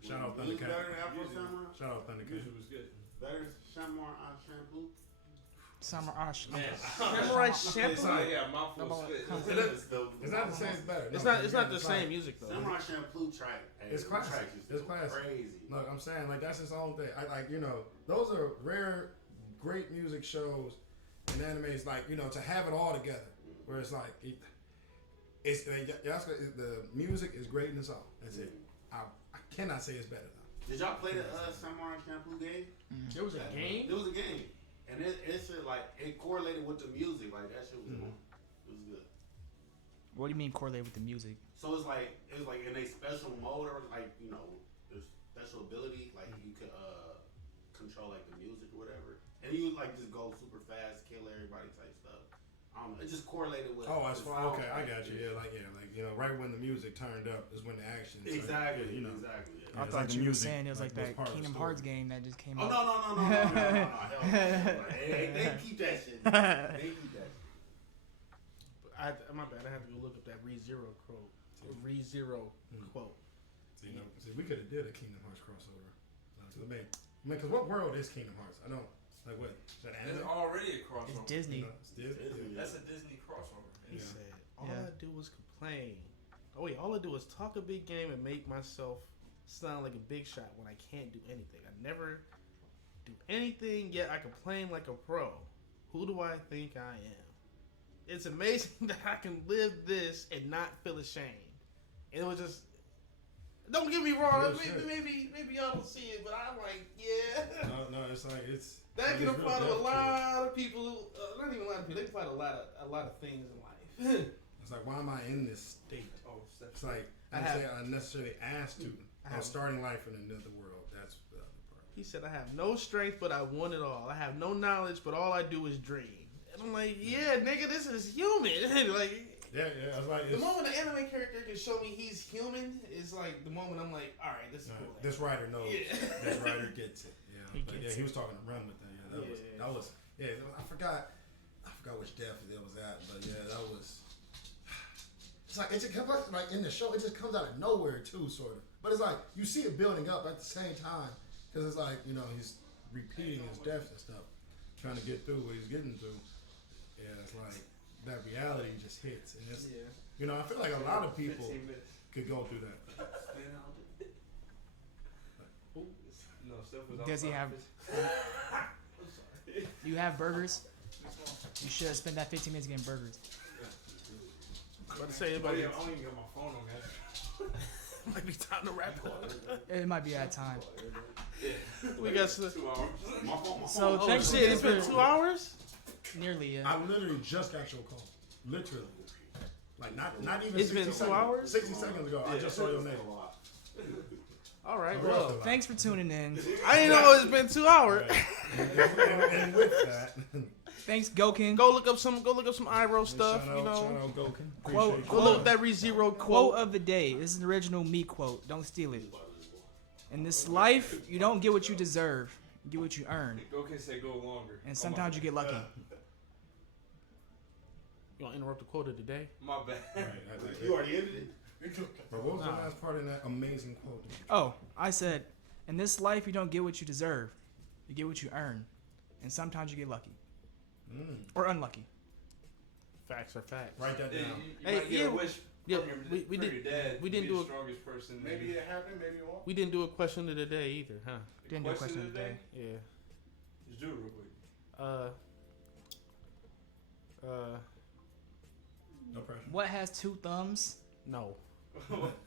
Shout out Was it better Thundercat. than Afro Music. Samurai? Shout out Thundercat. Music was good. Better Samurai Shampoo? Samurai. Samurai Shampoo. Sorry, yeah, mouthful of spit. It's not the same. It's better. It's No, not. It's not the it's same music though. Samurai Shampoo track. It's classic. Track is It's classic. crazy. Look, I'm saying like that's his own thing. I like those are rare, great music shows and animes. Like to have it all together, where it's like it's the music is great in the song. That's it. I cannot say it's better though. Did y'all play the Samurai Shampoo game? There was a game. There was a game. And it shit, like, it correlated with the music. Like, that shit was on. It was good. What do you mean correlate with the music? So it was like in a special mode or, like, there's special ability. Like, you could control like the music or whatever, and you like just go super fast, kill everybody type stuff. I don't know. It just correlated with. Oh, as far okay, I got you. Yeah, like right when the music turned up is when the action. Exactly. You know. Exactly. Yeah. I thought you were saying it was like that Kingdom Hearts game that just came out. Oh no. Hell no. They keep that shit. They keep that shit. My bad. I have to go look up that ReZero quote. ReZero quote. See, we could have did a Kingdom Hearts crossover. Because what world is Kingdom Hearts? I don't like what. Is that anime? It's already a crossover. It's Disney. It's Disney. That's a Disney crossover. He said, all I do is complain. Oh wait, all I do is talk a big game and make myself sound like a big shot when I can't do anything. I never do anything, yet I complain like a pro. Who do I think I am? It's amazing that I can live this and not feel ashamed. And it was just, don't get me wrong, maybe y'all don't see it, but I'm like, yeah. No, it's like it's. That can apply to a lot of people. Not even a lot of people. They apply to a lot of things in life. It's like, why am I in this state? Oh, it's like I necessarily asked to. I was starting life in another world. That's the other part. He said, I have no strength, but I want it all. I have no knowledge, but all I do is dream. And I'm like, yeah, nigga, this is human. Like, yeah. It's like the moment an anime character can show me he's human is like the moment I'm like, all right, this is cool. This writer knows. Yeah. This writer gets it. Yeah, he was talking to Run with that. Yeah, that was. I forgot which death it was at, but yeah, that was. It's like it just comes like in the show. It just comes out of nowhere too, sort of. But it's like you see it building up at the same time because it's like he's repeating his deaths and stuff, trying to get through what he's getting through. Yeah, it's like that reality just hits, and it's I feel like a lot of people could go through that. Does he have? You have burgers? You should have spent that 15 minutes getting burgers. About to say, I don't even got my phone on that. Might be time to wrap up. It might be that time. We got 2 hours. So Oh thanks shit! It's been 2 hours. Nearly, yeah. I literally just got your call. Literally, like not even. It's been 2 seconds. hours? 60 seconds ago, I just saw your name. All right, Well, well, thanks for tuning in. I didn't know it's been 2 hours. And with that, Thanks, Gokin. Go look up some Iroh stuff. shout out Goku. Quote- Go look up that ReZero Quote of the day. This is an original me quote. Don't steal it. In this life, you don't get what you deserve. You get what you earn. Go can say go longer. And sometimes you get lucky. You want to interrupt the quote of the day? My bad. Right, You already ended it. But what was the last part of that amazing quote? Oh, I said, in this life, you don't get what you deserve. You get what you earn. And sometimes you get lucky. Or unlucky. Facts are facts. Write that down. You might get a wish yeah, from we your did- dad. we to didn't be do the a- strongest person. Maybe it happened, maybe it won't. We didn't do a question of the day either, huh? Didn't do a question of the day. Yeah. Just do it real quick. No pressure. What has two thumbs? No.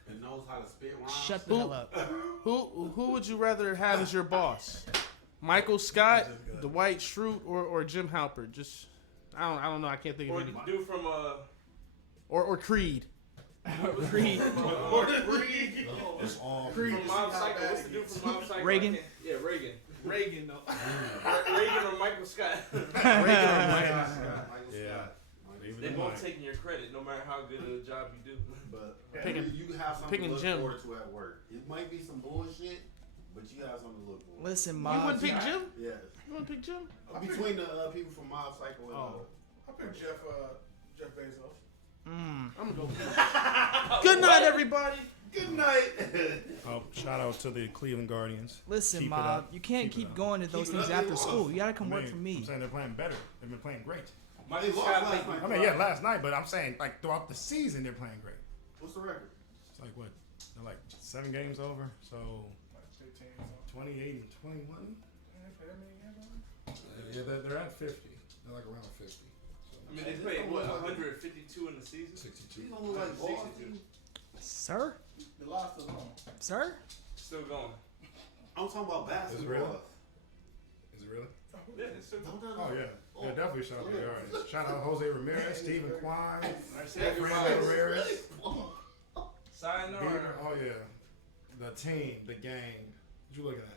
And knows how to spit rhymes. Shut the hell up. Who would you rather have as your boss? Michael Scott, Dwight Schrute, or Jim Halpert? Just I don't know. I can't think of Or the anybody. dude from Or Creed. Creed. It's all From Mob Psycho. What's the dude from Mob Psycho? Reagan? Yeah, Reagan. Reagan, though. Reagan or Michael Scott. Reagan or Michael Scott. Yeah. They both taking your credit, no matter how good of a job you do. But Picking- you have something picking to look Jim. forward to at work. It might be some bullshit, but you have something to look forward to. Listen, You Mob. wouldn't pick Jim? Yes. You wouldn't pick Jim? Between the people from Mob Psycho and I picked Jeff Bezos. I'm gonna go. Good night, everybody. good night. Oh, shout out to the Cleveland Guardians. Listen, Keep it Mob. up. You can't Keep it keep up. going to those Keep it things up, after it school. You gotta come work I mean, for me. I'm saying they're playing better. They've been playing great. Michael They lost Scott. last night. I mean, yeah, last night, but I'm saying like throughout the season they're playing great. What's the record? It's like what? They're like 7 games over, so Like 15 or something. 28 and 21. Yeah, play that many games already? Yeah, they're at 50. They're like around 50. I mean, they played what 152 in the season. 62. These don't look like Boston. Sir? They lost to them. Sir? Still going. I'm talking about basketball. Is it really? Is it really? Yeah, it's still going. Oh yeah. Yeah, definitely shout out to the artists. Shout out Jose Ramirez, Stephen Quine, Stephen Fernando Ramirez, Sayonara. Beaver. Oh yeah. The team, the gang. What you looking at?